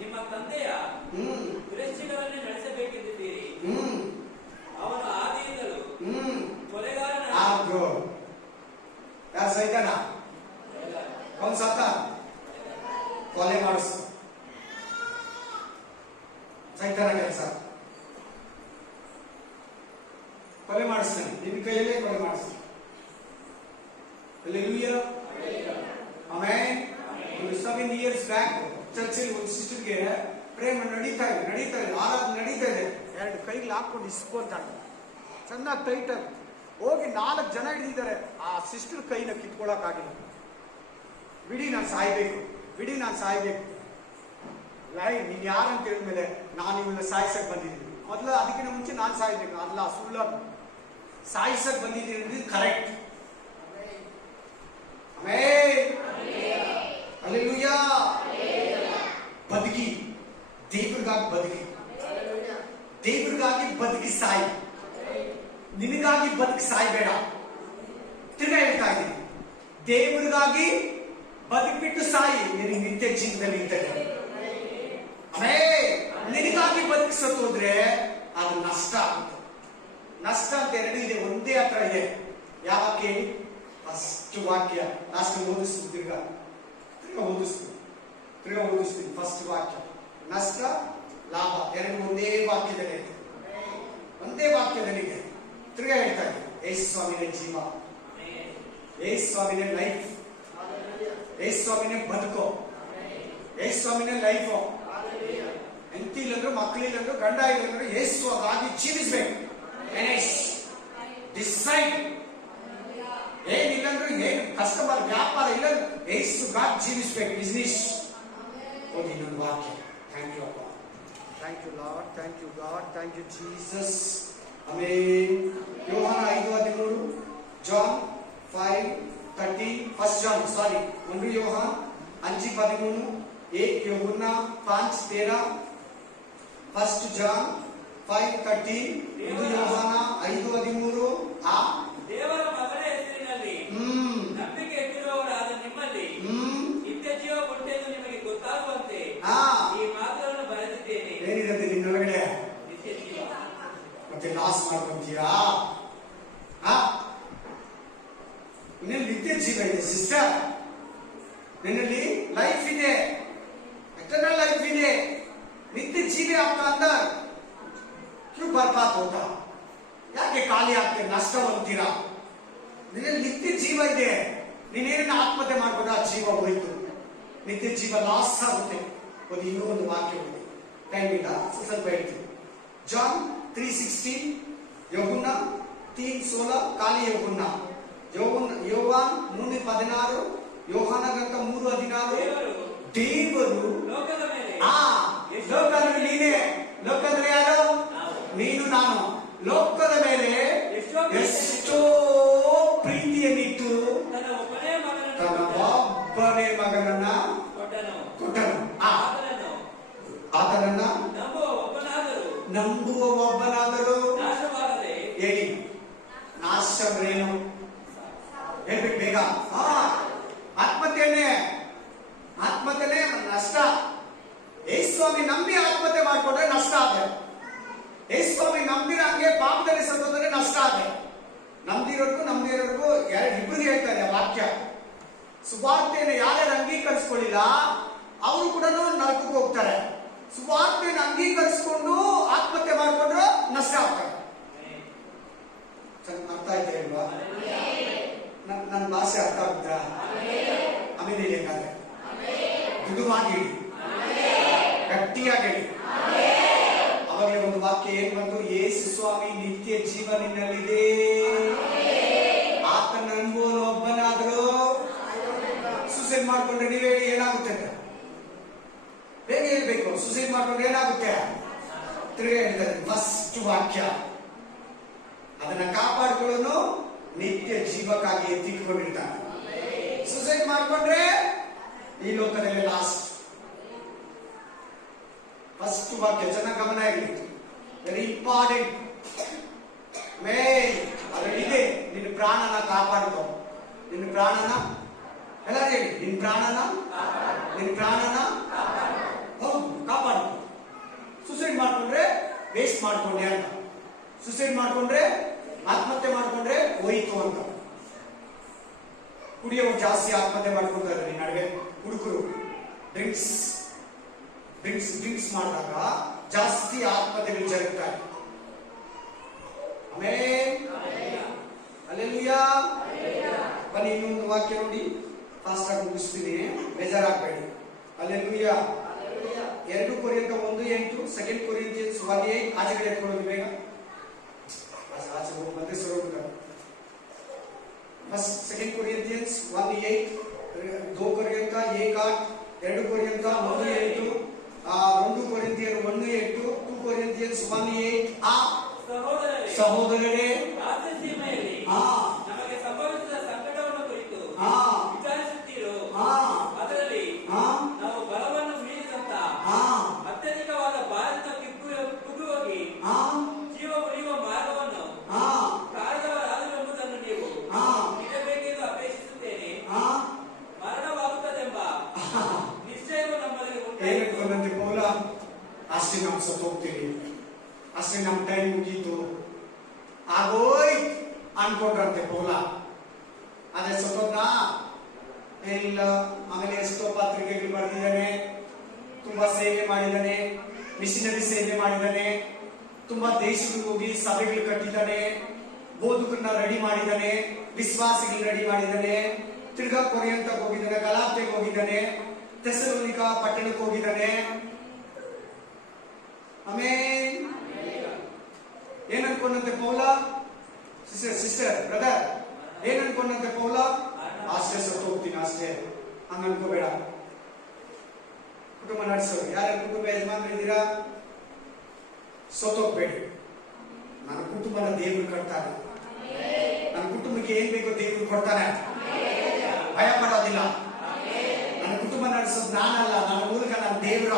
ನಿಮ್ಮ ತಂದೆಯ ದುರಸ್ಥಿತಿಗಳಲ್ಲಿ ನಡೆಸಬೇಕೆಂದಿದ್ದೀರಿ. ಅವನು ಆದಿಯಿಂದಲೂ ಕೊಲೆಗಾರನ ಯಾರು? ಸೈತಾನ. ಕೌನ್ ಸಾತಾನ? ಕೊಲೆ ಮಾಡಿಸ್ ಸೈತಾನ ಕೆಲಸ. ಕೊಲೆ ಮಾಡಿಸ್ತಾನೆ, ನಿನ್ನ ಕೈಯಲ್ಲೇ ಕೊಲೆ ಮಾಡಿಸ್ತಾನೆ. Hallelujah. Amen. 7 years back ಚರ್ಚಲ್ಲಿ ಒಂದು ಸಿಸ್ಟರ್ಗೆ ಪ್ರೇಮ ನಡೀತಾ ಇದೆ, ಆರಾಧನೆ ನಡೀತಾ ಇದೆ. 2 ಕೈಗೆ ಹಾಕೊಂಡು ಇಸ್ಕೊಂತಾಳೆ, ಚೆನ್ನಾಗಿ ಟೈಟ್ ಆಗಿ ಹೋಗಿ 4 ಜನ ಹಿಡಿದಿದ್ದಾರೆ. ಆ ಸಿಸ್ಟರ್ ಕೈನ ಕಿತ್ಕೊಳ್ಳೋಕ್ಕಾಗಿಲ್ಲ. ಬಿಡಿ ನಾನು ಸಾಯ್ಬೇಕು. ಲೈ, ನೀನ್ ಯಾರಂತ ಹೇಳಿದ್ಮೇಲೆ ನಾನು ಇವನ್ನ ಸಾಯಿಸಕ್ ಬಂದಿದ್ದೀನಿ. ಮೊದಲು ಅದಕ್ಕಿಂತ ಮುಂಚೆ ನಾನು ಸಾಯ್ಬೇಕು, ಅಲ್ಲ ಸುಳ್ಳು. ಸಾಯಿಸಕ್ ಬಂದಿದ್ದೀನಿ ಅಂದ್ರೆ ಕರೆಕ್ಟ್. ಹಲ್ಲೆಲೂಯಾ. ಬದುಕಿ, ದೇವ್ರಿಗಾಗಿ ಬದುಕಿ ಸಾಯಿ. ನಿನಗಾಗಿ ಬದುಕಿ ಸಾಯ್ಬೇಡ. ತಿರ್ಗಾ ಹೇಳ್ತಾ ಇದ್ದೀನಿ, ದೇವರಿಗಾಗಿ ಬದುಕಿಬಿಟ್ಟು ಸಾಯಿ, ನಿನಗೆ ನಿತ್ಯ ಜೀವನದಲ್ಲಿ ಇರ್ತದೆ. ನಿನಗಾಗಿ ಬದುಕಿಸೋದ್ರೆ ಅದು ನಷ್ಟ ಆಗುತ್ತೆ. ನಷ್ಟ ಅಂತ 2 ಇದೆ, ಒಂದೇ ಹತ್ರ ಇದೆ. ಯಾಕೆ? ಫಸ್ಟ್ ವಾಕ್ಯ ಲಾಸ್ಟ್ ಓದಿಸ್ತೀನಿ, ತಿರ್ಗಾ ಓದಿಸ್ತೀನಿ. ಫಸ್ಟ್ ವಾಕ್ಯ ನಷ್ಟ, ಲಾಭ 2 ಒಂದೇ ವಾಕ್ಯದಲ್ಲಿದೆ. ತಿರ್ಗಾ ಹೇಳ್ತಾ ಇದ್ದೀನಿ, ಯೇಸು ಸ್ವಾಮಿನೇ ಜೀವ, ಯೇಸು ಸ್ವಾಮಿನೇ ಲೈಫ್, ಯೇಸು ಸ್ವಾಮಿನೇ ಬದುಕು, ಯೇಸು ಸ್ವಾಮಿನೇ ಲೈಫ್. ಹೆಂಡತಿ ಇಲ್ಲಂದ್ರು, ಮಕ್ಕಳಿಲ್ಲಂದ್ರು, ಗಂಡ ಇಲ್ಲಂದ್ರು ಯೇಸುವಾಗಿ ಜೀವಿಸ್ಬೇಕು. ಡಿಸೈಡ್. ಏನಿಲ್ಲಂದ್ರು, ಏನು ಕಸ್ಟಮರ್ ವ್ಯಾಪಾರ ಇಲ್ಲ, ಯೇಸುಗಾಗಿ ಜೀವಿಸ್ಬೇಕು. ಬಿಸ್ನೆಸ್. ಓದಿ ಇನ್ನೊಂದು ವಾಕ್ಯ. ಥ್ಯಾಂಕ್ ಯು ಅಪ್ಪ, thank you Lord, thank you God, thank you Jesus. Amen. Yohana 5:13, John 5:13, first John, sorry, 1 Yohan 5:13, 1 यूहन्ना 5:13, ಫಸ್ಟ್ ಜಾನ್ 5:13, 1 ಯೋಹಾನ 5:13. ದೇವರ ಮಗನ ಹೆಸರಿನಲ್ಲಿ ನಂಬಿಕೆ ಇಟ್ಟಿರುವವರಾದ ನಿಮ್ಮಲ್ಲಿ ನಿತ್ಯ ಜೀವ ಉಂಟೆಂದು ನಿಮಗೆ ಗೊತ್ತಾಗುವಂತೆ ಈ ಮಾತುಗಳನ್ನು ಬರೆದಿದ್ದೇನೆ. ಏನಿರುತ್ತೆ ನಿನ್ನೊಳಗಡೆ? ನಿತ್ಯ ಜೀವ. ಮತ್ತೆ ಲಾಸ್ ಮಾಡ್ಕೊಂತೀಯಾ? ನಿನ್ನಲ್ಲಿ ನಿತ್ಯ ಜೀವ ಇದೆ ಸಿಸ್ಟರ್, ನಿನ್ನಲ್ಲಿ ಲೈಫ್ ಇದೆ, ಎಟರ್ನಲ್ लाइफ ಇದೆ, नित्य जीव आपका अंदर क्यों बर्बाद होता? ಯಾಕೆ ಖಾಲಿ ಆಗ್ತದೆ, ನಷ್ಟ ಹೊಂತೀರಾ? ನಿನ್ನಲ್ಲಿ ನಿತ್ಯ ಜೀವ ಇದೆ, ನೀನೇನ ಆತ್ಮಹತ್ಯೆ ಮಾಡ್ಬೋದ? ಜೀವ ಹೋಯ್ತು, ನಿತ್ಯ ಜೀವ ಲಾಸ್ ಆಗುತ್ತೆ. ಒಂದು ಇನ್ನೂ ಒಂದು ವಾಕ್ಯ ಇದೆ, ಟೈಮ್ ಇಲ್ಲ, ಸ್ವಲ್ಪ ಹೇಳ್ತೀನಿ. ಜಾನ್ 3:16, ಯೂಹನ್ನ 3:16, ಖಾಲಿ ಯೂಹನ್ನ, ಯೋವಾನ್ 3:16, ಯೋಹಾನ ಗ್ರಂಥ 3:16. ದೇವರು ಲೋಕದಲ್ಲಿ ನೀನೇ, ಲೋಕದಲ್ಲಿ ಯಾರು? ನೀನು ನಾನು. ಲೋಕದ ಮೇಲೆ ಎಷ್ಟೋ ಪ್ರೀತಿಯನ್ನಿಟ್ಟು ತನ್ನ ಒಬ್ಬನೇ ಮಗನನ್ನ ಕೊಟ್ಟನು. ಆತನನ್ನ ನಂಬುವ ಒಬ್ಬನಾದರೂ ಹೇಳಿ, ನಾಶವೇನು ಹೇಳ್ಬೇಕು ಬೇಗ. ಆತ್ಮಹತ್ಯೆನೇ ನಷ್ಟ. ಯೇಸು ಸ್ವಾಮಿ ನಂಬಿ ಆತ್ಮಹತ್ಯೆ ಮಾಡಿಕೊಂಡ್ರೆ ನಷ್ಟ ಆದ್ರೆ, ಯೇಸು ಸ್ವಾಮಿ ನಂಬಿರಂಗೆ ಪಾಪದಲ್ಲಿ ಸತ್ತೋದ್ರೆ ನಷ್ಟ ಆದ್ರೆ. ನಂಬಿರೋರ್ಗೂ ಇಬ್ಬರಿಗೆ ಹೇಳ್ತಾರೆ ವಾಕ್ಯ. ಸುವಾರ್ತೆಯನ್ನು ಯಾರ್ಯಾರು ಅಂಗೀಕರಿಸ್ಕೊಳ್ಳಿಲ್ಲ ಅವರು ಕೂಡ ನರಕಕ್ಕೆ ಹೋಗ್ತಾರೆ. ಸುವಾರ್ತೆಯನ್ನು ಅಂಗೀಕರಿಸಿಕೊಂಡು ಆತ್ಮಹತ್ಯೆ ಮಾಡಿಕೊಂಡ್ರು ನಷ್ಟ ಆಗ್ತಾರೆ. ಅರ್ಥ ಆಯ್ತಾ ಇಲ್ವಾ? ನನ್ನ ಭಾಷೆ ಅರ್ಥ ಆಗುತ್ತಾ? ಆಮೇಲೆ ಹೇಗಾದ್ರೆ ಮೃದುವಾಗಿ ಹೇಳಿ, ಗಟ್ಟಿಯಾಗಿ ಹೇಳಿ. ಅವಾಗಲೇ ಒಂದು ವಾಕ್ಯ ಏನ್ ಬಂತು? ಯೇಸು ಸ್ವಾಮಿ ನಿತ್ಯ ಜೀವ ನಿನ್ನಲ್ಲಿದೆ, ಆತನ ನಂಬುವನು ಒಬ್ಬನಾದರೂ ಸೂಸೈಡ್ ಮಾಡ್ಕೊಂಡ್ರೆ ನೀವು ಹೇಳಿ ಏನಾಗುತ್ತೆ ಅಂತ ಹೇಗೆ ಹೇಳ್ಬೇಕು? ಸೂಸೈಡ್ ಮಾಡ್ಕೊಂಡ್ರೆ ಏನಾಗುತ್ತೆ? ತಿರುಗಿ ಹೇಳ್ತಾರೆ ಫಸ್ಟ್ ವಾಕ್ಯ, ಅದನ್ನ ಕಾಪಾಡಿಕೊಳ್ಳೋನು ನಿತ್ಯ ಜೀವಕ್ಕಾಗಿ ಎತ್ತಿಟ್ಕೊಂಡಿರ್ತಾನೆ. ಸೂಸೈಡ್ ಮಾಡ್ಕೊಂಡ್ರೆ ಈ ಲೋಕದಲ್ಲಿ ಲಾಸ್ಟ್. ಫಸ್ಟ್ ವಾಕ್ಯ ಚೆನ್ನಾಗಿ ಗಮನ ಇರಲಿ, ವೆರಿ ಇಂಪಾರ್ಟೆಂಟ್. ಅದರಲ್ಲಿದೆ, ನಿನ್ನ ಪ್ರಾಣನ ಕಾಪಾಡ್ಕೋ. ನಿನ್ನ ಪ್ರಾಣನ ಎಲ್ಲ ಹೇಳಿ, ನಿನ್ನ ಪ್ರಾಣನ ಹೌದು ಕಾಪಾಡ್ಕೋ. ಸೂಸೈಡ್ ಮಾಡ್ಕೊಂಡ್ರೆ ವೇಸ್ಟ್ ಮಾಡ್ಕೊಂಡೆ ಅಂತ. ಸೂಸೈಡ್ ಮಾಡ್ಕೊಂಡ್ರೆ, ಆತ್ಮಹತ್ಯೆ ಮಾಡ್ಕೊಂಡ್ರೆ ಹೋಯ್ತು ಅಂತ. ಕುಡಿಯೋರು ಜಾಸ್ತಿ ಆತ್ಮಹತ್ಯೆ ಮಾಡ್ಕೊಂತಾರೆ ಈ ನಡುವೆ. ಹುಡುಗರು ಡ್ರಿಂಕ್ಸ್ ಮಾಡಿದಾಗ ಜಾಸ್ತಿ ಆತ್ಮಹತ್ಯೆಗಳು ಜರುಗ್ತಾರೆ. ಹಲ್ಲೆಲೂಯಾ. ಬನ್ನಿ ಇನ್ನೊಂದು ವಾಕ್ಯ ನೋಡಿ, ಫಾಸ್ಟ್ ಆಗಿ ಮುಗಿಸ್ತೀನಿ, ಬೇಜಾರಾಗಬೇಡಿ. ಹಲ್ಲೆಲೂಯಾ. 2 ಕೊರಿಂಥ 1:8, 2 ಕೊರಿಂಥಿಯನ್ಸ್ 1:8. ಆಚೆಗಡೆ ಎತ್ಕೊಳ್ಳೋದು ಬೇಗ, ಆಚೆ ಹೋಗಿ ಮತ್ತೆ ಸರೋಗ್ತಾರೆ. ಫಸ್ಟ್ 2 ಕೊರಿಂಥಿಯನ್ಸ್ 1:8, 2 ಕೊರಿಂಥ 1:8, 2 ಕೊರಿಂಥ 1:8, 2 ಕೊರಿಂಥಿಯರು 1:8, 2 ಕೊರಿಂಥಿಯನ್ಸ್ 1:8. ಸಹೋದರರೇ, ನಮಗೆ ಸಂಭವಿಸಿದ ಸಂಕಟವನ್ನು ಕುರಿತು ವಿಚಾರಿಸುತ್ತೀರೋ, ಅದರಲ್ಲಿ ನಾವು ಬಲವನ್ನು ಮೀರಿದಂತ ಅತ್ಯಧಿಕವಾದ ಭಾರತ ಕುಗ್ಗುಹೋಗಿ ಜೀವ ಉಳಿಯುವ ಮಾರ್ಗವನ್ನು ಕಾಯ್ದವರಾದರೆಂಬುದನ್ನು ನೀವು ಇಡಬೇಕೆಂದು ಅಪೇಕ್ಷಿಸುತ್ತೇನೆ. ಮರಣವಾಗುತ್ತದೆಂಬ ನಿಶ್ಚಯವು ನಮ್ಮಲ್ಲಿ ಏನಂತೆ ಪೌಲ, ಅಷ್ಟೇ ನಾವು ಸತ್ತೋಗ್ತೀವಿ, ಅಷ್ಟೇ ನಮ್ಮ ಟೈಮ್ ಮುಗೀತು ಆಗೋಯ್ ಅನ್ಕೊಂಡ್ರಂತೆ ಪೌಲ. ಅದೇ ಸತ್ತೋದ್ನ ಇಲ್ಲ. ಆಮೇಲೆ ಎಷ್ಟೋ ಪತ್ರಿಕೆಗಳು ಬರೆದಿದ್ದಾನೆ, ತುಂಬಾ ಸೇವೆ ಮಾಡಿದ್ದಾನೆ, ಮಿಷನರಿ ಸೇವೆ ಮಾಡಿದ್ದಾನೆ, ತುಂಬಾ ದೇಶಗಳಿಗೆ ಹೋಗಿ ಸಭೆಗಳು ಕಟ್ಟಿದ್ದಾನೆ, ಬೋಧಕರನ್ನ ರೆಡಿ ಮಾಡಿದ್ದಾನೆ, ವಿಶ್ವಾಸಿಗಳು ರೆಡಿ ಮಾಡಿದ್ದಾನೆ, ತಿರ್ಗಾ ಕೊರಿಯಂತಕ್ಕೆ ಹೋಗಿದ್ದಾನೆ, ಗಲಾತೆಗೆ ಹೋಗಿದ್ದಾನೆ, ಥೆಸಲೋನಿಕ ಪಟ್ಟಣಕ್ಕೆ ಹೋಗಿದ್ದಾನೆ. ಆಮೇಲೆ ಏನ್ ಅನ್ಕೊಂಡಂತೆ ಪೌಲ? ಸಿಸ್ಟರ್ ಬ್ರದರ್ ಏನ್ ಅನ್ಕೊಂಡಂತೆ ಪೌಲ? ಅಷ್ಟೇ ಸತ್ತು ಹೋಗ್ತೀನಿ ಅಷ್ಟೇ ಹಂಗ ಅನ್ಕೋಬೇಡ. ಕುಟುಂಬ ನಡೆಸೋರು, ಯಾರ ಕುಟುಂಬ ಯಜಮಾನರಿದ್ದೀರಾ, ಸೋತೋಗ್ಬೇಡಿ. ನನ್ನ ಕುಟುಂಬನ ದೇವರು ಕಟ್ತಾರೆ. ನನ್ನ ಕುಟುಂಬಕ್ಕೆ ಏನ್ ಬೇಕೋ ದೇವರು ಕೊಡ್ತಾನೆ, ಭಯ ಪಡೋದಿಲ್ಲ. ನನ್ನ ಕುಟುಂಬ ನಡೆಸೋದು ನಾನಲ್ಲ, ನನ್ನ ಮೂಲಕ ನನ್ನ ದೇವರ.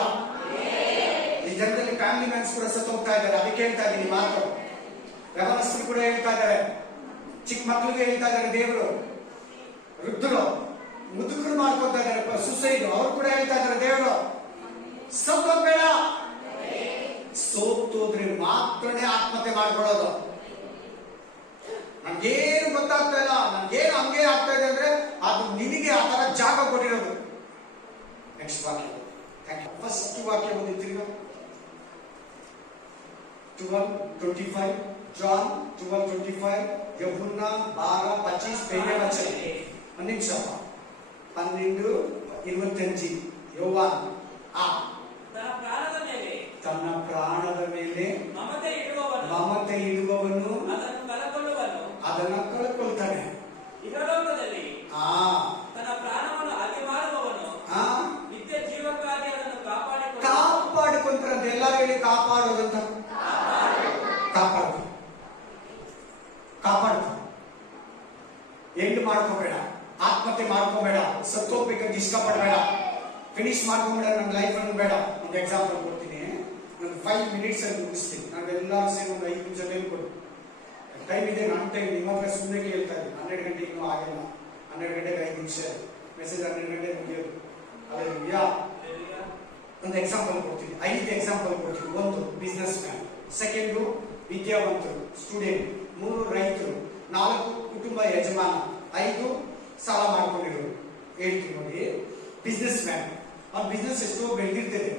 ಈ ಜನದಲ್ಲಿ ಫ್ಯಾಮಿಲಿ ಮ್ಯಾನ್ಸ್ ಕೂಡ ಸತ್ತೋಗ್ತಾ ಇದ್ದಾರೆ. ಅದಕ್ಕೆ ಹೇಳ್ತಾ ಇದ್ದೀನಿ ಮಾತು. ವ್ಯವಸ್ಥೆ ಕೂಡ ಹೇಳ್ತಾ ಇದ್ದಾರೆ, ಚಿಕ್ಕ ಮಕ್ಕಳಿಗೆ ಹೇಳ್ತಾ ಇದ್ದಾರೆ ದೇವರು. ವೃದ್ಧರು ಮುದುಕರು ಮಾಡ್ಕೊತಾ ಇದ್ದಾರೆ ಸುಸೈಡ್, ಅವ್ರು ಕೂಡ ಹೇಳ್ತಾ ಇದ್ದಾರೆ ದೇವರು ಸತ್ತೋಗ್ಬೇಡ. ಸೋತೋದ್ರೆ ಮಾತ್ರನೇ ಆತ್ಮಹತ್ಯೆ ಮಾಡ್ಕೊಳ್ಳೋದು. ನನ್ಗೇನು ಗೊತ್ತಾಗ್ತಾ ಇಲ್ಲ, ನನ್ಗೇನು ಹಂಗೆ ಆಗ್ತಾ ಇದೆ ಅಂದ್ರೆ ಅದು ನಿನಗೆ ಆ ತರ ಜಾಗ ಕೊಟ್ಟಿರೋದು. ನೆಕ್ಸ್ಟ್ ವಾಕ್ಯ, ಫಸ್ಟ್ ವಾಕ್ಯ ಓದಿದ್ರಿ 12:25, ಜಾನ್ 12:25, ಯೂಹನ್ನ 12:25 ಪೇಜೆ ವಚನ. ಒಂದು ನಿಮಿಷ, 12:25 ಯೋವಾನ್. ತನ್ನ ಪ್ರಾಣದ ಮೇಲೆ ಮಮತೆ ಇಡುವವನು ಅದನ್ನು ಕಳ್ಕೊಳ್ತಾನೆ. ಇಹಲೋಕದಲ್ಲಿ ತನ್ನ ಪ್ರಾಣವನ್ನು ಹಾಗೆ ಮಾಡುವವನು ನಿತ್ಯ ಜೀವಕ್ಕಾಗಿ ಅದನ್ನು ಕಾಪಾಡಿಕೊಂಡ್ರಂತೆ. ಎಲ್ಲರೂ ಹೇಳಿ ಕಾಪಾಡೋದಂತ. ಕಾಪಾಡು. ಎಂಡ್ ಮಾಡ್ಕೋಬೇಡ, ಆತ್ಮಹತ್ಯೆ ಮಾಡ್ಕೋಬೇಡ, ಸತ್ತೋಗ್ಬೇಕಂತ ಇಷ್ಟಪಡಬೇಡ, ಫಿನಿಶ್ ಮಾಡ್ಕೋಬೇಡ ನನ್ನ ಲೈಫ್ ಅನ್ನು ಬೇಡ. ಒಂದು ಎಕ್ಸಾಂಪಲ್ ಕೊಡ್ತೀನಿ, ನಾನು 5 minutes ಅಲ್ಲಿ ಮುಗಿಸ್ತೀನಿ. ನಾವೆಲ್ಲರೂ ಸೇರಿ ಒಂದು 5 ನಿಮಿಷ ಟೈಮ್ ಕೊಡು. ಟೈಮ್ ಇದೆ, ನನ್ನ ಟೈಮ್. ನಿಮ್ಮ ಹತ್ರ ಸುಮ್ಮನೆ ಕೇಳ್ತಾ ಇದ್ದೀನಿ. 12 ಗಂಟೆ ಇನ್ನೂ ಆಗಿಲ್ಲ. 12 ಗಂಟೆಗೆ 5 ನಿಮಿಷ ಮೆಸೇಜ್, 12 ಗಂಟೆ ಮುಗಿಯೋದು. ಅಲ್ಲೆಲ್ಲೂಯಾ. ಒಂದು ಎಕ್ಸಾಂಪಲ್ ಕೊಡ್ತೀನಿ, 5 ಎಕ್ಸಾಂಪಲ್ ಕೊಡ್ತೀನಿ. 1 ಬಿಸ್ನೆಸ್ ಮ್ಯಾನ್, 2 ವಿದ್ಯಾವಂತರು ಸ್ಟೂಡೆಂಟ್, 3 ರೈತರು, 4 ಕುಟುಂಬ ಯಜಮಾನ, 5 ಸಾಲ ಮಾಡ್ಕೊಂಡಿರೋರು. ಹೇಳ್ತೀನಿ ನೋಡಿ. ಬಿಸ್ನೆಸ್ ಮ್ಯಾನ್, ಅವ್ನ ಬಿಸ್ನೆಸ್ ಎಷ್ಟೋ ಬೆಳೆದಿರ್ತದೆ,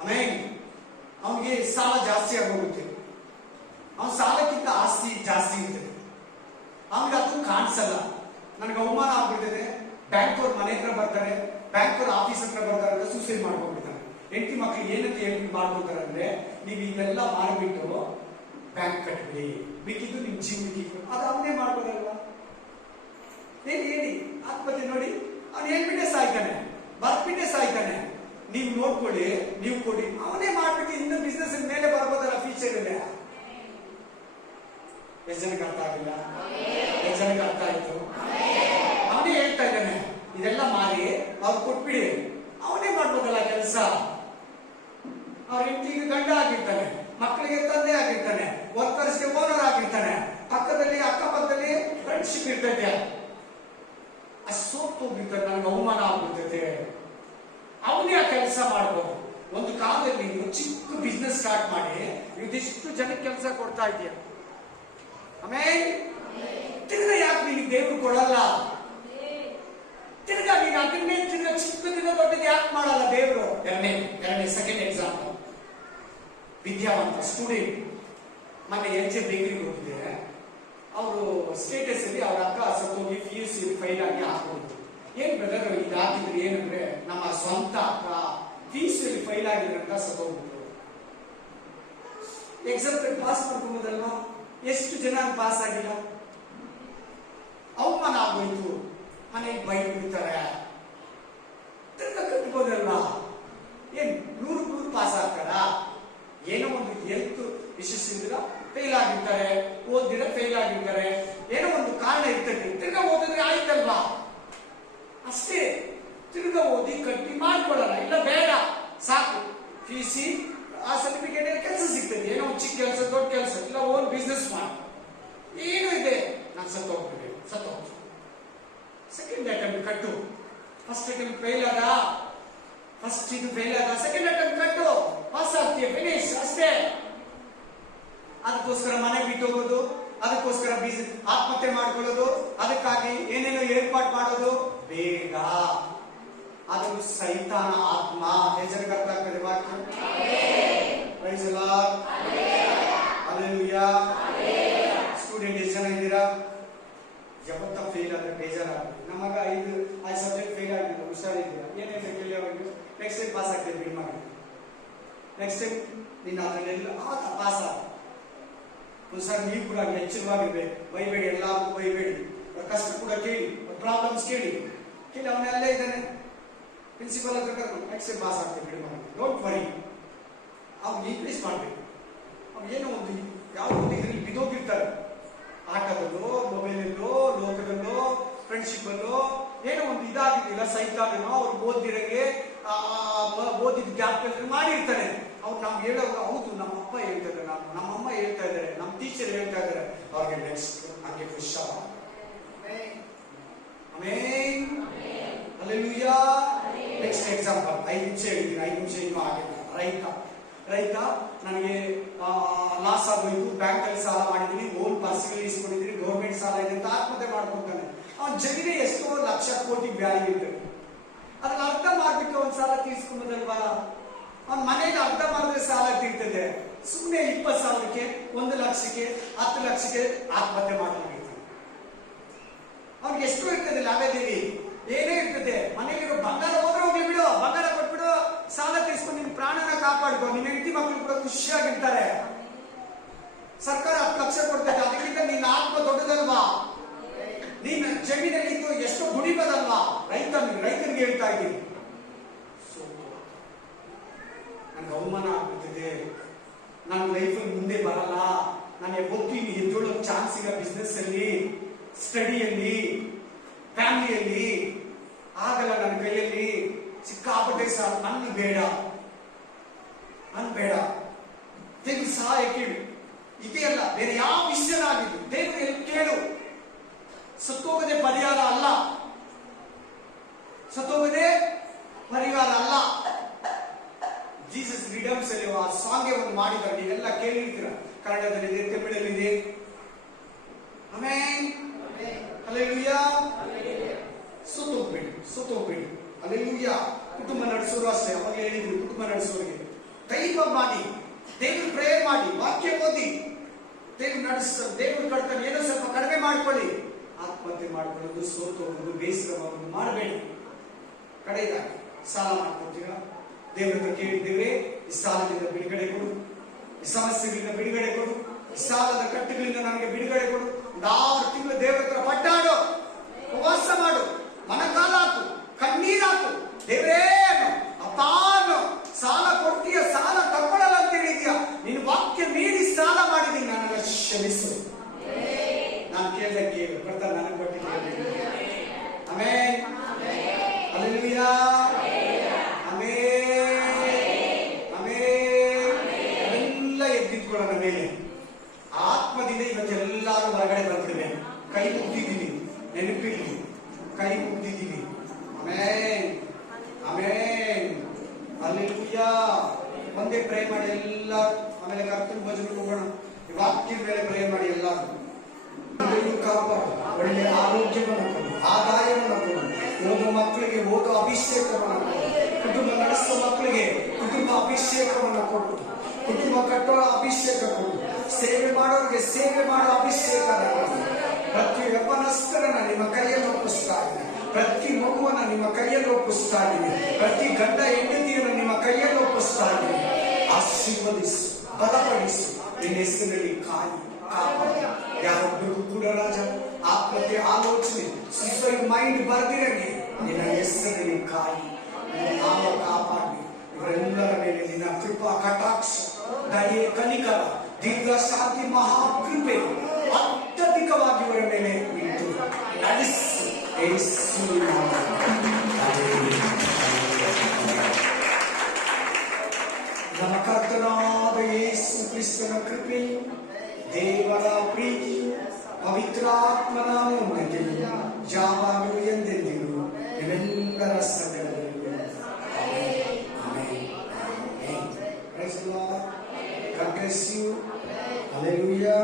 ಆಮೇಲೆ ಅವನಿಗೆ ಸಾಲ ಜಾಸ್ತಿ ಆಗೋಗುತ್ತೆ. ಅವನ ಸಾಲಕ್ಕಿಂತ ಆಸ್ತಿ ಜಾಸ್ತಿ ಇರ್ತದೆ. ಅವನಿಗೆ ಅದು ಕಾಣಿಸಲ್ಲ. ನನಗೆ ಅವಮಾನ ಆಗ್ಬಿಡ್ತದೆ, ಬ್ಯಾಂಕ್ ಅವ್ರ ಮನೆ ಹತ್ರ ಬರ್ತಾರೆ, ಬ್ಯಾಂಕ್ ಅವ್ರ ಆಫೀಸ್ ಹತ್ರ ಬರ್ತಾರೆ ಅಂತ ಸೂಸೈಡ್ ಮಾಡ್ಕೊಂಡ್ಬಿಡ್ತಾರೆ. ಹೆಂಡತಿ ಮಕ್ಳು ಏನಂತ ಹೇಳ್ಬಿಟ್ಟು ಮಾಡ್ಕೊತಾರೆ ಅಂದ್ರೆ, ನೀವು ಇದೆಲ್ಲ ಮಾರ್ಬಿಟ್ಟು ಬ್ಯಾಂಕ್ ಕಟ್ಬಿಡಿ, ಬೇಕಿದ್ದು ನಿಮ್ ಜೀವನಕ್ಕೆ. ಅದು ಅವನೇ ಮಾಡ್ಬೋದಲ್ವಾ? ಹೇಳಿ ಆತ್ಮಹತ್ಯೆ ನೋಡಿ. ಅವನು ಹೇಳ್ಬಿಟ್ಟೆ ಸಾಯ್ತಾನೆ, ಬರ್ಬಿಟ್ಟೆ ಸಾಯ್ತಾನೆ. ನೀವು ನೋಡ್ಕೊಳ್ಳಿ, ನೀವು ಕೊಡಿ, ಅವನೇ ಮಾಡ್ಬಿಟ್ಟು ಇನ್ನು ಬಿಸ್ನೆಸ್ ಮೇಲೆ ಬರ್ಬೋದಲ್ಲ ಫ್ಯೂಚರ್ ಇದೆ. ಎಷ್ಟು ಜನಕ್ಕೆ ಅರ್ಥ ಆಗಿಲ್ಲ? ಎಷ್ಟು ಜನಕ್ಕೆ ಅರ್ಥ ಆಯ್ತು? ಅವನೇ ಹೇಳ್ತಾ ಇದ್ದಾನೆ, ಇದೆಲ್ಲ ಮಾರಿ ಅವ್ರು ಕೊಟ್ಬಿಡಿ, ಅವನೇ ಮಾಡ್ಬೋದಲ್ಲ ಕೆಲಸ. ಅವ್ರ ಹೆಂಡತಿಗೆ ಗಂಡ ಆಗಿರ್ತಾನೆ, ಮಕ್ಕಳಿಗೆ ತಂದೆ ಆಗಿರ್ತಾನೆ, ವರ್ಕರ್ಸ್ಗೆ ಓನರ್ ಆಗಿರ್ತಾನೆ, ಪಕ್ಕದಲ್ಲಿ ಅಕ್ಕಪಕ್ಕದಲ್ಲಿ ಫ್ರೆಂಡ್ಶಿಪ್ ಇರ್ತೈತೆ. ಅಷ್ಟೊತ್ತು ಹೋಗಿರ್ತಾನೆ, ನನಗೆ ಅವಮಾನ ಆಗ್ಬಿಡ್ತೈತೆ. ಅವನೇ ಆ ಕೆಲಸ ಮಾಡ್ಬೋದು. ಒಂದು ಕಾಲದಲ್ಲಿ ನೀನು ಚಿಕ್ಕ ಬಿಸ್ನೆಸ್ ಸ್ಟಾರ್ಟ್ ಮಾಡಿ ಇದಿಷ್ಟು ಜನಕ್ಕೆ ಕೆಲಸ ಕೊಡ್ತಾ ಇದೀಯ. ಆಮೇಲೆ ತಿರ್ಗಾ ಯಾಕೆ ನಿನಗೆ ದೇವ್ರು ಕೊಡಲ್ಲ? ತಿರ್ಗಾ ನೀನು ಅದನ್ನೇ ತಿರ್ಗಾ ಚಿಕ್ಕದಿಂದ ದೊಡ್ಡದು ಯಾಕೆ ಮಾಡಲ್ಲ ದೇವ್ರು? ಎರಡನೇ ಸೆಕೆಂಡ್ ಎಕ್ಸಾಂಪಲ್, ವಿದ್ಯಾವಂತ ಸ್ಟೂಡೆಂಟ್ ಮೊನ್ನೆ ಎಲ್ಜೆ ಬೇಕರಿಗೆ ಹೋಗಿದ್ದೆ. ಅವರು ಸ್ಟೇಟಸ್ ಅಲ್ಲಿ ಅವ್ರ ಅಕ್ಕ ಸತ್ತೋಗಿ PUC ಫೈಲ್ ಆಗಿ ಹಾಕೊಂಡು, ಏನ್ ಬ್ರದರ್ ಇದು ಹಾಕಿದ್ರು ಏನಂದ್ರೆ ನಮ್ಮ ಸ್ವಂತ ಅಕ್ಕ PUC ಫೈಲ್ ಆಗಿದ್ರಂತ ಸತ್ತೋಗ್ಬಿಟ್ರು. ಎಕ್ಸಾಮ್ ಪಾಸ್ ಮಾಡ್ಕೊಂಬೋದಲ್ವಾ? ಎಷ್ಟು ಜನ ಪಾಸ್ ಆಗಿಲ್ಲ? ಅವಮಾನ ಆಗೋಯ್ತು, ಮನೆಗೆ ಬೈಕ್ ಬಿಡ್ತಾರೆ, ತಿರ್ಗ ಕಟ್ಬೋದಲ್ವಾ? ಏನ್ 100 ಪಾಸ್ ಆಗ್ತಾರ? ಏನೋ ಒಂದು ಹೆಲ್ತ್ ಯಶಸ್ಸಿಂದ ಫೇಲ್ ಆಗಿರ್ತಾರೆ, ಓದಿದ್ರೆ ಫೇಲ್ ಆಗಿರ್ತಾರೆ, ಏನೋ ಒಂದು ಕಾರಣ ಇರ್ತದೆ. ತಿರ್ಗಾ ಓದಿದ್ರೆ ಆಯ್ತಲ್ವಾ? ಅಷ್ಟೇ, ತಿರ್ಗಾ ಓದಿ ಕಟ್ಟಿ ಮಾಡ್ಕೊಳ್ಳಲ್ಲ. ಇಲ್ಲ ಬೇಡ ಸಾಕು, PUC ಆ ಸರ್ಟಿಫಿಕೇಟ್ ಕೆಲಸ ಸಿಗ್ತದೆ, ಏನೋ ಒಂದು ಚಿಕ್ಕ ಕೆಲಸ ದೊಡ್ಡ ಕೆಲಸ, ಇಲ್ಲ ಓನ್ ಬಿಸ್ನೆಸ್ ಮಾಡಿ, ಏನು ಇದೆ, ನಾನು ಸತ್ತೋಗ್ಬಿಟ್ಟೆ. ಸೆಕೆಂಡ್ ಅಟೆಂಪ್ಟ್ ಕಟ್ಟು. ಫಸ್ಟ್ ಅಟೆಂಪ್ಟ್ ಫೇಲ್ ಆದ, ಫಸ್ಟ್ ಇದು ಫೇಲ್ ಆದ, ಸೆಕೆಂಡ್ ಅಟೆಂಪ್ಟ್ ಕಟ್ಟು, ಪಾಸ್ ಆಗ್ತೀಯ, ಫಿನಿಶ್ ಅಷ್ಟೇ. ಅದಕ್ಕೋಸ್ಕರ ಮನೆ ಬಿಟ್ಟು ಹೋಗೋದು, ಅದಕ್ಕೋಸ್ಕರ ಆತ್ಮಹತ್ಯೆ ಮಾಡ್ಕೊಳ್ಳೋದು, ಅದಕ್ಕಾಗಿ ಏನೇನೋ ಏರ್ಪಾಟ್ ಮಾಡೋದು ಬೇಡ. ಅದು ಸೈತಾನ ಆತ್ಮ. ಹೆಸರಿಗೆ ಅರ್ಥ ಆಗ್ತದೆ ವಾಕ್ಯ? Praise the Lord, hallelujah. Student ಎಷ್ಟು ಜನ ಇದ್ದೀರಾ? ಯಾವತ್ತ ಫೇಲ್ ಆದ್ರೆ ಬೇಜಾರಾಗುತ್ತೆ. ನಮಗ 5 ಸಬ್ಜೆಕ್ಟ್ ಫೇಲ್ ಆಗಿದ್ದು ಹುಷಾರಿದ್ದೀರಾ? ಏನೇನು ಕೇಳಿ ಅವರಿಗೆ ನೆಕ್ಸ್ಟ್ ಟೈಮ್ ಪಾಸ್ ಆಗ್ತೇವೆ ಬಿಡ್ ಮಾಡಿ. ನೆಕ್ಸ್ಟ್ ಟೈಮ್ ನೀನು ಅದನ್ನೆಲ್ಲ ಪಾಸ್ ಆಗ. ಒಂದ್ಸರಿ ನೀವು ಕೂಡ ಎಚ್ಚರವಾಗಿರ್ಬೇಕು. ಬೈಬೇಡಿ, ಎಲ್ಲಾರ್ಗೂ ಬೈಬೇಡಿ. ಕಷ್ಟ ಕೂಡ ಕೇಳಿ, ಪ್ರಾಬ್ಲಮ್ಸ್ ಕೇಳಿ. ಅವನೆಲ್ಲೇ ಇದ್ದಾನೆ, ಪ್ರಿನ್ಸಿಪಲ್ ಹತ್ರ ಕರ್ಕೊಂಡು ನೆಕ್ಸ್ಟ್ ಟೈಮ್ ಪಾಸ್ ಆಗ್ತೇವೆ ಬಿಡ್ ಮಾಡಿ. Don't worry. ಅವ್ನು ಇನ್ಕ್ರೀಸ್ ಮಾಡ್ಬೇಕು. ಅವ್ನು ಏನೋ ಒಂದು ಯಾವ ಒಂದು ಇದರಲ್ಲಿ ಬಿದ್ದೋಗಿರ್ತಾರೆ, ಆಟದಲ್ಲೋ, ಮೊಬೈಲಲ್ಲೋ, ಲೋಕದಲ್ಲೋ, ಫ್ರೆಂಡ್ಶಿಪ್ ಅಲ್ಲೋ ಏನೋ ಒಂದು ಇದಾಗಿದ್ದಿಲ್ಲ. ಸೈತಾನೋ ಅವ್ರು ಓದಿರಂಗೆ ಓದಿದ ಗ್ಯಾಪ್ ಮಾಡಿರ್ತಾನೆ. ಅವ್ರು ನಮ್ಗೆ ಹೇಳೋದು, ಹೌದು ನಮ್ಮ ಅಪ್ಪ ಹೇಳ್ತಾ ಇದ್ದಾರೆ, ನಮ್ಮಮ್ಮ ಹೇಳ್ತಾ ಇದ್ದಾರೆ, ನಮ್ಮ ಟೀಚರ್ ಹೇಳ್ತಾ ಇದ್ದಾರೆ, ಅವ್ರಿಗೆ ನೆಕ್ಸ್ಟ್ ಹಂಗೆ ಖುಷ. Amen, hallelujah. ನೆಕ್ಸ್ಟ್ ಎಕ್ಸಾಂಪಲ್ 5 ನಿಮಿಷ ಹೇಳ್ತೀನಿ, 5 ನಿಮಿಷ ಇನ್ನೂ ಆಗಿಲ್ಲ. ರೈತ ನನಗೆ ಲಾಸ್ ಆಗೋಯ್ತು, ಬ್ಯಾಂಕ್ ಅಲ್ಲಿ ಸಾಲ ಮಾಡಿದೀನಿ, ಓನ್ ಪರ್ಸನಲ್ ಇಸ್ಕೊಂಡಿದ್ದೀನಿ, ಗೌರ್ಮೆಂಟ್ ಸಾಲ ಇದೆ ಅಂತ ಆತ್ಮಹತ್ಯೆ ಮಾಡ್ಕೊಂತಾನೆ. ಅವನ ಜಮೀನೇ ಎಷ್ಟೋ ಲಕ್ಷ ಕೋಟಿ ವ್ಯಾಲ್ಯೂ ಇರ್ತದೆ. ಅದನ್ನ ಅರ್ಥ ಮಾಡ್ಬಿಟ್ಟು ಒಂದ್ ಸಾಲ ತೀರ್ಸ್ಕೊಂಬೋದಲ್ವಾ? ಅವ್ನ ಮನೆಗೆ ಅರ್ಥ ಮಾಡಿದ್ರೆ ಸಾಲ ತೀರ್ತದೆ. ಸುಮ್ಮನೆ 20,000ಕ್ಕೆ, 1 ಲಕ್ಷಕ್ಕೆ, 10 ಲಕ್ಷಕ್ಕೆ ಆತ್ಮಹತ್ಯೆ ಮಾಡಲಾಗಿರ್ತಾನೆ. ಅವ್ನಿಗೆ ಎಷ್ಟು ಇರ್ತದೆ ಲಾಭದೇವಿ? ಏನೇ ಇರ್ತದೆ. ಮನೆಗಿರೋ ಬಂಗಾರ ಹೋದ್ರೆ ಹೋಗ್ಲಿ ಬಿಡು, ಬಂಗಾರ ಕೊಟ್ಬಿಡು, ಸಾಲ ತೀರ್ಸ್ಕೊಂಡು ನಿನ್ ಪ್ರಾಣನ ಕಾಪಾಡ್ಕೊ. ನಿನ್ ಹೆಂಡತಿ ಮಕ್ಕಳು ಕೂಡ ಖುಷಿಯಾಗಿರ್ತಾರೆ. ಸರ್ಕಾರ 10 ಲಕ್ಷ ಕೊಡ್ತೈತೆ, ಅದಕ್ಕಿಂತ ನಿನ್ನ ಆತ್ಮ ದೊಡ್ಡದಲ್ವಾ? ನೀನ್ ಜಮೀನಲ್ಲಿ ಇದ್ದು ಎಷ್ಟು ದುಡಿಬೋದಲ್ವಾ? ರೈತನಿಗೆ ಹೇಳ್ತಾ ಇದ್ದೀನಿ. ನನ್ಗೆ ಅವಮಾನ ಆಗ್ಬಿಟ್ಟಿದೆ, ನನ್ನ ಲೈಫಲ್ಲಿ ಮುಂದೆ ಬರಲ್ಲ, ನನಗೆ ಗೊತ್ತು ಇನ್ನು ಎದ್ದೊಳ್ಳೋ ಚಾನ್ಸ್ ಇಲ್ಲ. ಬಿಸ್ನೆಸ್ ಅಲ್ಲಿ, ಸ್ಟಡಿಯಲ್ಲಿ, ಫ್ಯಾಮಿಲಿಯಲ್ಲಿ ಆಗಲ್ಲ ನನ್ನ ಕೈಯಲ್ಲಿ. ಸಿಕ್ಕಾಪಟ್ಟೆ ಸಾಲ, ನನ್ ಬೇಡ. ದೇವ್ರ ಸಹಾಯ ಕೇಳು. ಇದೇ ಅಲ್ಲ, ಬೇರೆ ಯಾವ ವಿಷಯನಾಗಿದ್ದು ದೇವರು ಕೇಳು. ಸತ್ತೋಗದೆ ಪರಿಹಾರ ಅಲ್ಲ, ಜೀಸಸ್ ರಿಡಮ್ಸ್ ಅಲ್ಲಿ ಆ ಸಾಂಗ್ ಒಂದು ಮಾಡಿದ್ದಾರೆ, ನೀವೆಲ್ಲ ಕೇಳಿರ್ತೀರ. ಕನ್ನಡದಲ್ಲಿದೆ, ತಮಿಳಲ್ಲಿದೆ. Amen, hallelujah. ಸುತ್ತೋಗ್ಬೇಡಿ, ಹಲ್ಲೆಲೂಯಾ. ಕುಟುಂಬ ನಡೆಸೋರು ಅಷ್ಟೇ, ಅವಾಗ ಹೇಳಿದ್ರು, ಕುಟುಂಬ ನಡೆಸೋರಿಗೆ ದೈವ ಮಾಡಿ, ದೇವ್ರ ಪ್ರೇಯರ್ ಮಾಡಿ, ವಾಕ್ಯ ಓದಿ, ದೇವ್ರು ನಡೆಸ್ತಾರೆ, ದೇವ್ರು ಕಡ್ತಾರೆ. ಏನೋ ಸ್ವಲ್ಪ ಕಡಿಮೆ ಮಾಡ್ಕೊಳ್ಳಿ. ಆತ್ಮಹತ್ಯೆ ಮಾಡ್ಕೊಳ್ಳೋದು, ಸೋತು ಹೋಗೋದು, ಬೇಸರವಾಗೋದು ಮಾಡಬೇಡಿ. ಕಡೆಯದಾಗಿ ಸಾಲ ಮಾಡ್ಕೊತೀರಾ? ದೇವ್ರ ಹತ್ರ ಕೇಳಿದ್ದೇವೆ, ಈ ಸಾಲದಿಂದ ಬಿಡುಗಡೆ ಕೊಡು, ಈ ಸಮಸ್ಯೆಗಳಿಂದ ಬಿಡುಗಡೆ ಕೊಡು, ಈ ಸಾಲದ ಕಟ್ಟುಗಳಿಂದ ನನಗೆ ಬಿಡುಗಡೆ ಕೊಡು. 6 ತಿಂಗಳು ದೇವ್ರ ಹತ್ರ ಪಟ್ಟಾಡು, ಉಪವಾಸ ಮಾಡು, ಮನಕಾಲ ಹಾಕು, ಕಣ್ಣೀರಾತು. ದೇವರೇನು ಅಪ್ಪಾನು ಸಾಲ ಕೊಡ್ತೀಯ, ಸಾಲ ತಗೊಳ್ಳಲ್ಲ ಅಂತ ಹೇಳಿದ್ಯಾ, ನಿನ್ನ ವಾಕ್ಯ ಮೀರಿ ಸಾಲ ಮಾಡಿದೀನಿ, ನನಗೆ ಕ್ಷಮಿಸು. ನಾನು ಕೇಳಿದ ಕೇಳು ಬರ್ತಾರೆ, ನನಗೆ ಕೊಟ್ಟಿದ್ದೀನಿ. Amen, hallelujah, amen, amen. ಎಲ್ಲ ಎದ್ದಿಟ್ಕೊಳ್ಳೋಣ ಮೇಲೆ ಆತ್ಮದಿಂದ. ಇವತ್ತೆಲ್ಲರೂ ಹೊರಗಡೆ ಬರ್ತಿದ್ದೇವೆ, ಕೈ ಮುಗ್ದಿದ್ದೀವಿ, ನೆನಪಿರ್ಲಿ, ಕೈ ಮುಗ್ದಿದ್ದೀವಿ. Amen, amen, hallelujah. ಒಂದೇ ಪ್ರೇ ಮಾಡಿ ಎಲ್ಲರೂ. ಆಮೇಲೆ ಕರ್ತನ ಭಜನೆಗೆ ಹೋಗೋಣ. ಈ ವಾಕ್ಯದ ಮೇಲೆ ಪ್ರೇ ಮಾಡಿ ಎಲ್ಲರೂ. ಕಾಪಾಡು, ಒಳ್ಳೆ ಆರೋಗ್ಯವನ್ನು ಕೊಡು, ಆದಾಯವನ್ನು ಕೊಡು. ಹೋಗೋ ಮಕ್ಕಳಿಗೆ ಹೋಗೋ ಅಭಿಷೇಕವನ್ನು ಕೊಡು. ಕುಟುಂಬ ನಡೆಸುವ ಮಕ್ಕಳಿಗೆ ಕುಟುಂಬ ಅಭಿಷೇಕವನ್ನು ಕೊಡು. ಕುಟುಂಬ ಕಟ್ಟುವ ಅಭಿಷೇಕ ಕೊಡು. ಸೇವೆ ಮಾಡೋರಿಗೆ ಸೇವೆ ಮಾಡೋ ಅಭಿಷೇಕ ಕೊಡು. ಪ್ರತಿ ಯೌವನಸ್ಥರನ್ನ ನಿಮ್ಮ ಕೈಯಲ್ಲಿ ಒಪ್ಪಿಸ್ತಾ ಇದ್ದೀನಿ. ಪ್ರತಿ ಮಗುವನ್ನ ನಿಮ್ಮ ಕೈಯಲ್ಲಿ ಒಪ್ಪಿಸ್ತಾ ಇದ್ದೀನಿ. ಪ್ರತಿ ಗಂಡ ಹೆಂಡತಿಯನ್ನು ನಿಮ್ಮ ಕೈಯಲ್ಲಿ ಒಪ್ಪಿಸ್ತಾ ಇದ್ದೀನಿ. ಆಶೀರ್ವದಿಸು, ಬಲಪಡಿಸು. ನಿನ್ನ ಹೆಸರಿನಲ್ಲಿ ಕಾಯಿ ಕಾಪಾಡಿ. ಯಾರೊಬ್ಬರಿಗೂ ಕೂಡ ರಾಜ ಆತ್ಮಹತ್ಯೆ ಆಲೋಚನೆ, ಸುಸೈಡ್ ಮೈಂಡ್ ಬರ್ದಿರಂಗೆ ನಿನ್ನ ಹೆಸರಿನಲ್ಲಿ ಕಾಯಿ, ನಾಮ ಕಾಪಾಡಿ. ಇವರೆಲ್ಲರ ಮೇಲೆ ನಿನ್ನ ಕೃಪಾ ಕಟಾಕ್ಷ, ದಯೆ, ಕನಿಕರ, ದೀರ್ಘ ಶಾಂತಿ, ಮಹಾಕೃಪೆ ಅತ್ಯಧಿಕವಾಗಿ ಇವರ ಮೇಲೆ ಇಟ್ಟು ನಡೆಸಿ. ನಮ್ಮ ಕರ್ತನಾದ ಯೇಸು ಕ್ರಿಸ್ತನ ಕೃಪೆ, ದೇವರ ಪ್ರೀತಿ, ಪವಿತ್ರಾತ್ಮನ ಉನ್ನತಿ ಯಾವಾಗಲೂ ಎಂದೆಂದಿಗೂ ಇವೆಲ್ಲರ ಸಂಗಡದಲ್ಲಿ. Praise the Lord. God bless you. Hallelujah.